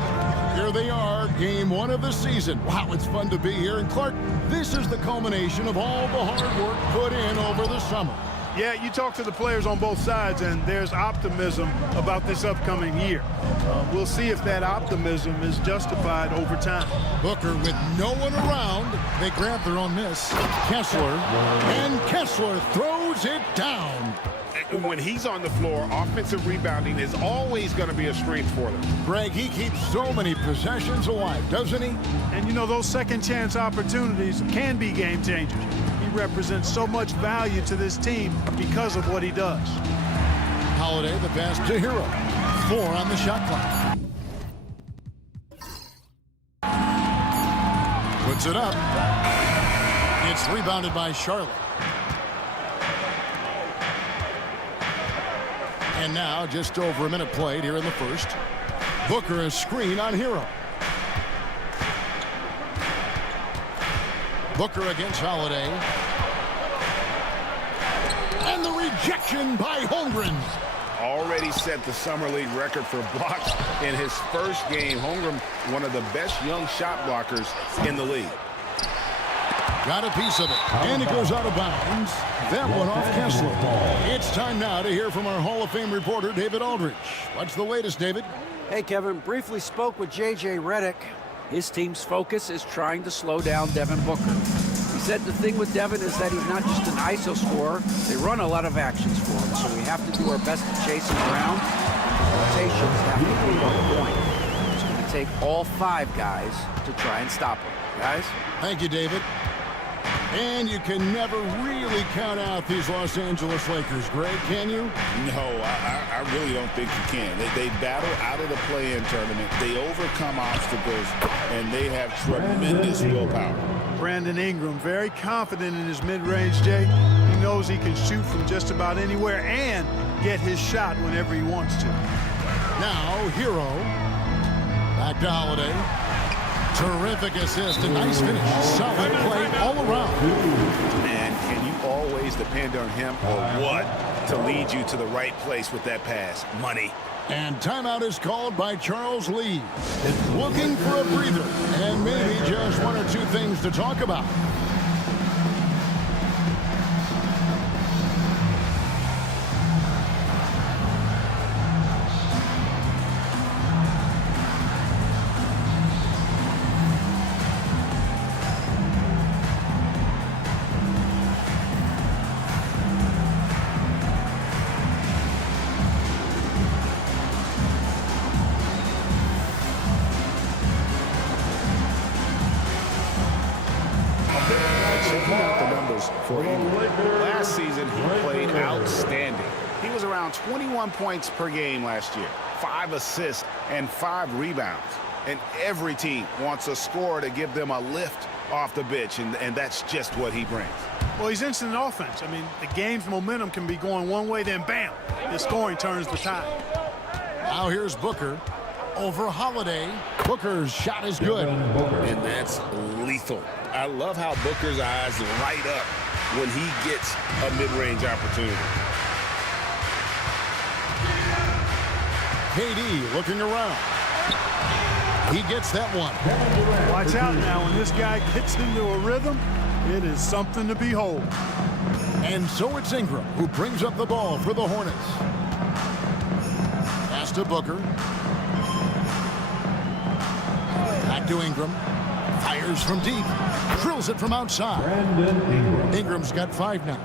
Here they are, game 1 of the season. Wow, it's fun to be here. And Clark, this is the culmination of all the hard work put in over the summer. Yeah, you talk to the players on both sides, and there's optimism about this upcoming year. We'll see if that optimism is justified over time. Booker with no one around. They grab their own miss. Kessler, and Kessler throws it down. When he's on the floor, offensive rebounding is always going to be a strength for them. Greg, he keeps so many possessions alive, doesn't he? And, you know, those second chance opportunities can be game changers. He represents so much value to this team because of what he does. Holiday, the pass to Hero. 4 on the shot clock. Puts it up. It's rebounded by Charlotte. And now, just over a minute played here in the first. Booker a screen on Hero. Booker against Holiday. And the rejection by Holmgren. Already set the Summer League record for blocks in his first game. Holmgren, one of the best young shot blockers in the league. Got a piece of it, and it goes out of bounds. That one off Kessler. It's time now to hear from our Hall of Fame reporter, David Aldridge. What's the latest, David? Hey, Kevin, briefly spoke with J.J. Redick. His team's focus is trying to slow down Devin Booker. He said the thing with Devin is that he's not just an ISO scorer. They run a lot of actions for him, so we have to do our best to chase him around. Rotations have to be on point. It's going to take all 5 guys to try and stop him. Guys? Thank you, David. And you can never really count out these Los Angeles Lakers, Greg, can you? No, I really don't think you can. They battle out of the play-in tournament. They overcome obstacles, and they have tremendous willpower. Brandon Ingram, very confident in his mid-range, Jay. He knows he can shoot from just about anywhere and get his shot whenever he wants to. Now, Hero. Back to Holiday. Terrific assist, a nice finish. Solid play all around. And can you always depend on him or what to lead you to the right place with that pass? Money. And timeout is called by Charles Lee. Looking for a breather and maybe just 1 or 2 things to talk about. Checking out the numbers for Ingram. Last season, he played outstanding. He was around 21 points per game last year, 5 assists, and 5 rebounds. And every team wants a scorer to give them a lift off the bench, and that's just what he brings. Well, he's instant offense. I mean, the game's momentum can be going one way, then bam, his scoring turns the tide. Now here's Booker over Holiday. Booker's shot is good. And that's lethal. I love how Booker's eyes light up when he gets a mid-range opportunity. KD looking around. He gets that one. Watch out now. When this guy gets into a rhythm, it is something to behold. And so it's Ingram who brings up the ball for the Hornets. Pass to Booker. Back to Ingram. Fires from deep. Drills it from outside. Ingram's got 5 now.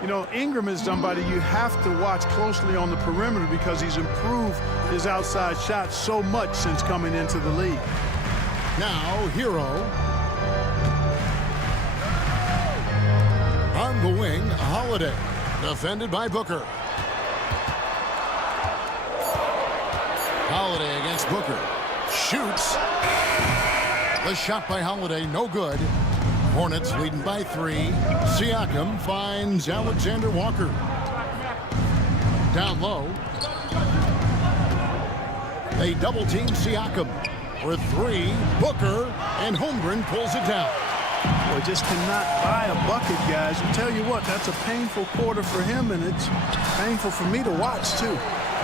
You know, Ingram is somebody you have to watch closely on the perimeter because he's improved his outside shot so much since coming into the league. Now, Hero. On the wing, Holiday. Defended by Booker. Holiday against Booker. Shoots. The shot by Holiday, no good. Hornets leading by 3. Siakam finds Alexander Walker. Down low. They double team Siakam. For 3, Booker, and Holmgren pulls it down. Boy, just cannot buy a bucket, guys. I tell you what, that's a painful quarter for him, and it's painful for me to watch, too.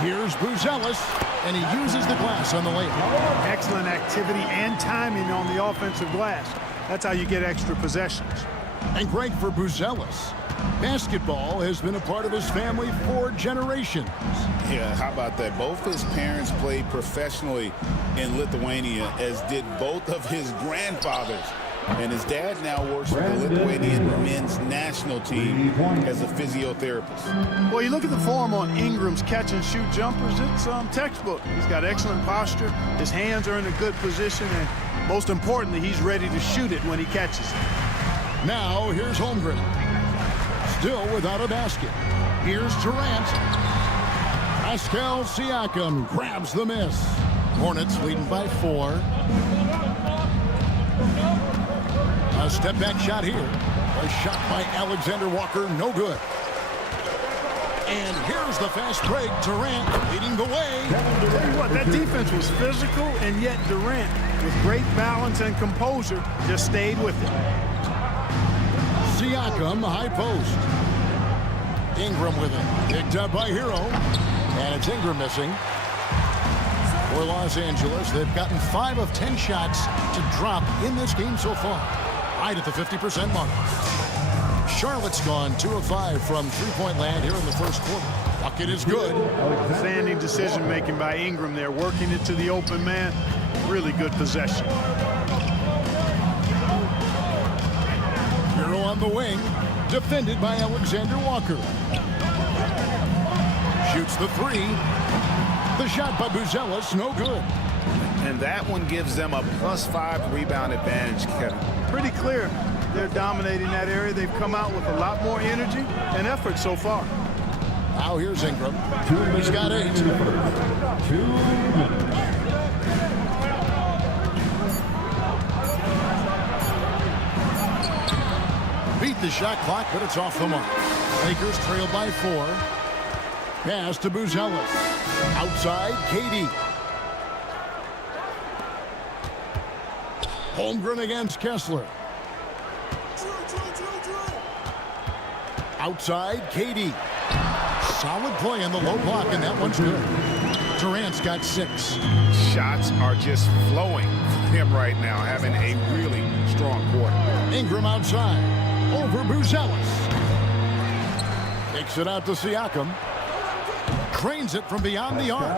Here's Buzelis, and he uses the glass on the layup. Excellent activity and timing on the offensive glass. That's how you get extra possessions. And great for Buzelis. Basketball has been a part of his family for generations. Yeah, how about that? Both his parents played professionally in Lithuania, as did both of his grandfathers. And his dad now works for the Lithuanian men's national team as a physiotherapist. Well, you look at the form on Ingram's catch-and-shoot jumpers, it's textbook. He's got excellent posture. His hands are in a good position, and most importantly, he's ready to shoot it when he catches it. Now, here's Holmgren. Still without a basket. Here's Durant. Pascal Siakam grabs the miss. Hornets leading by 4. A step-back shot here. A shot by Alexander Walker, no good. And here's the fast break. Durant leading the way. Tell you what, that defense was physical, and yet Durant, with great balance and composure, just stayed with it. Siakam, high post. Ingram with it. Picked up by Hero. And it's Ingram missing. For Los Angeles, they've gotten 5 of 10 shots to drop in this game so far. Right at the 50% mark. Charlotte's gone 2 of 5 from three-point land here in the first quarter. Bucket is good. Outstanding decision-making by Ingram there, working it to the open man. Really good possession. Hero on the wing, defended by Alexander Walker. Shoots the three. The shot by Buzelis, no good. And that one gives them a +5 rebound advantage, Kevin. Pretty clear. They're dominating that area. They've come out with a lot more energy and effort so far. Now here's Ingram. He's got 8. 2 minutes. Beat the shot clock, but it's off the mark. Lakers trail by 4. Pass to Buzelis. Outside, KD. Holmgren against Kessler. Outside, KD. Solid play in the low block, and that one's good. Durant's got 6. Shots are just flowing for him right now, having a really strong quarter. Ingram outside. Over Buzelis. Takes it out to Siakam. Cranes it from beyond the arc.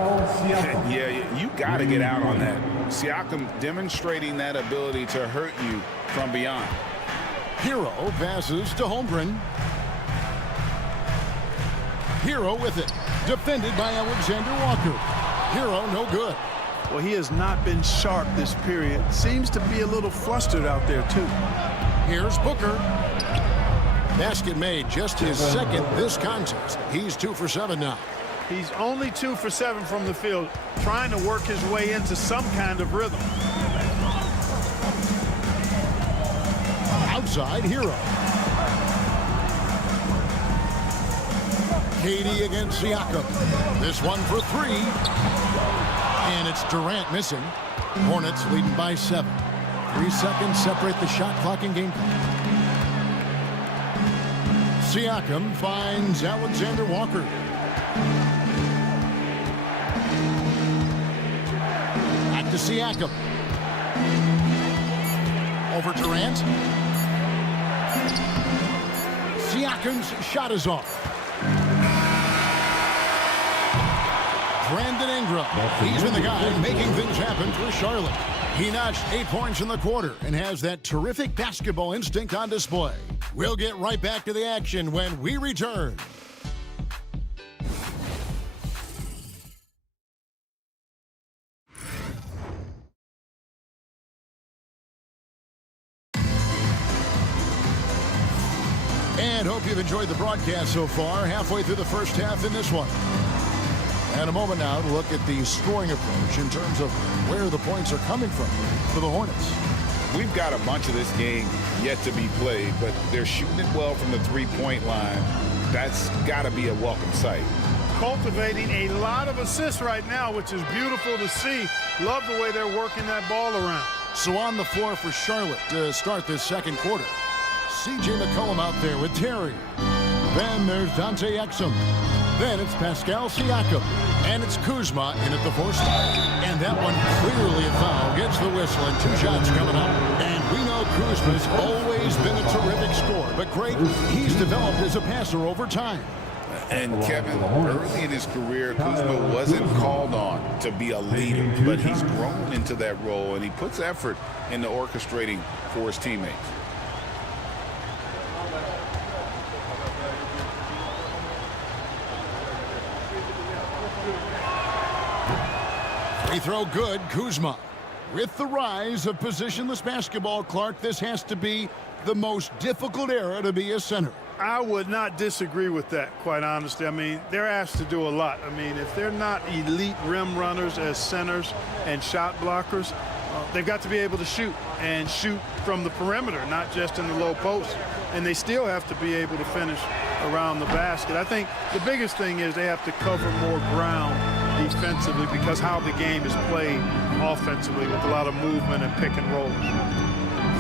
Yeah, you got to get out on that. Siakam demonstrating that ability to hurt you from beyond. Hero passes to Holmgren. Hero with it. Defended by Alexander Walker. Hero no good. Well, he has not been sharp this period. Seems to be a little flustered out there, too. Here's Booker. Basket made, just his second this contest. He's 2 for 7 now. He's only 2 for 7 from the field, trying to work his way into some kind of rhythm. Outside, Hero. KD against Siakam. This one for 3. And it's Durant missing. Hornets leading by 7. 3 seconds separate the shot clock and game clock. Siakam finds Alexander Walker. Back to Siakam. Over Durant. Siakam's shot is off. Brandon Ingram. He's been the guy making things happen for Charlotte. He notched 8 points in the quarter and has that terrific basketball instinct on display. We'll get right back to the action when we return. And hope you've enjoyed the broadcast so far. Halfway through the first half in this one. And a moment now to look at the scoring approach in terms of where the points are coming from for the Hornets. We've got a bunch of this game yet to be played, but they're shooting it well from the three-point line. That's got to be a welcome sight. Cultivating a lot of assists right now, which is beautiful to see. Love the way they're working that ball around. So on the floor for Charlotte to start this second quarter. C.J. McCollum out there with Terry. Then there's Dante Exum. Then it's Pascal Siakam. And it's Kuzma in at the 4 spot. And that one clearly a foul. Gets the whistle and 2 shots coming up. And we know Kuzma's always been a terrific scorer. But Greg, he's developed as a passer over time. And Kevin, early in his career, Kuzma wasn't called on to be a leader. But he's grown into that role. And he puts effort into orchestrating for his teammates. Free throw good, Kuzma. With the rise of positionless basketball, Clark, this has to be the most difficult era to be a center. I would not disagree with that, quite honestly. I mean, they're asked to do a lot. I mean, if they're not elite rim runners as centers and shot blockers, they've got to be able to shoot and shoot from the perimeter, not just in the low post. And they still have to be able to finish around the basket. I think the biggest thing is they have to cover more ground defensively because how the game is played offensively with a lot of movement and pick and roll.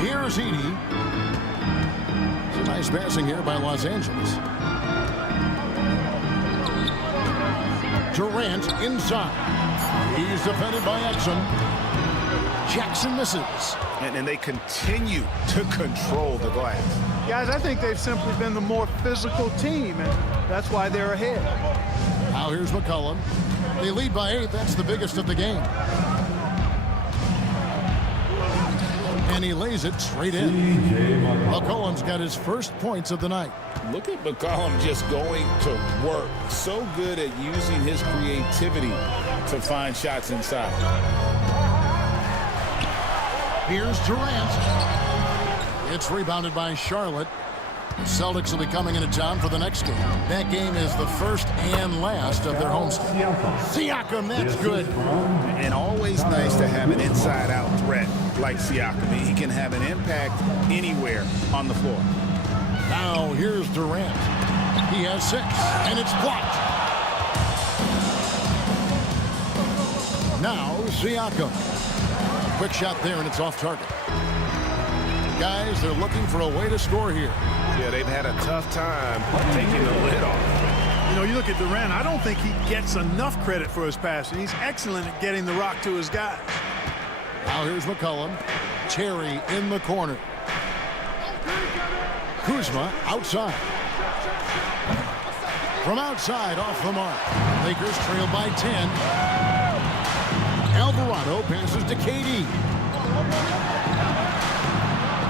Here's Edey. It's a nice passing here by Los Angeles. Durant inside. He's defended by Exum. Jackson misses. And they continue to control the glass. Guys, I think they've simply been the more physical team, and that's why they're ahead. Now here's McCollum. They lead by 8. That's the biggest of the game. And he lays it straight in. McCollum's got his first points of the night. Look at McCollum just going to work. So good at using his creativity to find shots inside. Here's Durant. It's rebounded by Charlotte. The Celtics will be coming into town for the next game. That game is the first and last of their homestand. Siakam, that's good. And always nice to have an inside-out threat like Siakam. He can have an impact anywhere on the floor. Now here's Durant. He has 6, and it's blocked. Now Siakam. Quick shot there, and it's off target. Guys, they're looking for a way to score here. Yeah, they've had a tough time taking the lid off. You know, you look at Durant, I don't think he gets enough credit for his passing. He's excellent at getting the rock to his guys. Now here's McCollum. Terry in the corner. Kuzma outside. From outside, off the mark. Lakers trail by 10. Alvarado passes to KD.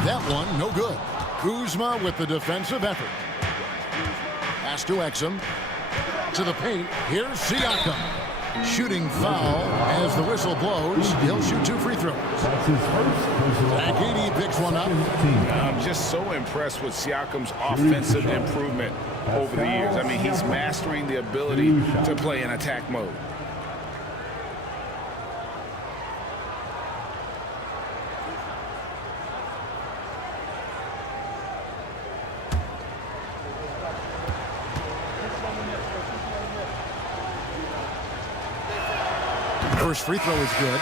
That one, no good. Kuzma with the defensive effort. Pass to Exum. To the paint. Here's Siakam. Shooting foul as the whistle blows. He'll shoot 2 free throws. And KD picks one up. I'm just so impressed with Siakam's offensive improvement over the years. I mean, he's mastering the ability to play in attack mode. First free throw is good.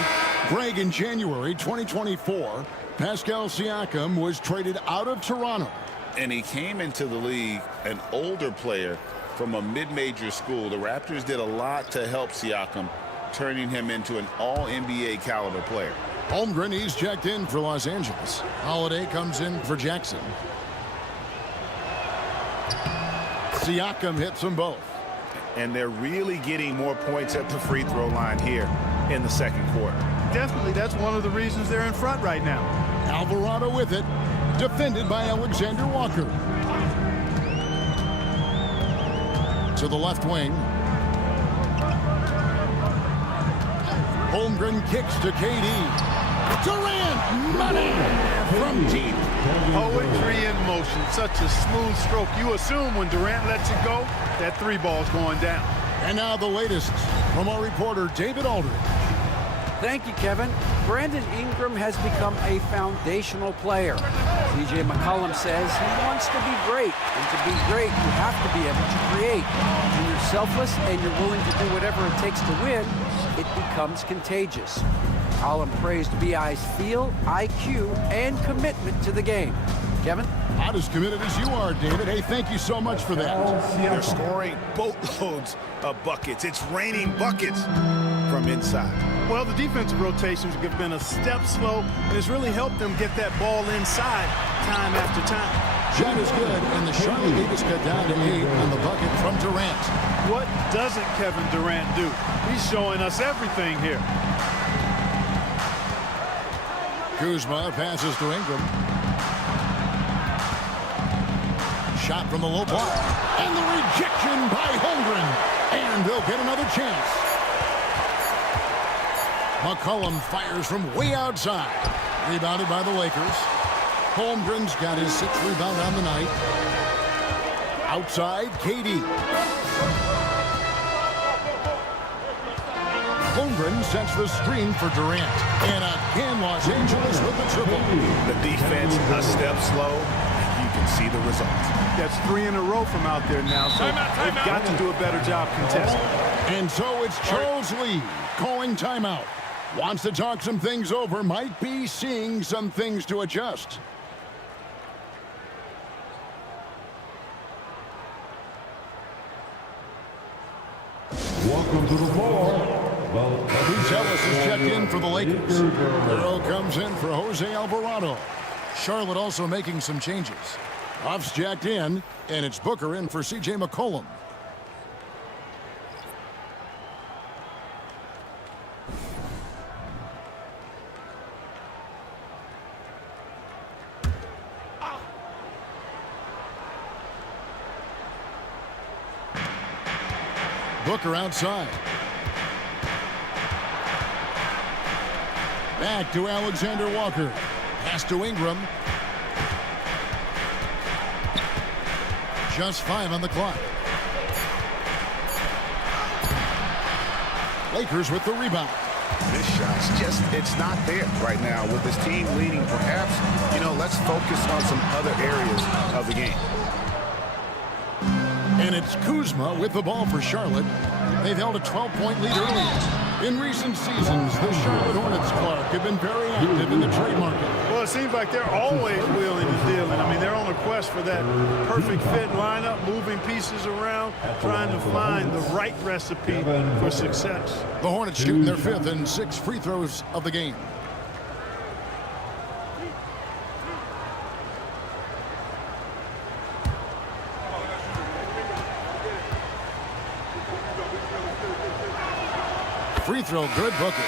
Greg, in January 2024, Pascal Siakam was traded out of Toronto. And he came into the league an older player from a mid-major school. The Raptors did a lot to help Siakam, turning him into an all-NBA caliber player. Holmgren, he's checked in for Los Angeles. Holiday comes in for Jackson. Siakam hits them both. And they're really getting more points at the free throw line here in the second quarter. Definitely, that's one of the reasons they're in front right now. Alvarado with it, defended by Alexander Walker. To the left wing. Holmgren kicks to KD. Durant, money from deep. Poetry in motion, such a smooth stroke. You assume when Durant lets it go, that 3 ball's going down. And now the latest from our reporter, David Aldridge. Thank you, Kevin. Brandon Ingram has become a foundational player. CJ McCollum says he wants to be great. And to be great, you have to be able to create. When you're selfless and you're willing to do whatever it takes to win, it becomes contagious. McCollum praised BI's feel, IQ, and commitment to the game. Kevin? Not as committed as you are, David. Hey, thank you so much for that. They're scoring boatloads of buckets. It's raining buckets from inside. Well, the defensive rotations have been a step slow, and it's really helped them get that ball inside time after time. Shot is good, and the Charlotte Eagles cut down to 8 on the bucket from Durant. What doesn't Kevin Durant do? He's showing us everything here. Kuzma passes to Ingram. Shot from the low block. And the rejection by Holmgren. And they'll get another chance. McCollum fires from way outside. Rebounded by the Lakers. Holmgren's got his 6th rebound on the night. Outside, KD. Holmgren sets the screen for Durant. And again, Los Angeles with the triple. The defense a step slow. You can see the results. That's 3 in a row from out there now, so they've got to do a better job contesting. And so it's Charles Lee calling timeout. Wants to talk some things over, might be seeing some things to adjust. Welcome to the floor. Bruce Ellis is checked in for the Lakers. Burrow comes in for Jose Alvarado. Charlotte also making some changes. Huff's jacked in, and it's Booker in for C.J. McCollum. Booker outside. Back to Alexander Walker. Pass to Ingram. Just 5 on the clock. Lakers with the rebound. This shot's just, it's not there right now with this team leading. Perhaps, let's focus on some other areas of the game. And it's Kuzma with the ball for Charlotte. They've held a 12-point lead early. In recent seasons, the Charlotte Hornets, Clark, have been very active in the trade market. Well, it seems like they're always wheeling and dealing. I mean, they're on a quest for that perfect fit lineup, moving pieces around, trying to find the right recipe for success. The Hornets shooting their 5th and 6th free throws of the game. Free throw good, Booker.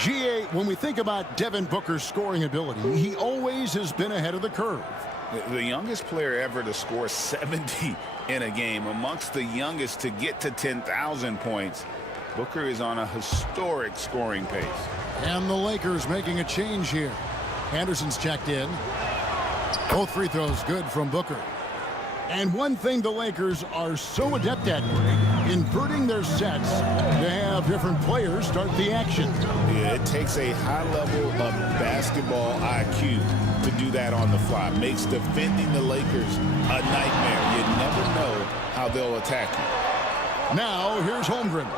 GA, when we think about Devin Booker's scoring ability, he always has been ahead of the curve. The youngest player ever to score 70 in a game, amongst the youngest to get to 10,000 points. Booker is on a historic scoring pace. And the Lakers making a change here. Anderson's checked in. Both free throws good from Booker. And one thing the Lakers are so adept at, Greg, inverting their sets to have different players start the action. Yeah, it takes a high level of basketball IQ to do that on the fly. Makes defending the Lakers a nightmare. You never know how they'll attack you. Now, here's Holmgren.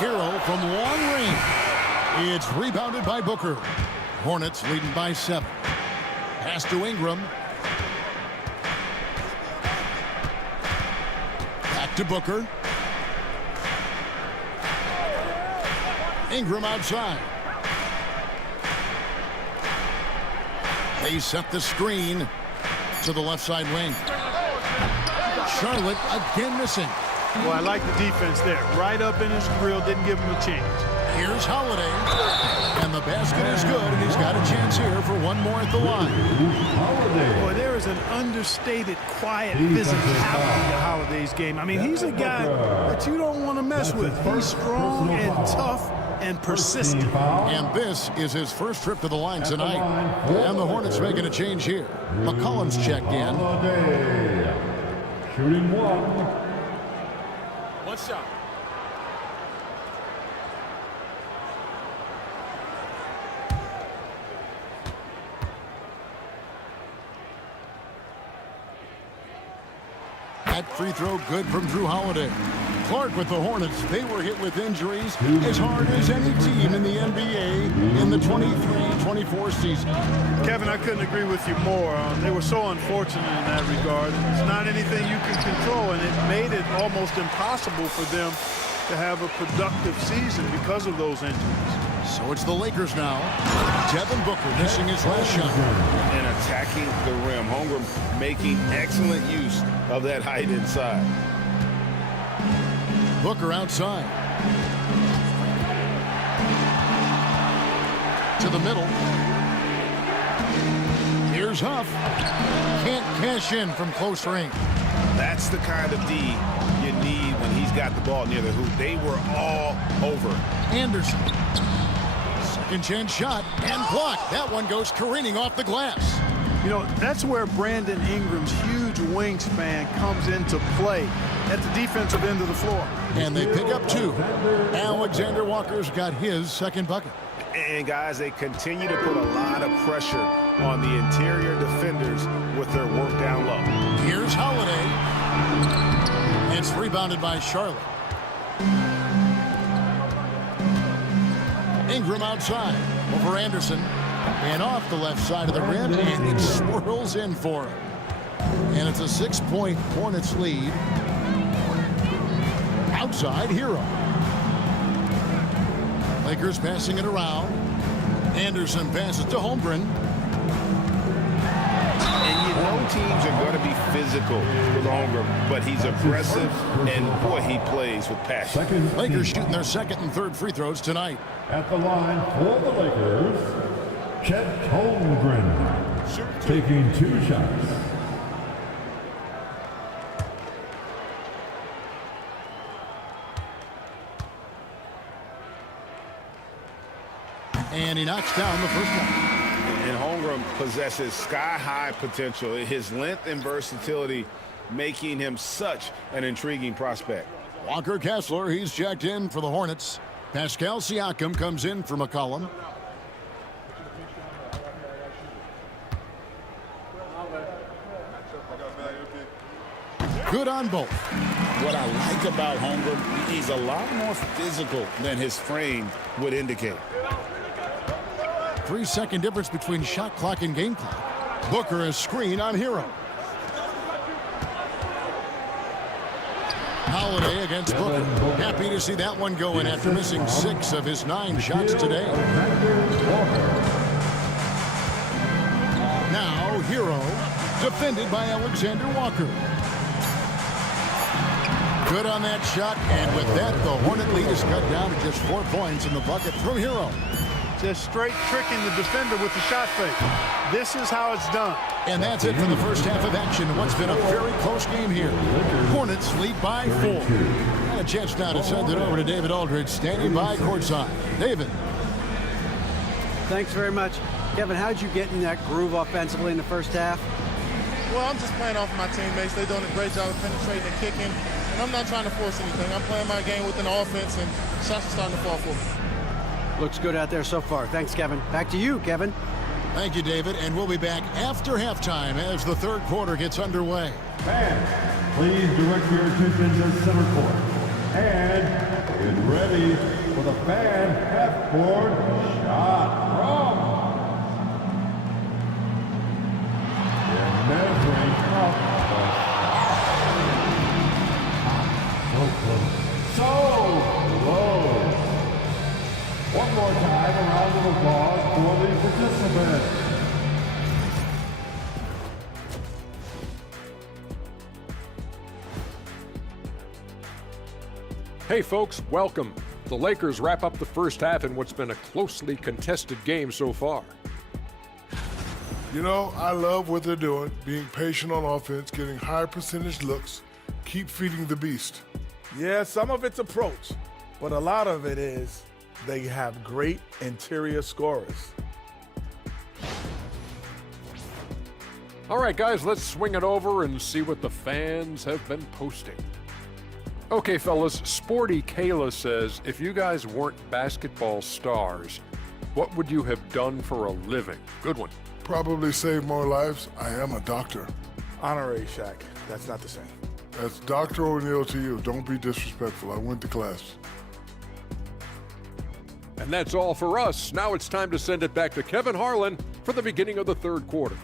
Hero from long range. It's rebounded by Booker. Hornets leading by 7. Pass to Ingram. Back to Booker. Ingram outside. They set the screen to the left side wing. Charlotte again missing. Well, I like the defense there. Right up in his grill, didn't give him a chance. Here's Holiday. And the basket is good, and he's got a chance here for one more at the line. Boy, there is an understated, quiet physicality to Holiday's game. I mean, he's a guy that you don't want to mess with. He's strong and tough and persistent. And this is his first trip to the line tonight. And the Hornets making a change here. McCollum's checked in. Shooting 1. One shot. That free throw good from Drew Holiday. Clark with the Hornets. They were hit with injuries as hard as any team in the NBA in the 23-24 season. Kevin, I couldn't agree with you more. They were so unfortunate in that regard. It's not anything you can control, and it made it almost impossible for them to have a productive season because of those injuries. So it's the Lakers now. Devin Booker missing his last shot. And attacking the rim. Holmgren making excellent use of that height inside. Booker outside. To the middle. Here's Huff. Can't cash in from close range. That's the kind of D you need when he's got the ball near the hoop. They were all over. Anderson. Second chance shot and blocked. That one goes careening off the glass. You know, that's where Brandon Ingram's huge wingspan comes into play at the defensive end of the floor. And they pick up 2. Alexander Walker's got his second bucket. And guys, they continue to put a lot of pressure on the interior defenders with their work down low. Here's Holiday. It's rebounded by Charlotte. Ingram outside over Anderson and off the left side of the rim, and it swirls in for him. And it's a 6-point Hornets lead. Outside, Hero. Lakers passing it around. Anderson passes to Holmgren. And you know teams are going to be physical with Holmgren, but he's aggressive, and boy, he plays with passion. Lakers shooting their second and third free throws tonight. At the line for the Lakers, Chet Holmgren taking 2 shots. And he knocks down the first one. And Holmgren possesses sky-high potential. His length and versatility making him such an intriguing prospect. Walker Kessler, he's checked in for the Hornets. Pascal Siakam comes in for McCollum. Good on both. What I like about Holmgren, he's a lot more physical than his frame would indicate. 3-second difference between shot clock and game clock. Booker a screen on Hero. Holiday against Booker. Happy to see that one going after missing 6 of his 9 shots today. Now Hero, defended by Alexander Walker. Good on that shot, and with that, the Hornet lead is cut down to just 4 points in the bucket from Hero. Just straight tricking the defender with the shot fake. This is how it's done. And that's it for the first half of action in what's been a very close game here. Hornets lead by 4. And a chance now to send it over to David Aldridge, standing by courtside. David. Thanks very much. Kevin, how'd you get in that groove offensively in the first half? Well, I'm just playing off of my teammates. They're doing a great job of penetrating and kicking. And I'm not trying to force anything. I'm playing my game within the offense, and shots are starting to fall for me. Looks good out there so far. Thanks, Kevin. Back to you, Kevin. Thank you, David. And we'll be back after halftime as the third quarter gets underway. Fans, please direct your attention to center court. And get ready for the fan half-court shot from the measuring up. So close. One more time, a round of applause for the participants. Hey folks, welcome. The Lakers wrap up the first half in what's been a closely contested game so far. You know, I love what they're doing, being patient on offense, getting high percentage looks, keep feeding the beast. Yeah, some of it's approach, but a lot of it is they have great interior scorers. All right, guys, let's swing it over and see what the fans have been posting. Okay, fellas, Sporty Kayla says, if you guys weren't basketball stars, what would you have done for a living? Good one. Probably save more lives. I am a doctor. Honorary Shaq. That's not the same. That's Dr. O'Neal to you. Don't be disrespectful. I went to class. And that's all for us. Now it's time to send it back to Kevin Harlan for the beginning of the third quarter.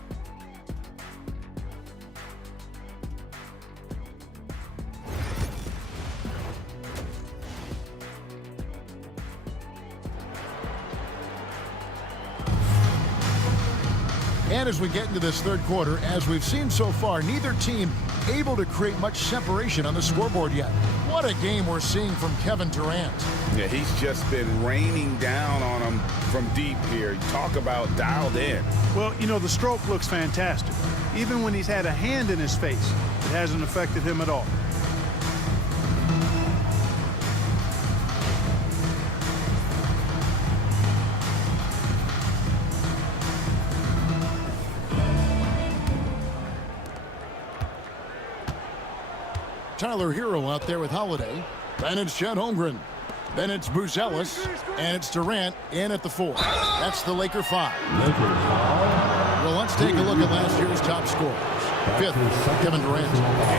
And as we get into this third quarter, as we've seen so far, neither team able to create much separation on the scoreboard yet. What a game we're seeing from Kevin Durant. Yeah, he's just been raining down on him from deep here. Talk about dialed in. Well, you know, the stroke looks fantastic. Even when he's had a hand in his face, it hasn't affected him at all. Tyler Hero out there with Holiday. Then it's Chet Holmgren. Then it's Bruce Ellis. And it's Durant in at the 4. That's the Laker 5. Well, let's take a look at last year's top scorers. 5th, Kevin Durant.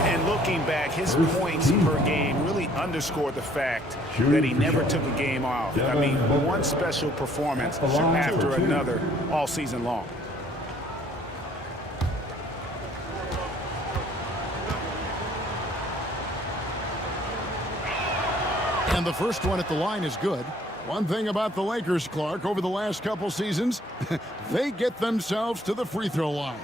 And looking back, his points per game really underscored the fact that he never took a game off. I mean, one special performance after another all season long. And the first one at the line is good. One thing about the Lakers, Clark, over the last couple seasons, they get themselves to the free throw line.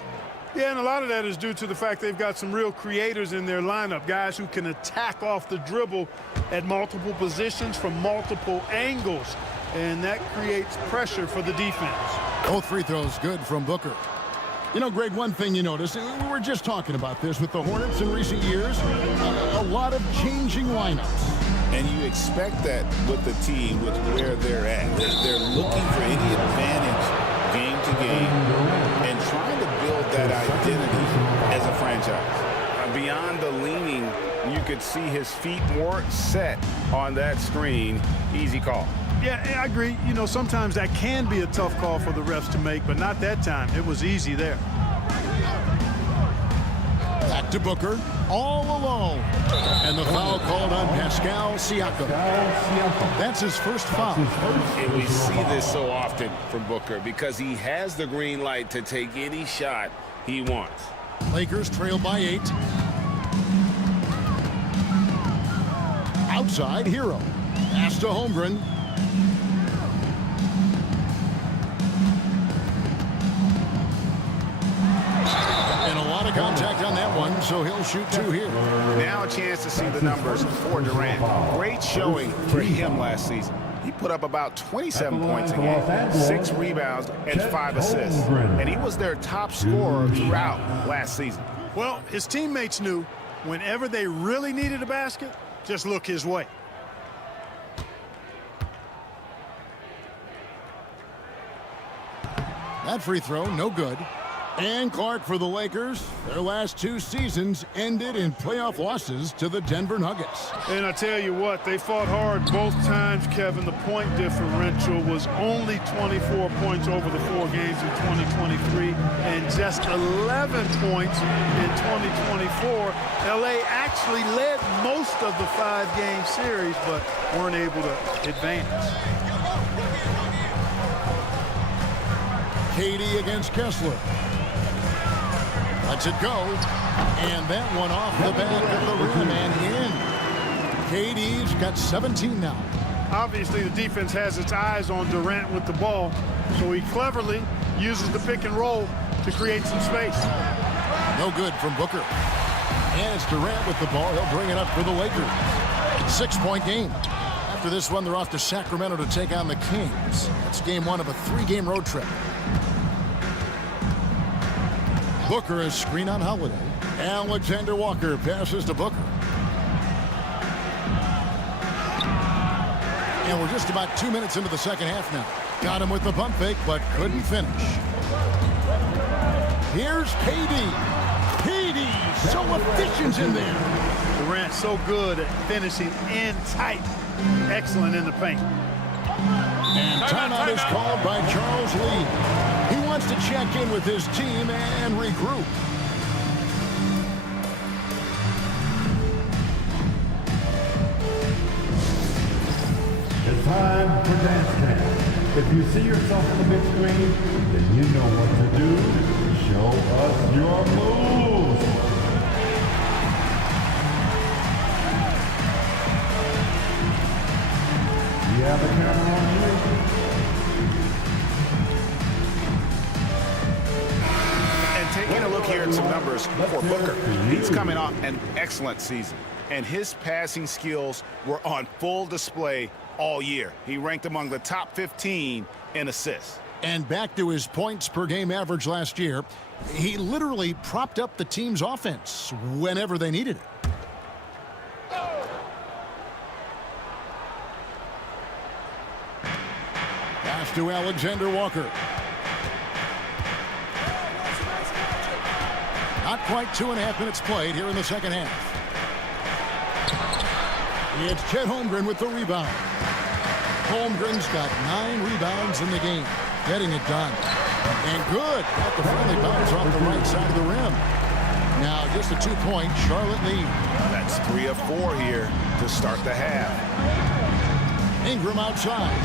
Yeah, and a lot of that is due to the fact they've got some real creators in their lineup, guys who can attack off the dribble at multiple positions from multiple angles, and that creates pressure for the defense. Both free throws good from Booker. You know, Greg, one thing you notice, we were just talking about this with the Hornets in recent years, a lot of changing lineups. And you expect that with the team, with where they're at. They're looking for any advantage game to game and trying to build that identity as a franchise. Beyond the leaning, you could see his feet more set on that screen. Easy call. Yeah, I agree. You know, sometimes that can be a tough call for the refs to make, but not that time. It was easy there. Back to Booker, all alone. And the foul called on Pascal Siakam. That's his first foul. And we see this so often from Booker because he has the green light to take any shot he wants. Lakers trail by 8. Outside, Hero. Pass to Holmgren. And a lot of contact on that one, so he'll shoot 2 here. Now a chance to see the numbers for Durant. Great showing for him last season. He put up about 27 points a game, 6 rebounds, and 5 assists. And he was their top scorer throughout last season. Well, his teammates knew whenever they really needed a basket, just look his way. That free throw, no good. And Clark for the Lakers. Their last 2 seasons ended in playoff losses to the Denver Nuggets. And I tell you what, they fought hard both times, Kevin. The point differential was only 24 points over the 4 games in 2023 and just 11 points in 2024. LA actually led most of the 5-game series, but weren't able to advance. KD against Kessler. Lets it go. And that one off the back of the rim and in. KD's got 17 now. Obviously, the defense has its eyes on Durant with the ball, so he cleverly uses the pick and roll to create some space. No good from Booker. And it's Durant with the ball. He'll bring it up for the Lakers. 6-point game. After this one, they're off to Sacramento to take on the Kings. That's game 1 of a 3-game road trip. Booker is screen on Holiday. Alexander Walker passes to Booker. And we're just about 2 minutes into the second half now. Got him with the pump fake, but couldn't finish. Here's KD. KD, so efficient in there. Durant so good at finishing in tight. Excellent in the paint. And timeout is called by Charles Lee. He wants to check in with his team and regroup. It's time for dance camp. If you see yourself on the big screen, then you know what to do. Show us your moves. You have the camera on you. Taking a look here at some numbers for Booker. He's coming off an excellent season, and his passing skills were on full display all year. He ranked among the top 15 in assists. And back to his points per game average last year, he literally propped up the team's offense whenever they needed it. Pass to Alexander Walker. Not quite 2.5 minutes played here in the second half. It's Chet Holmgren with the rebound. Holmgren's got 9 rebounds in the game, getting it done. And good. Got the friendly bounce off the right side of the rim. Now just a 2-point Charlotte lead. That's 3 of 4 here to start the half. Ingram outside.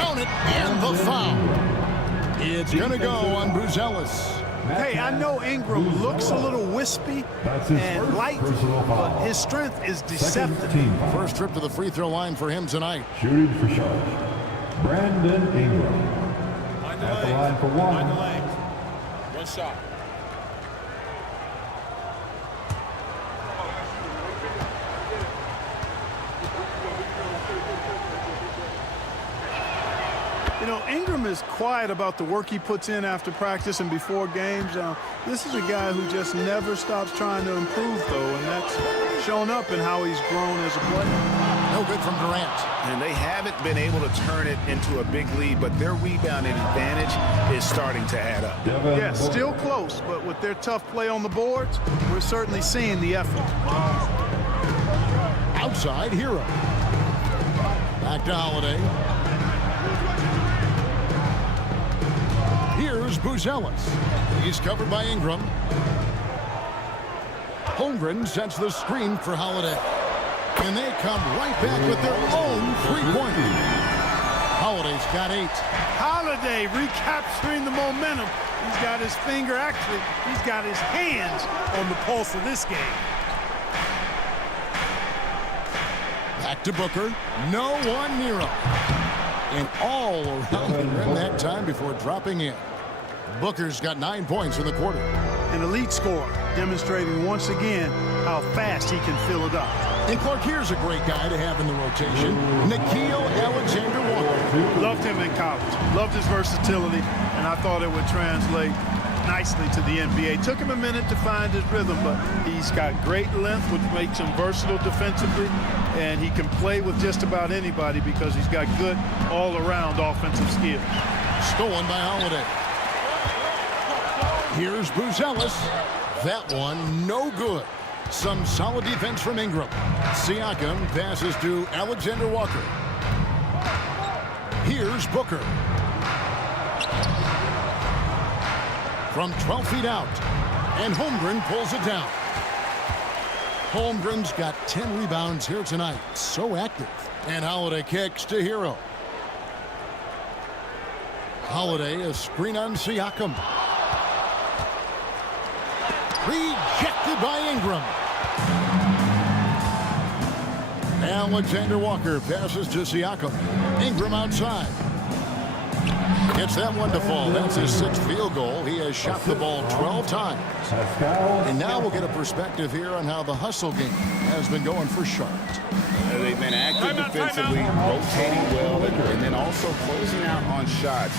Count it, and the foul. It's going to go on Buzelis. Hey, I know Ingram looks a little wispy and light, but his strength is deceptive. First trip to the free throw line for him tonight. Shooting for Charlotte, Brandon Ingram. At the line for 1. One shot. You know, Ingram is quiet about the work he puts in after practice and before games. This is a guy who just never stops trying to improve, though, and that's shown up in how he's grown as a player. No good from Durant. And they haven't been able to turn it into a big lead, but their rebounding advantage is starting to add up. Yeah, still close, but with their tough play on the boards, we're certainly seeing the effort. Outside Hero. Back to Holiday. Here's Buzelis. He's covered by Ingram. Holmgren sets the screen for Holiday. And they come right back with their own three-pointer. Holiday's got 8. Holiday recapturing the momentum. He's got his finger, actually, he's got his hands on the pulse of this game. Back to Booker. No one near him. And all around the rim that time before dropping in. Booker's got 9 points in the quarter. An elite scorer, demonstrating once again how fast he can fill it up. And Clark, here's a great guy to have in the rotation. Nickeil Alexander-Walker. Loved him in college. Loved his versatility, and I thought it would translate nicely to the NBA. Took him a minute to find his rhythm, but he's got great length, which makes him versatile defensively, and he can play with just about anybody because he's got good all-around offensive skills. Stolen by Holiday. Here's Buzelis. That one no good. Some solid defense from Ingram. Siakam passes to Alexander Walker. Here's Booker. From 12 feet out. And Holmgren pulls it down. Holmgren's got 10 rebounds here tonight. So active. And Holiday kicks to Hero. Holiday, a screen on Siakam. Rejected by Ingram. Alexander Walker passes to Siakam. Ingram outside. Gets that one to fall. That's his 6th field goal. He has shot the ball 12 times. And now we'll get a perspective here on how the hustle game has been going for Charlotte. They've been active defensively, rotating well, and then also closing out on shots.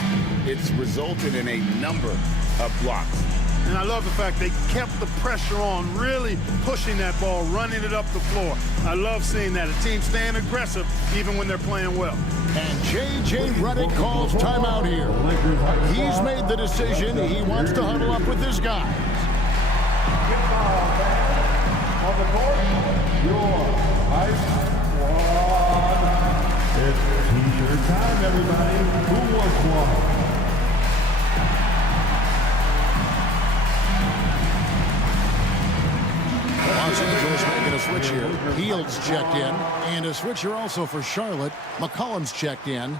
It's resulted in a number of blocks. And I love the fact they kept the pressure on, really pushing that ball, running it up the floor. I love seeing that. A team staying aggressive even when they're playing well. And J.J. Redick calls timeout here. He's made the decision. He wants to huddle up with his guys. On the court, your ice squad. It's t-shirt time, everybody. Who wants one? Los Angeles making a switch here. Heald's checked in. And a switch here also for Charlotte. McCollum's checked in.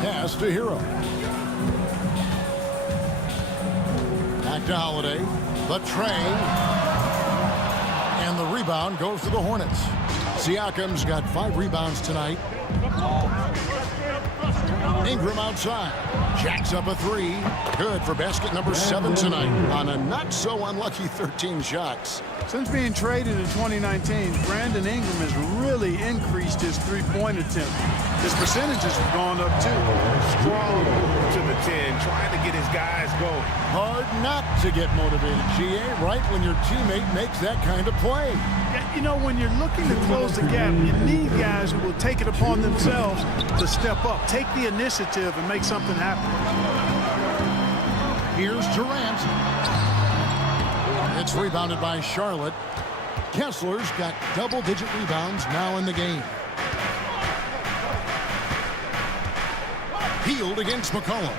Pass to Hero. Back to Holiday. The train. And the rebound goes to the Hornets. Siakam's got 5 rebounds tonight. Ingram outside. Jacks up a 3. Good for basket number 7 tonight on a not-so-unlucky 13 shots. Since being traded in 2019, Brandon Ingram has really increased his three-point attempt. His percentages have gone up, too. Strong to the 10, trying to get his guys going. Hard not to get motivated, GA, right when your teammate makes that kind of play. Yeah, you know, when you're looking to close the gap, you need guys who will take it upon themselves to step up, take the initiative, and make something happen. Here's Durant. It's rebounded by Charlotte. Kessler's got double-digit rebounds now in the game. Heald against McCollum.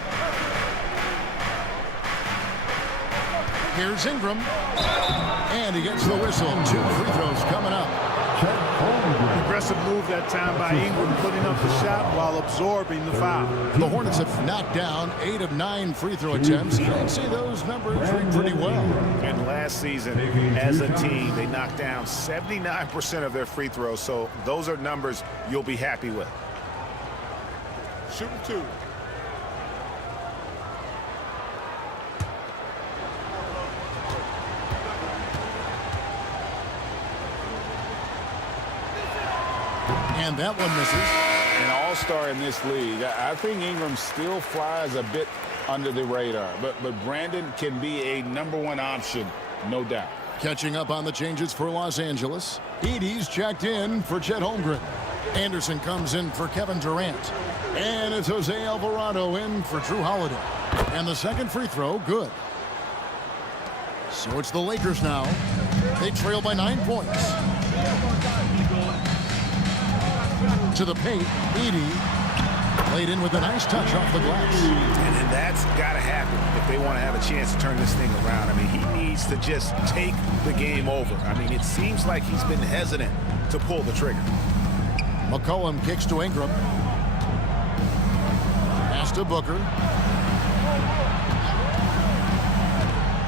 Here's Ingram. And he gets the whistle. 2 free throws coming up. Aggressive move that time by Ingram, putting up the shot while absorbing the foul. The Hornets have knocked down 8 of 9 free throw attempts. I'd say those numbers read pretty well. And last season, as a team, they knocked down 79% of their free throws, so those are numbers you'll be happy with. Shooting 2. And that one misses. An all-star in this league. I think Ingram still flies a bit under the radar, but Brandon can be a #1 option, no doubt. Catching up on the changes for Los Angeles. Edey's checked in for Chet Holmgren. Anderson comes in for Kevin Durant. And it's Jose Alvarado in for Drew Holiday. And the second free throw, good. So it's the Lakers now. They trail by 9 points. To the paint, Edey laid in with a nice touch off the glass. And that's got to happen if they want to have a chance to turn this thing around. I mean, he needs to just take the game over. I mean, it seems like he's been hesitant to pull the trigger. McCollum kicks to Ingram. Pass to Booker.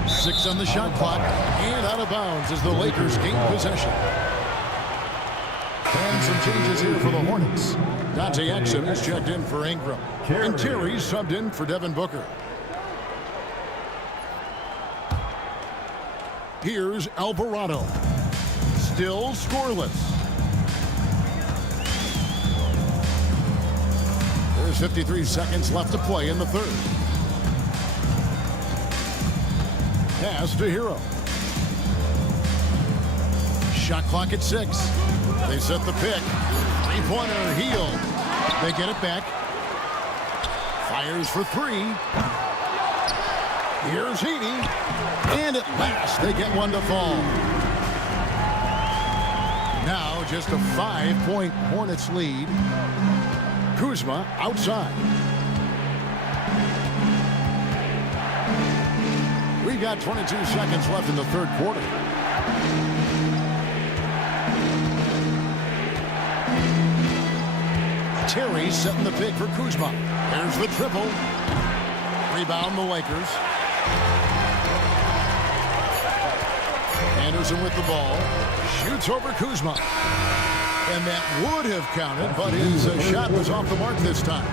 6 on the shot clock. And out of bounds as the Lakers gain possession. And some changes here for the Hornets. Dante Exum is checked in for Ingram. And Terry's subbed in for Devin Booker. Here's Alvarado. Still scoreless. There's 53 seconds left to play in the third. Pass to Hero. Shot clock at 6. They set the pick. Three-pointer, Heel. They get it back. Fires for 3. Here's Edey. And at last, they get one to fall. Now, just a 5-point Hornets lead. Kuzma outside. We got 22 seconds left in the third quarter. Terry setting the pick for Kuzma. There's the triple. Rebound the Lakers. Anderson with the ball. Shoots over Kuzma. And that would have counted, but his shot was off the mark this time.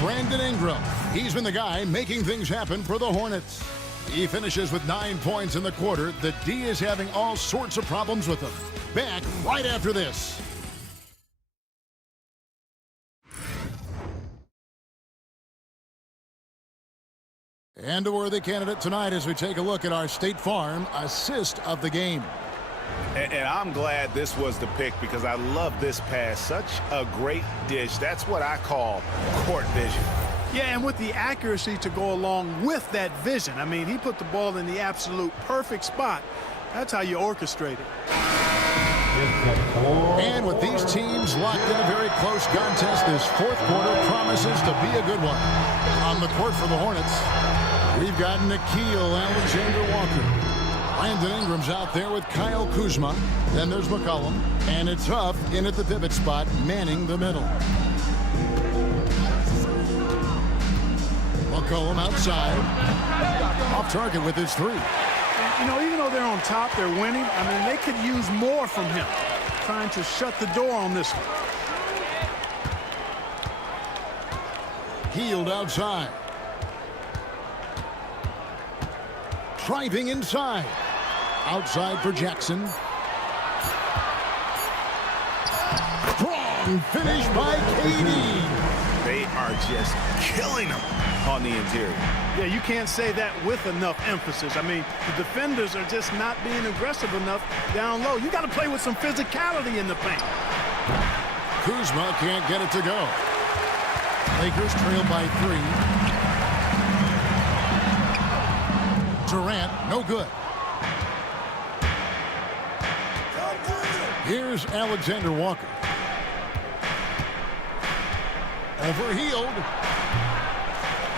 Brandon Ingram. He's been the guy making things happen for the Hornets. He finishes with 9 points in the quarter. The D is having all sorts of problems with him. Back right after this. And a worthy candidate tonight as we take a look at our State Farm assist of the game. And I'm glad this was the pick because I love this pass. Such a great dish. That's what I call court vision. Yeah, and with the accuracy to go along with that vision. I mean, he put the ball in the absolute perfect spot. That's how you orchestrate it. And with these teams locked in a very close contest, this fourth quarter promises to be a good one. On the court for the Hornets, we've got Nickeil Alexander-Walker. Brandon Ingram's out there with Kyle Kuzma. Then there's McCollum. And it's Huff in at the pivot spot, manning the middle. McCollum outside. Off target with his 3. You know, even though they're on top, they're winning. I mean, they could use more from him. Trying to shut the door on this one. Healed outside. Driving inside. Outside for Jackson. Strong finish by KD. They are just killing them on the interior. Yeah, you can't say that with enough emphasis. I mean, the defenders are just not being aggressive enough down low. You got to play with some physicality in the paint. Kuzma can't get it to go. Lakers trail by 3. Durant, no good. Here's Alexander Walker. Overhealed.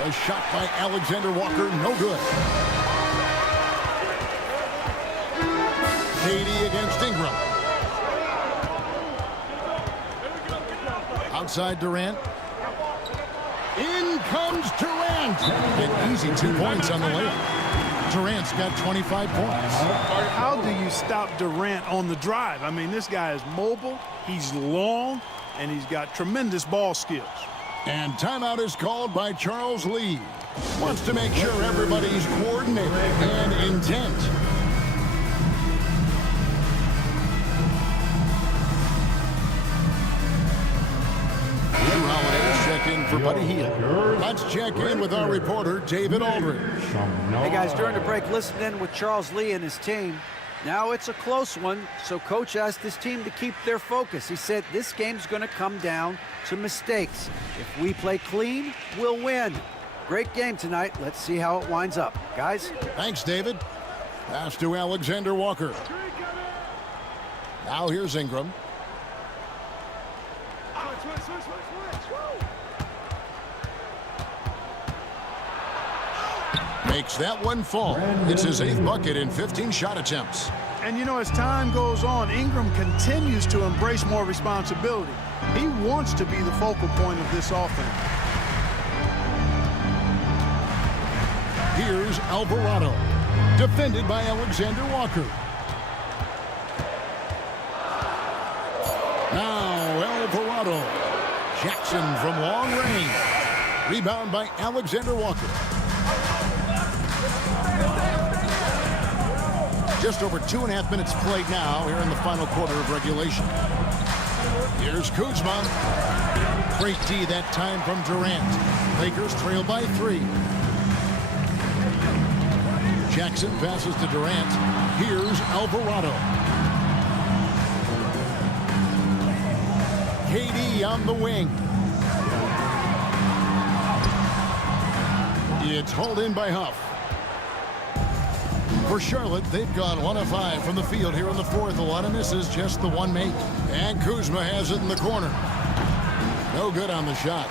A shot by Alexander Walker, no good. KD against Ingram. outside Durant. In comes Durant. An easy 2 points on the layup. Durant's got 25 points. How do you stop Durant on the drive? I mean, this guy is mobile, he's long, and he's got tremendous ball skills. And timeout is called by Charles Lee. Wants to make sure everybody's coordinated and intent. Drew Holiday is checked in for Buddy Hield. Let's check in with our reporter, David Aldridge. Hey guys, during the break, listen in with Charles Lee and his team. Now it's a close one, so Coach asked his team to keep their focus. He said this game's going to come down to mistakes. If we play clean, we'll win. Great game tonight. Let's see how it winds up. Guys? Thanks, David. Pass to Alexander Walker. Now here's Ingram. Makes that one fall. It's his 8th bucket in 15 shot attempts. And you know, as time goes on, Ingram continues to embrace more responsibility. He wants to be the focal point of this offense. Here's Alvarado, defended by Alexander Walker. Now Alvarado. Jackson from long range. Rebound by Alexander Walker. Just over 2.5 minutes played now here in the final quarter of regulation. Here's Kuzma. Great D that time from Durant. Lakers trail by 3. Jackson passes to Durant. Here's Alvarado. KD on the wing. It's hauled in by Huff. For Charlotte, they've gone 1 of 5 from the field here in the 4th. A lot of misses, just the one make. And Kuzma has it in the corner. No good on the shot.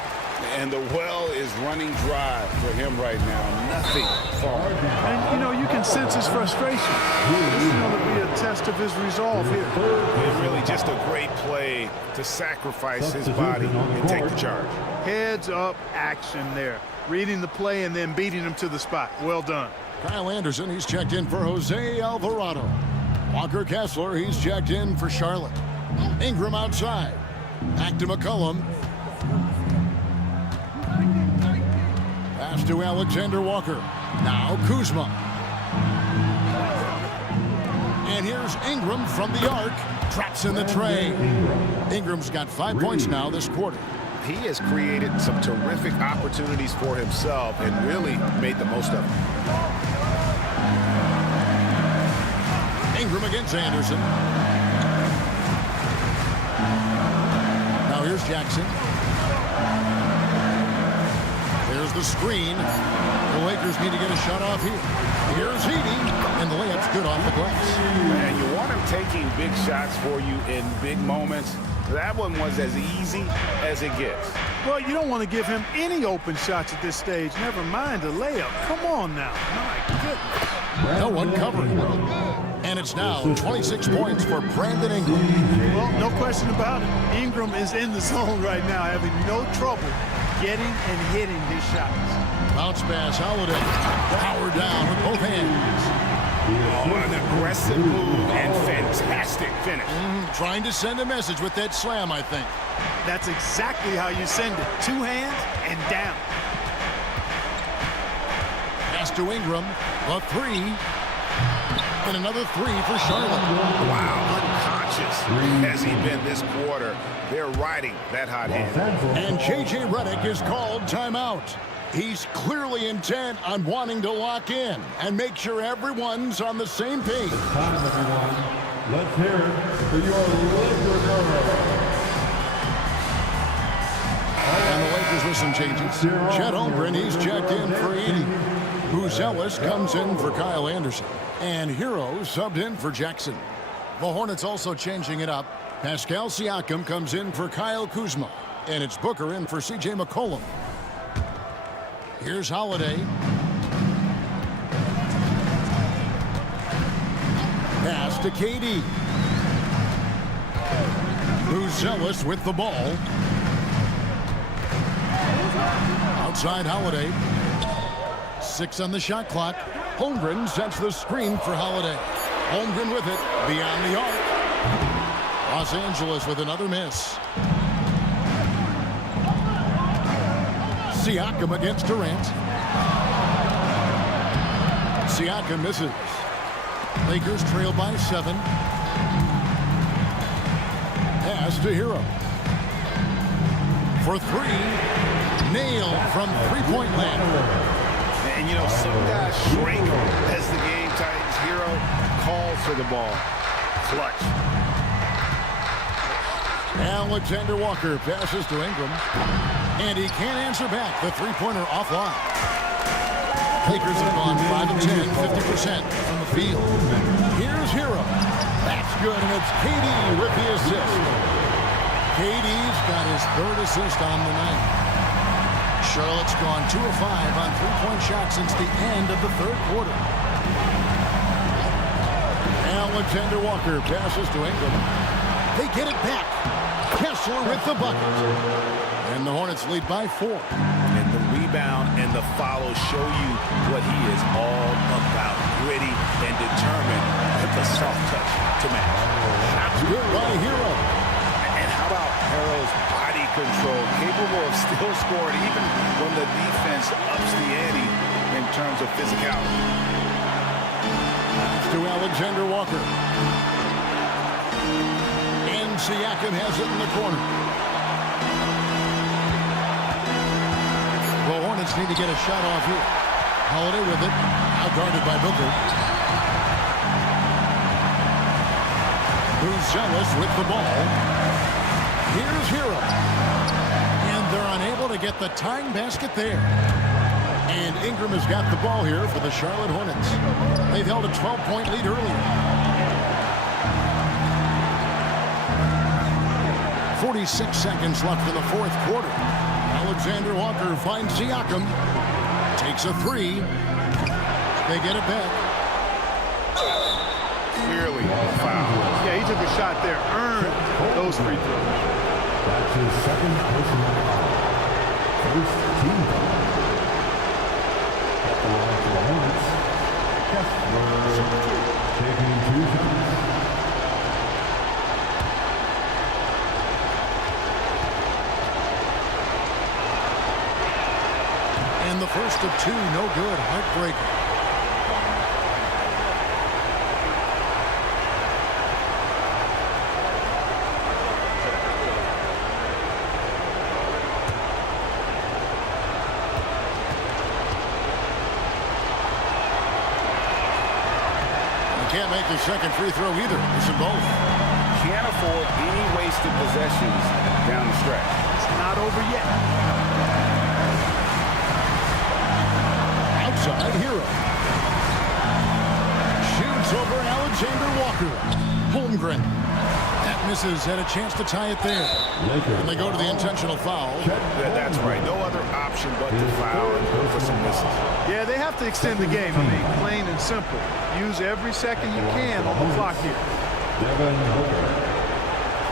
And the well is running dry for him right now. Nothing falling. And, you know, you can sense his frustration. This is going to be a test of his resolve here. It's really just a great play to sacrifice his body and take the charge. Heads up action there. Reading the play and then beating him to the spot. Well done. Kyle Anderson, he's checked in for Jose Alvarado. Walker Kessler, he's checked in for Charlotte. Ingram outside. Back to McCollum. Pass to Alexander Walker. Now Kuzma. And here's Ingram from the arc. Traps in the tray. Ingram's got 5 points now this quarter. He has created some terrific opportunities for himself and really made the most of them. Ingram against Anderson. Now here's Jackson. There's the screen. The Lakers need to get a shot off here. Here's Heaney, and the layup's good off the glass. And you want him taking big shots for you in big moments. That one was as easy as it gets. Well, you don't want to give him any open shots at this stage. Never mind a layup. Come on now. My goodness. No one covering. And it's now 26 points for Brandon Ingram. Well, no question about it. Ingram is in the zone right now, having no trouble getting and hitting his shots. Bounce pass, Holiday. Power down with both hands. Oh, an aggressive move and fantastic finish. Trying to send a message with that slam, I think. That's exactly how you send it. 2 hands and down. Pass to Ingram. A 3. And another 3 for Charlotte. Wow, unconscious has he been this quarter. They're riding that hot hand. And J.J. Redick is called timeout. He's clearly intent on wanting to lock in and make sure everyone's on the same page. Time, everyone. Let's hear it for your Lakers. And the Lakers with some changes. Chet Holmgren, he's checked in for Edey. Buzelis comes in for Kyle Anderson. And Hero subbed in for Jackson. The Hornets also changing it up. Pascal Siakam comes in for Kyle Kuzma. And it's Booker in for C.J. McCollum. Here's Holiday. Pass to KD. Buzelis with the ball. Outside Holiday. 6 on the shot clock. Holmgren sets the screen for Holiday. Holmgren with it beyond the arc. Los Angeles with another miss. Siakam against Durant. Siakam misses. Lakers trail by 7. Pass to Hero. For 3. Nailed from three-point land. And, you know, some guys shrink as the game tightens. Hero calls for the ball. Clutch. Alexander Walker passes to Ingram. And he can't answer back. The three-pointer offline. Lakers have gone 5 of 10, 50% from the field. Here's Hero. That's good, and it's KD with the assist. KD's got his 3rd assist on the night. Charlotte's gone 2 of 5 on three-point shots since the end of the 3rd quarter. Alexander Walker passes to Ingram. They get it back. Kessler with the bucket. And the Hornets lead by 4. And the rebound and the follow show you what he is all about. Gritty and determined with the soft touch to match. That's good by Hero. And how about Hero's body control? Capable of still scoring even when the defense ups the ante in terms of physicality. To Alexander Walker. And Siakam has it in the corner. The Hornets need to get a shot off here. Holiday with it. Out guarded by Booker. Zealous with the ball. Here's Hero. And they're unable to get the tying basket there. And Ingram has got the ball here for the Charlotte Hornets. They've held a 12-point lead earlier. 46 seconds left in the 4th quarter. Alexander Walker finds Siakam. Takes a 3. They get it back. Clearly foul. Yeah, he took a shot there. Earned those free throws. That's his 2nd personal foul. First team foul. At the line for the Hornets, Kessler taking 2 shots. And the first of 2, no good. Heartbreaker. Can't make the second free throw either. Missing both. Can't afford any wasted possessions down the stretch. It's not over yet. Outside Hero. Shoots over Alexander Walker. Holmgren. That misses. Had a chance to tie it there. And they go to the intentional foul. That's right. No other option but to foul and go for some misses. Yeah, they have to extend the game. I mean, plain and simple. Use every second you can on the clock here. Devin Booker.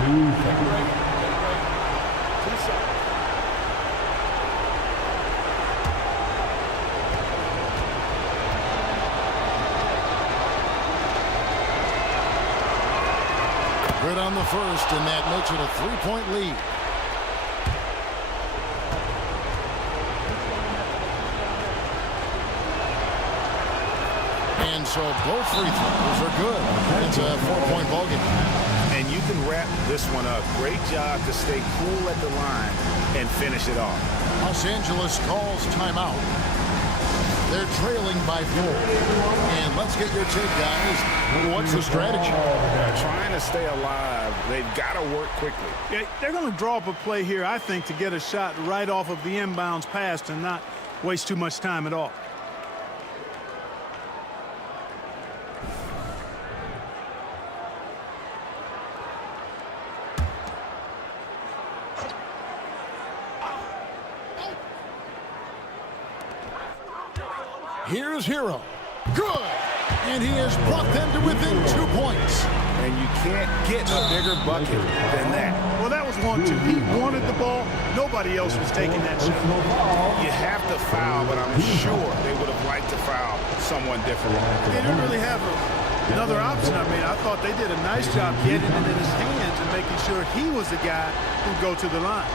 2 seconds. Good on the first, and that makes it a 3-point lead. And so both free throws are good. It's a 4-point ballgame. And you can wrap this one up. Great job to stay cool at the line and finish it off. Los Angeles calls timeout. They're trailing by 4. And let's get your take, guys. What's the strategy? Trying to stay alive. They've got to work quickly. Yeah, they're going to draw up a play here, I think, to get a shot right off of the inbounds pass and not waste too much time at all. Here's Hero. Good. And he has brought them to within 2 points. And you can't get a bigger bucket than that. Well, that was 1-2. He wanted the ball. Nobody else was taking that shot. You have to foul, but I'm sure they would have liked to foul someone different. They didn't really have another option. I mean, I thought they did a nice job getting it in his hands and making sure he was the guy who'd go to the line.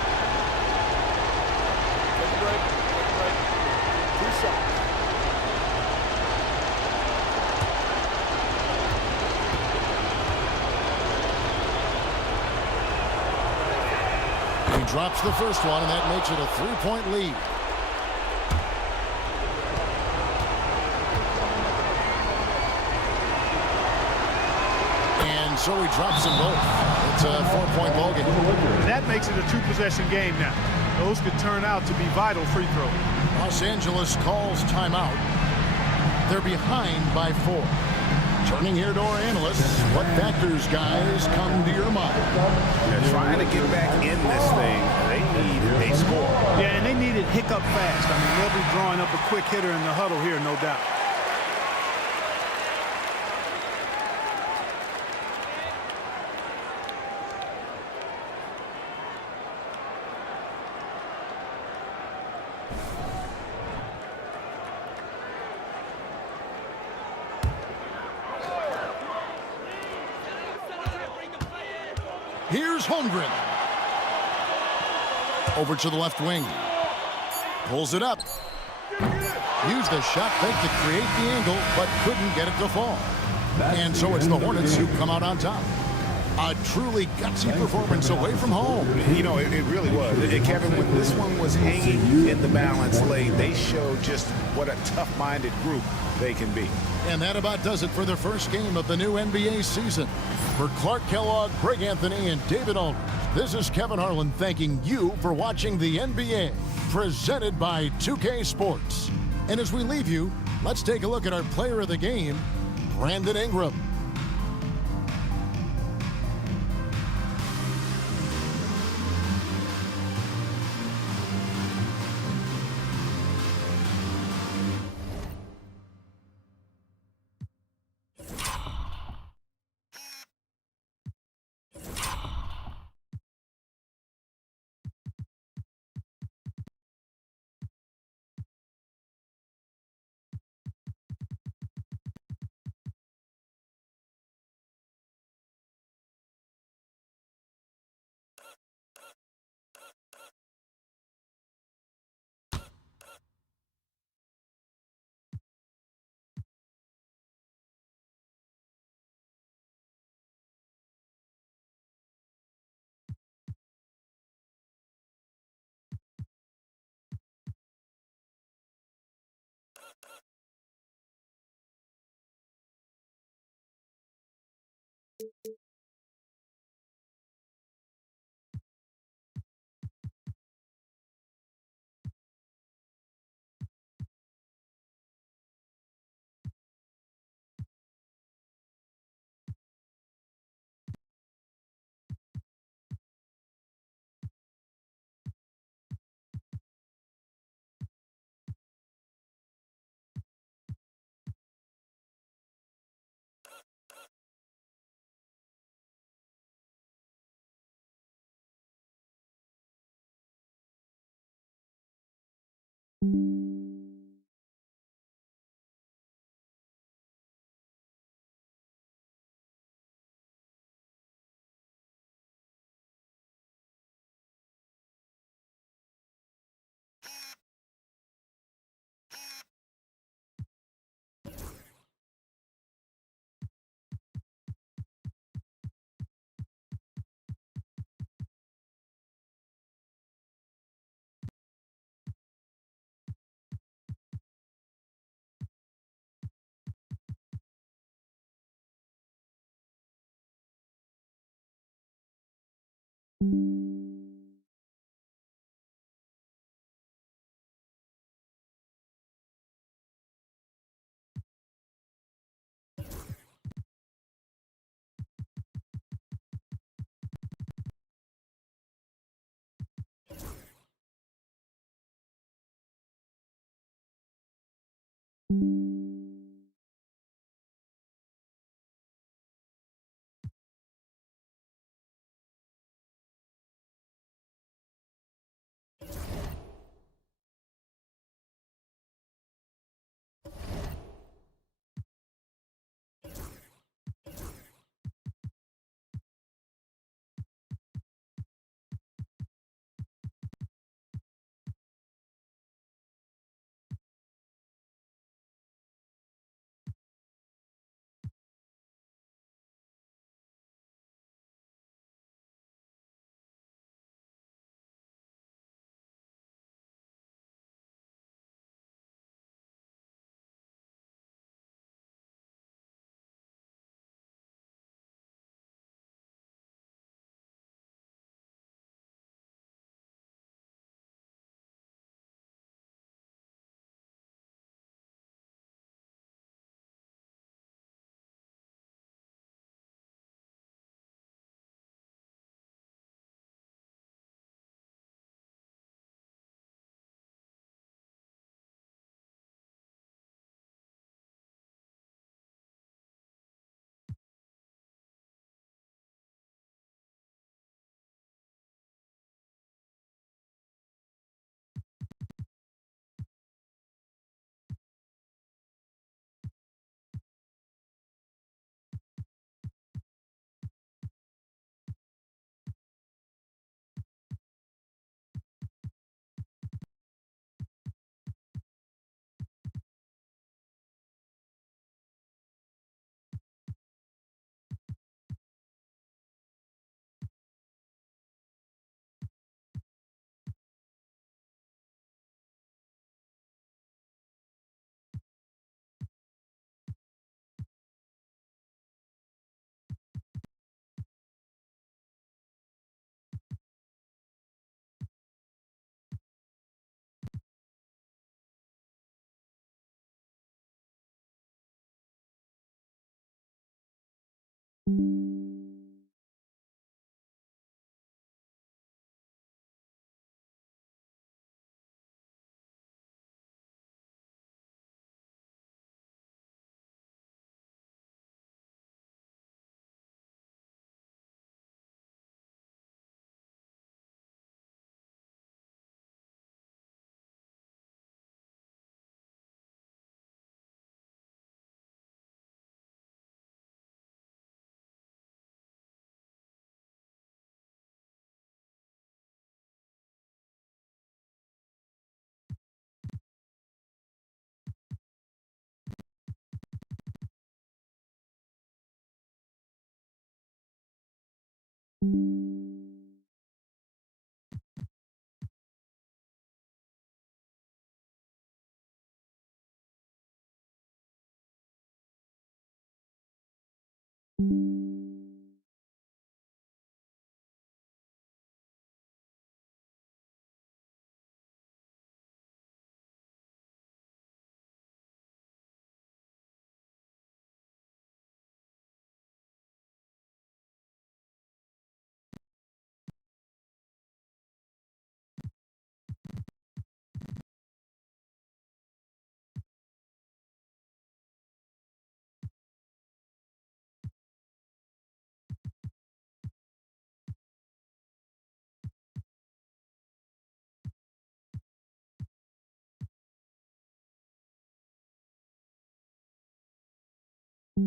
Take a break. Take a break. 2 shots. He drops the first one, and that makes it a 3-point lead. And so he drops them both. It's a 4-point ball game. And that makes it a 2-possession game now. Those could turn out to be vital free throws. Los Angeles calls timeout. They're behind by 4. Turning here to our analysts, what factors, guys, come to your mind? They're trying to get back in this thing. They need a score. Yeah, and they need it hiccup fast. I mean, they'll be drawing up a quick hitter in the huddle here, no doubt. Here's Holmgren. Over to the left wing. Pulls it up. Used the shot fake to create the angle, but couldn't get it to fall. And so it's the Hornets who come out on top. A truly gutsy performance away from home. You know, it really was. Kevin, when this one was hanging in the balance late, they showed just what a tough-minded group they can be. And that about does it for the first game of the new NBA season. For Clark Kellogg, Greg Anthony, and David Aldridge, this is Kevin Harlan thanking you for watching the NBA, presented by 2K Sports. And as we leave you, let's take a look at our player of the game, Brandon Ingram.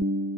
you